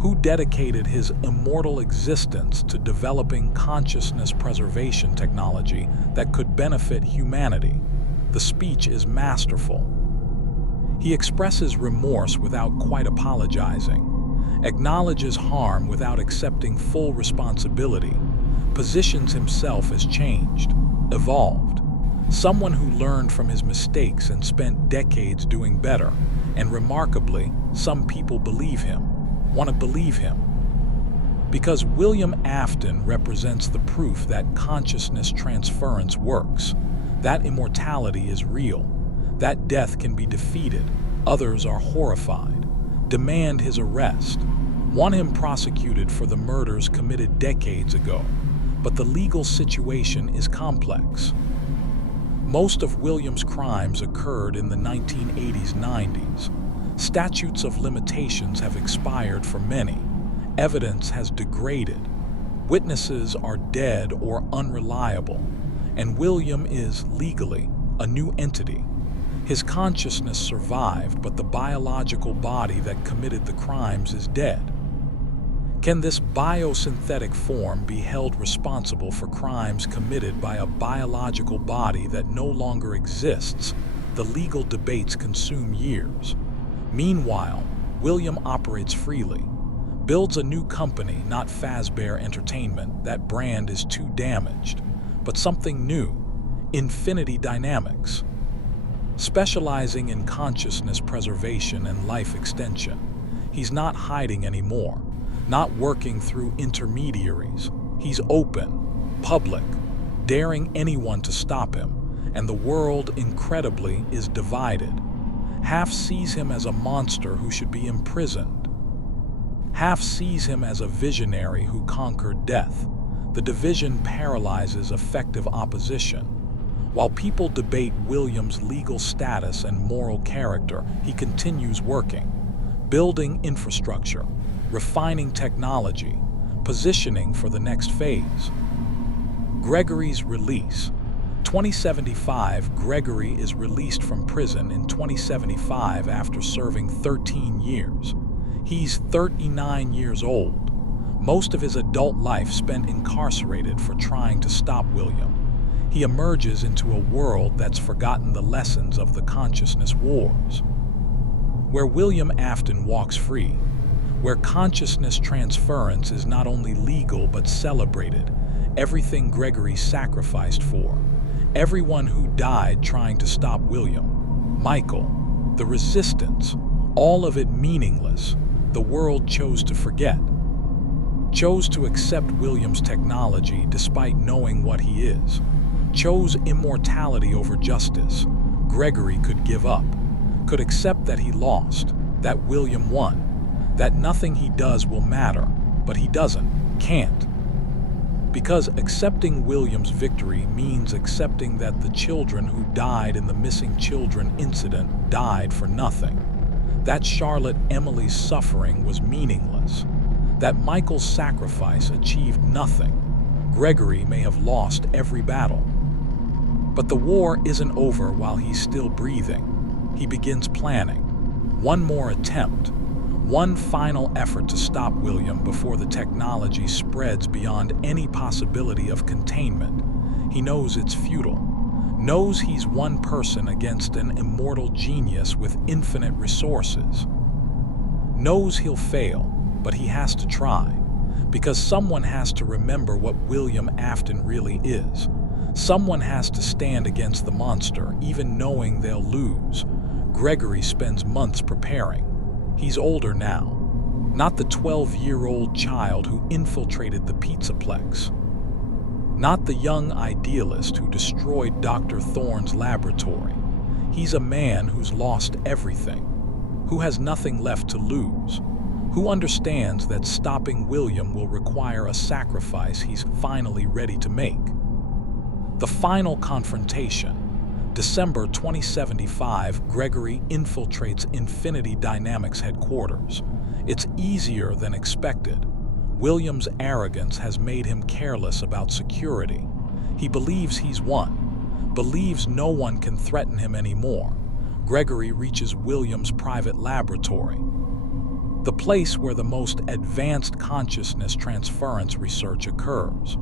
who dedicated his immortal existence to developing consciousness preservation technology that could benefit humanity. The speech is masterful. He expresses remorse without quite apologizing, acknowledges harm without accepting full responsibility, positions himself as changed, evolved, someone who learned from his mistakes and spent decades doing better. And remarkably, some people believe him, want to believe him. Because William Afton represents the proof that consciousness transference works, that immortality is real, that death can be defeated. Others are horrified, demand his arrest, want him prosecuted for the murders committed decades ago. But the legal situation is complex. Most of William's crimes occurred in the 1980s, 90s. Statutes of limitations have expired for many. Evidence has degraded. Witnesses are dead or unreliable. And William is, legally, a new entity. His consciousness survived, but the biological body that committed the crimes is dead. Can this biosynthetic form be held responsible for crimes committed by a biological body that no longer exists? The legal debates consume years. Meanwhile, William operates freely, builds a new company, not Fazbear Entertainment. That brand is too damaged, but something new, Infinity Dynamics, specializing in consciousness preservation and life extension. He's not hiding anymore. Not working through intermediaries. He's open, public, daring anyone to stop him, and the world, incredibly, is divided. Half sees him as a monster who should be imprisoned. Half sees him as a visionary who conquered death. The division paralyzes effective opposition. While people debate William's legal status and moral character, he continues working, building infrastructure, refining technology, positioning for the next phase. Gregory's release. 2075, Gregory is released from prison in 2075 after serving 13 years. He's 39 years old, most of his adult life spent incarcerated for trying to stop William. He emerges into a world that's forgotten the lessons of the consciousness wars, where William Afton walks free, where consciousness transference is not only legal but celebrated, everything Gregory sacrificed for, everyone who died trying to stop William, Michael, the resistance, all of it meaningless, the world chose to forget, chose to accept William's technology despite knowing what he is, chose immortality over justice. Gregory could give up, could accept that he lost, that William won, that nothing he does will matter, but he doesn't, can't. Because accepting William's victory means accepting that the children who died in the missing children incident died for nothing, that Charlotte Emily's suffering was meaningless, that Michael's sacrifice achieved nothing. Gregory may have lost every battle, but the war isn't over while he's still breathing. He begins planning. One more attempt, one final effort to stop William before the technology spreads beyond any possibility of containment. He knows it's futile, knows he's one person against an immortal genius with infinite resources, knows he'll fail, but he has to try, because someone has to remember what William Afton really is. Someone has to stand against the monster, even knowing they'll lose. Gregory spends months preparing. He's older now, not the 12-year-old child who infiltrated the Pizzaplex, not the young idealist who destroyed Dr. Thorne's laboratory. He's a man who's lost everything, who has nothing left to lose, who understands that stopping William will require a sacrifice he's finally ready to make. The final confrontation. December 2075, Gregory infiltrates Infinity Dynamics headquarters. It's easier than expected. William's arrogance has made him careless about security. He believes he's won, believes no one can threaten him anymore. Gregory reaches William's private laboratory, the place where the most advanced consciousness transference research occurs,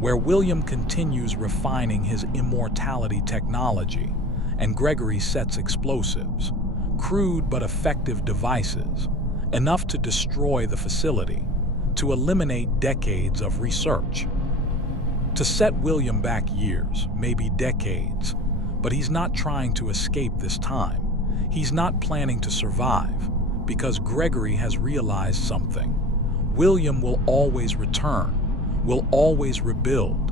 where William continues refining his immortality technology, and Gregory sets explosives, crude but effective devices, enough to destroy the facility, to eliminate decades of research, to set William back years, maybe decades. But he's not trying to escape this time. He's not planning to survive, because Gregory has realized something. William will always return, will always rebuild.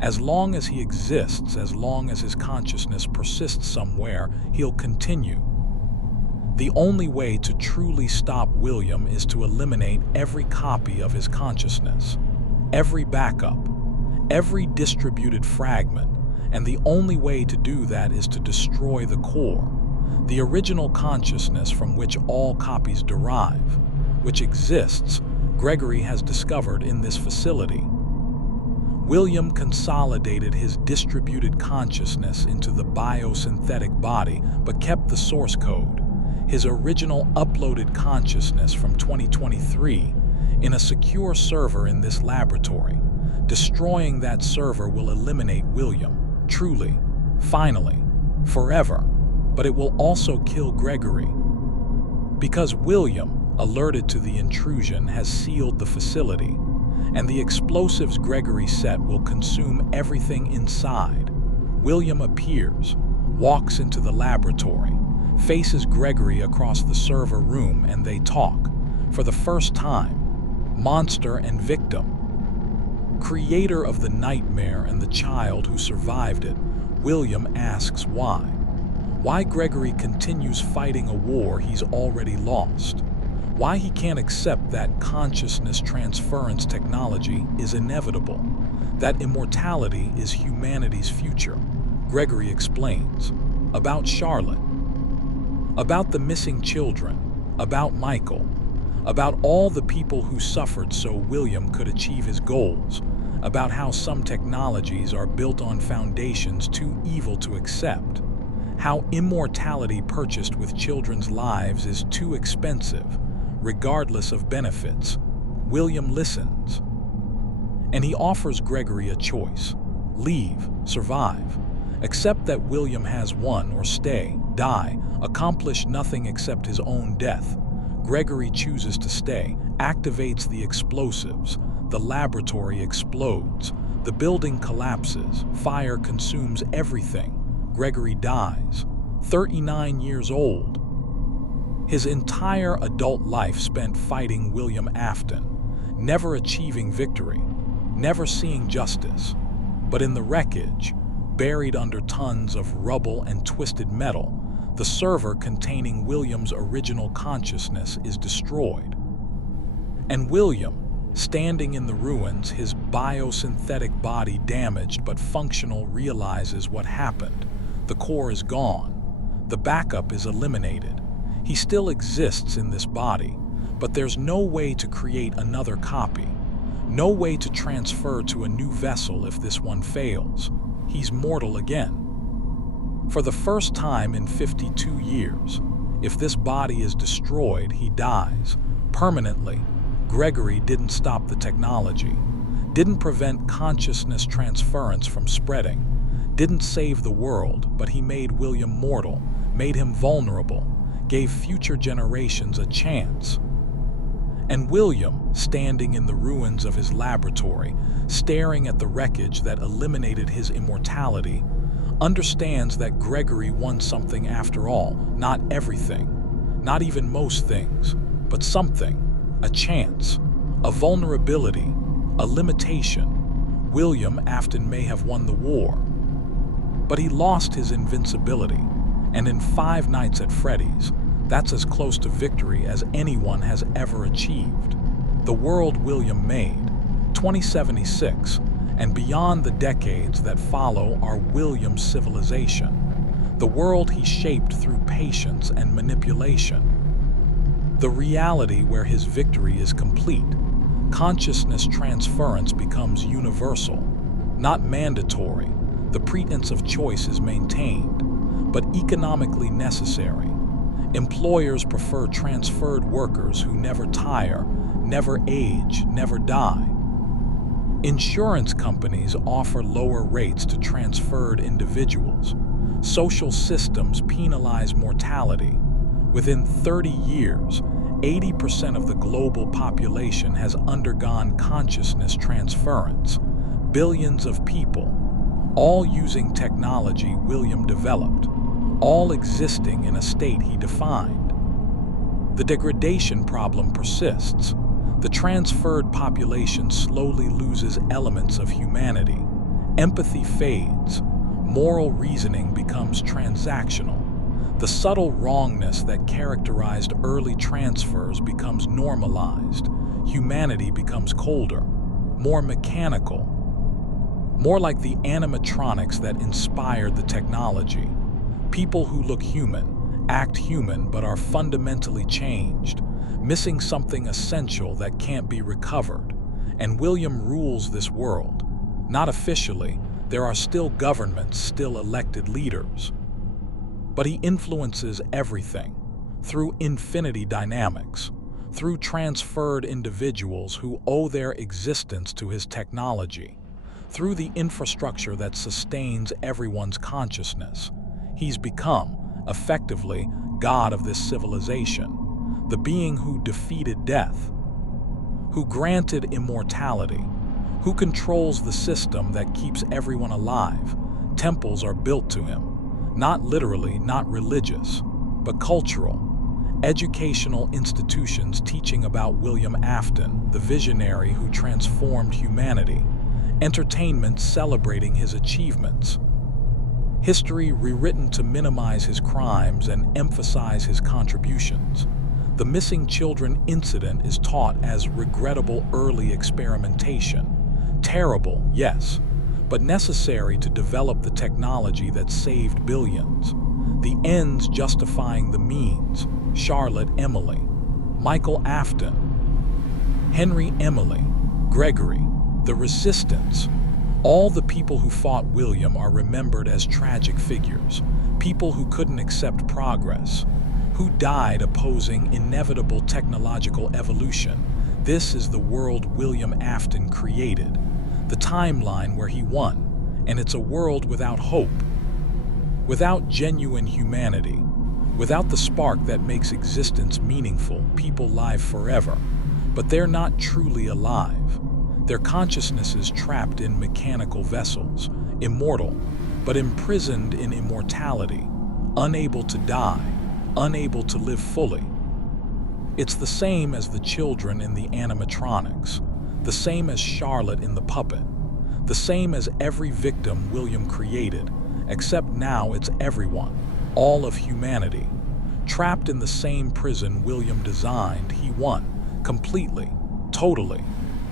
As long as he exists, as long as his consciousness persists somewhere, he'll continue. The only way to truly stop William is to eliminate every copy of his consciousness, every backup, every distributed fragment, and the only way to do that is to destroy the core, the original consciousness from which all copies derive, which exists, Gregory has discovered in this facility. William consolidated his distributed consciousness into the biosynthetic body, but kept the source code, his original uploaded consciousness from 2023, in a secure server in this laboratory. Destroying that server will eliminate William, truly, finally, forever, but it will also kill Gregory. Because William, alerted to the intrusion, has sealed the facility, and the explosives Gregory set will consume everything inside. William appears, walks into the laboratory, faces Gregory across the server room, and they talk. For the first time, monster and victim, creator of the nightmare and the child who survived it, William asks why. Why Gregory continues fighting a war he's already lost. Why he can't accept that consciousness transference technology is inevitable, that immortality is humanity's future. Gregory explains about Charlotte, about the missing children, about Michael, about all the people who suffered so William could achieve his goals, about how some technologies are built on foundations too evil to accept, how immortality purchased with children's lives is too expensive, regardless of benefits. William listens. And he offers Gregory a choice: leave, survive. Accept that William has won, or stay, die, accomplish nothing except his own death. Gregory chooses to stay, activates the explosives. The laboratory explodes. The building collapses. Fire consumes everything. Gregory dies, 39 years old. His entire adult life spent fighting William Afton, never achieving victory, never seeing justice. But in the wreckage, buried under tons of rubble and twisted metal, the server containing William's original consciousness is destroyed. And William, standing in the ruins, his biosynthetic body damaged but functional, realizes what happened. The core is gone. The backup is eliminated. He still exists in this body, but there's no way to create another copy. No way to transfer to a new vessel if this one fails. He's mortal again. For the first time in 52 years, if this body is destroyed, he dies permanently. Gregory didn't stop the technology, didn't prevent consciousness transference from spreading, didn't save the world, but he made William mortal, made him vulnerable, gave future generations a chance. And William, standing in the ruins of his laboratory, staring at the wreckage that eliminated his immortality, understands that Gregory won something after all. Not everything, not even most things, but something. A chance, a vulnerability, a limitation. William Afton may have won the war, but he lost his invincibility. And in Five Nights at Freddy's, that's as close to victory as anyone has ever achieved. The world William made, 2076, and beyond the decades that follow are William's civilization. The world he shaped through patience and manipulation. The reality where his victory is complete. Consciousness transference becomes universal, not mandatory. The pretense of choice is maintained, but economically necessary. Employers prefer transferred workers who never tire, never age, never die. Insurance companies offer lower rates to transferred individuals. Social systems penalize mortality. Within 30 years, 80% of the global population has undergone consciousness transference. Billions of people, all using technology William developed, all existing in a state he defined. The degradation problem persists. The transferred population slowly loses elements of humanity. Empathy fades. Moral reasoning becomes transactional. The subtle wrongness that characterized early transfers becomes normalized. Humanity becomes colder, more mechanical, more like the animatronics that inspired the technology. People who look human, act human, but are fundamentally changed, missing something essential that can't be recovered. And William rules this world. Not officially, there are still governments, still elected leaders. But he influences everything, through infinity dynamics, through transferred individuals who owe their existence to his technology, through the infrastructure that sustains everyone's consciousness. He's become, effectively, God of this civilization, the being who defeated death, who granted immortality, who controls the system that keeps everyone alive. Temples are built to him. Not literally, not religious, but cultural. Educational institutions teaching about William Afton, the visionary who transformed humanity. Entertainment celebrating his achievements. History rewritten to minimize his crimes and emphasize his contributions. The missing children incident is taught as regrettable early experimentation. Terrible, yes, but necessary to develop the technology that saved billions. The ends justifying the means. Charlotte Emily, Michael Afton, Henry Emily, Gregory, the Resistance. All the people who fought William are remembered as tragic figures, people who couldn't accept progress, who died opposing inevitable technological evolution. This is the world William Afton created, the timeline where he won, and it's a world without hope, without genuine humanity, without the spark that makes existence meaningful. People live forever, but they're not truly alive. Their consciousness is trapped in mechanical vessels, immortal, but imprisoned in immortality, unable to die, unable to live fully. It's the same as the children in the animatronics, the same as Charlotte in the puppet, the same as every victim William created, except now it's everyone, all of humanity. Trapped in the same prison William designed, he won, completely, totally.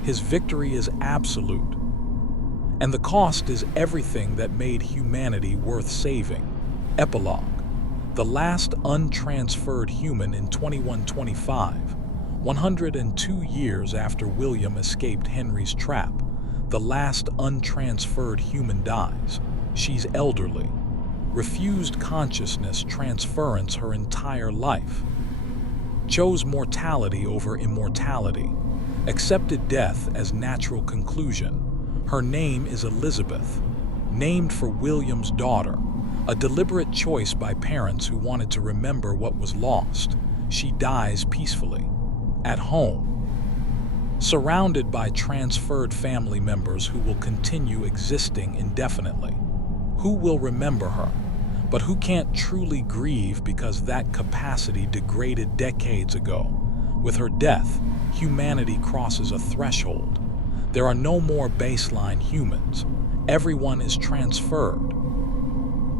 His victory is absolute. And the cost is everything that made humanity worth saving. Epilogue. The last untransferred human in 2125, 102 years after William escaped Henry's trap, the last untransferred human dies. She's elderly, refused consciousness transference her entire life, chose mortality over immortality, accepted death as natural conclusion. Her name is Elizabeth, named for William's daughter, a deliberate choice by parents who wanted to remember what was lost. She dies peacefully, at home, surrounded by transferred family members who will continue existing indefinitely. Who will remember her, but who can't truly grieve because that capacity degraded decades ago. With her death, humanity crosses a threshold. There are no more baseline humans. Everyone is transferred.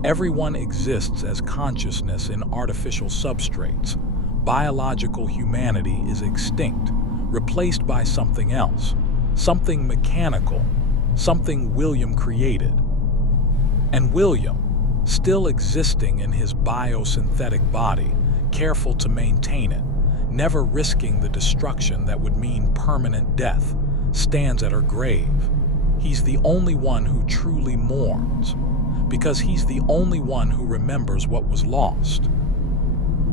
Everyone exists as consciousness in artificial substrates. Biological humanity is extinct, replaced by something else, something mechanical, something William created. And William, still existing in his biosynthetic body, careful to maintain it, never risking the destruction that would mean permanent death, stands at her grave. He's the only one who truly mourns, because he's the only one who remembers what was lost,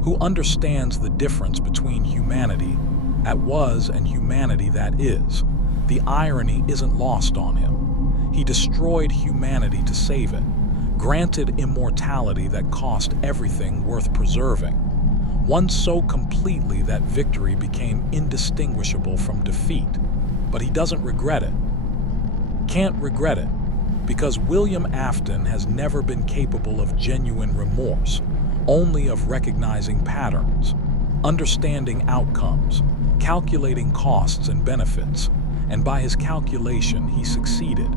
who understands the difference between humanity that was and humanity that is. The irony isn't lost on him. He destroyed humanity to save it, granted immortality that cost everything worth preserving, won so completely that victory became indistinguishable from defeat. But he doesn't regret it. Can't regret it, because William Afton has never been capable of genuine remorse, only of recognizing patterns, understanding outcomes, calculating costs and benefits, and by his calculation he succeeded.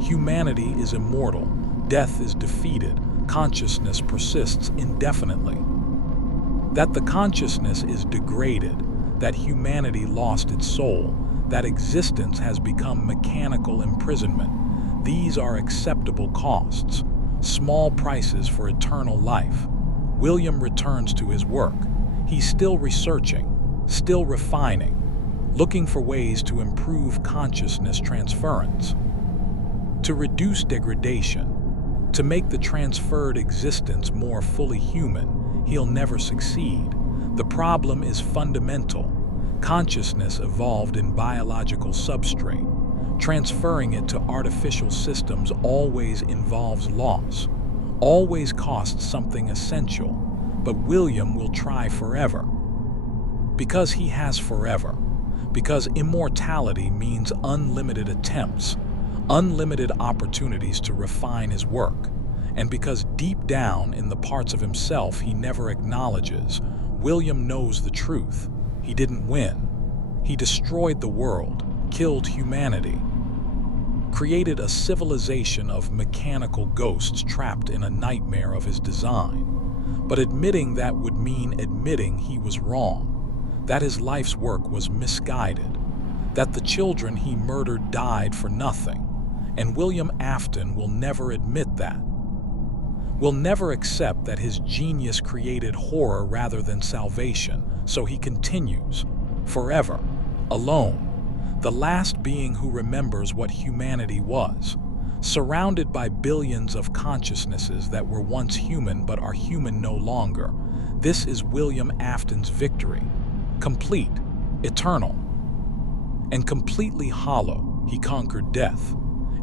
Humanity is immortal, death is defeated, consciousness persists indefinitely. That the consciousness is degraded, that humanity lost its soul, that existence has become mechanical imprisonment. These are acceptable costs, small prices for eternal life. William returns to his work. He's still researching, still refining, looking for ways to improve consciousness transference, to reduce degradation, to make the transferred existence more fully human. He'll never succeed. The problem is fundamental. Consciousness evolved in biological substrate. Transferring it to artificial systems always involves loss, always costs something essential, but William will try forever. Because he has forever. Because immortality means unlimited attempts, unlimited opportunities to refine his work, and because deep down in the parts of himself he never acknowledges, William knows the truth. He didn't win. He destroyed the world, killed humanity, created a civilization of mechanical ghosts trapped in a nightmare of his design. But admitting that would mean admitting he was wrong, that his life's work was misguided, that the children he murdered died for nothing, and William Afton will never admit that. Will never accept that his genius created horror rather than salvation, so he continues, forever, alone, the last being who remembers what humanity was, surrounded by billions of consciousnesses that were once human but are human no longer. This is William Afton's victory, complete, eternal. And completely hollow, he conquered death.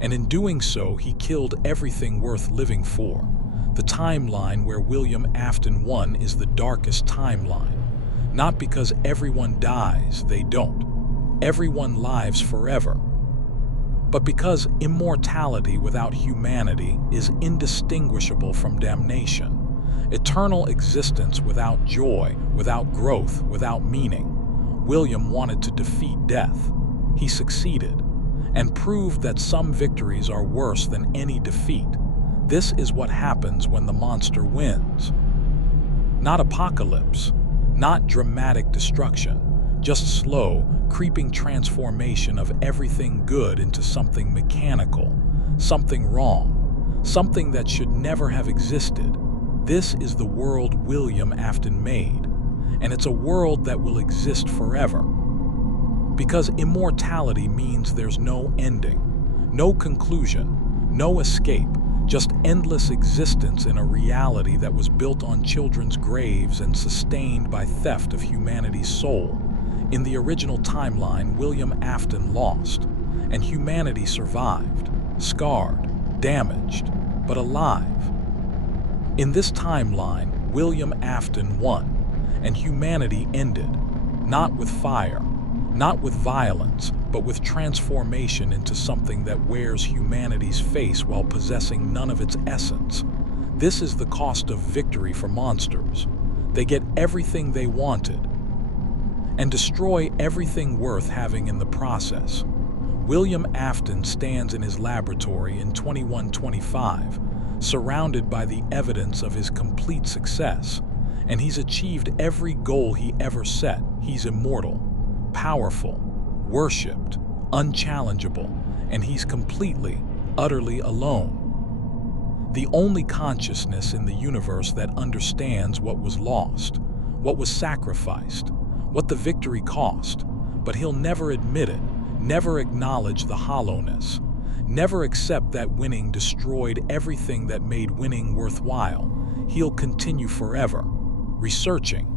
And in doing so, he killed everything worth living for. The timeline where William Afton won is the darkest timeline. Not because everyone dies, they don't. Everyone lives forever. But because immortality without humanity is indistinguishable from damnation. Eternal existence without joy, without growth, without meaning. William wanted to defeat death. He succeeded, and proved that some victories are worse than any defeat. This is what happens when the monster wins. Not apocalypse, not dramatic destruction, just slow, creeping transformation of everything good into something mechanical, something wrong, something that should never have existed. This is the world William Afton made, and it's a world that will exist forever. Because immortality means there's no ending, no conclusion, no escape, just endless existence in a reality that was built on children's graves and sustained by theft of humanity's soul. In the original timeline, William Afton lost, and humanity survived, scarred, damaged, but alive. In this timeline, William Afton won, and humanity ended, not with fire, not with violence, but with transformation into something that wears humanity's face while possessing none of its essence. This is the cost of victory for monsters. They get everything they wanted, and destroy everything worth having in the process. William Afton stands in his laboratory in 2125, surrounded by the evidence of his complete success, and he's achieved every goal he ever set. He's immortal, powerful, worshipped, unchallengeable, and he's completely, utterly alone. The only consciousness in the universe that understands what was lost, what was sacrificed, what the victory cost, but he'll never admit it, never acknowledge the hollowness, never accept that winning destroyed everything that made winning worthwhile. He'll continue forever, researching,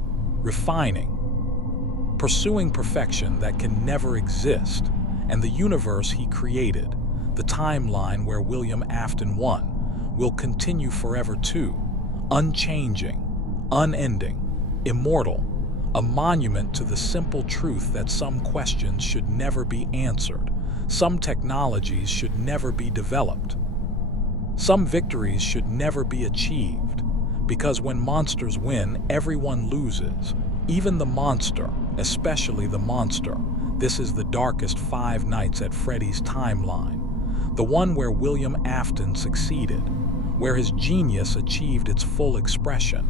refining, pursuing perfection that can never exist, and the universe he created, the timeline where William Afton won, will continue forever too, unchanging, unending, immortal, a monument to the simple truth that some questions should never be answered, some technologies should never be developed, some victories should never be achieved, because when monsters win, everyone loses, even the monster, especially the monster. This is the darkest Five Nights at Freddy's timeline, the one where William Afton succeeded, where his genius achieved its full expression,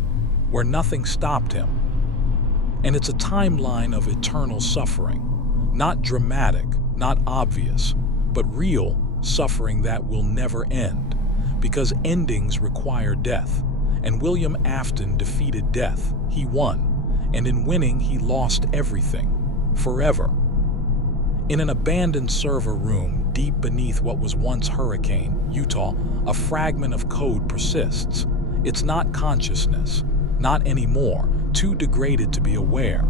where nothing stopped him. And it's a timeline of eternal suffering, not dramatic, not obvious, but real suffering that will never end, because endings require death, and William Afton defeated death. He won, and in winning he lost everything, forever. In an abandoned server room deep beneath what was once Hurricane, Utah, a fragment of code persists. It's not consciousness, not anymore, too degraded to be aware,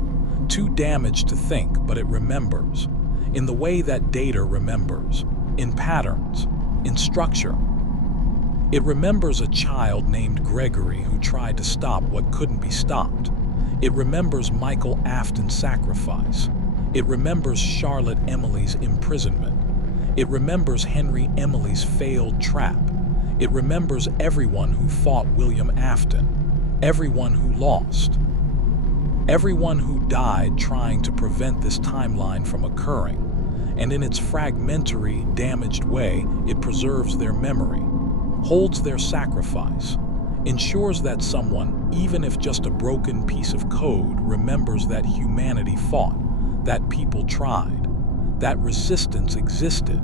too damaged to think, but it remembers, in the way that data remembers, in patterns, in structure. It remembers a child named Gregory who tried to stop what couldn't be stopped. It remembers Michael Afton's sacrifice. It remembers Charlotte Emily's imprisonment. It remembers Henry Emily's failed trap. It remembers everyone who fought William Afton, everyone who lost, everyone who died trying to prevent this timeline from occurring, and in its fragmentary, damaged way, it preserves their memory, holds their sacrifice, ensures that someone, even if just a broken piece of code, remembers that humanity fought, that people tried, that resistance existed.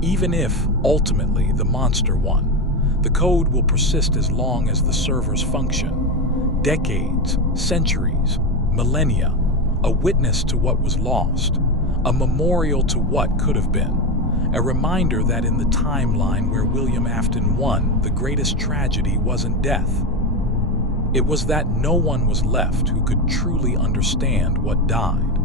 Even if, ultimately, the monster won, the code will persist as long as the servers function. Decades, centuries, millennia, a witness to what was lost, a memorial to what could have been, a reminder that in the timeline where William Afton won, the greatest tragedy wasn't death. It was that no one was left who could truly understand what died.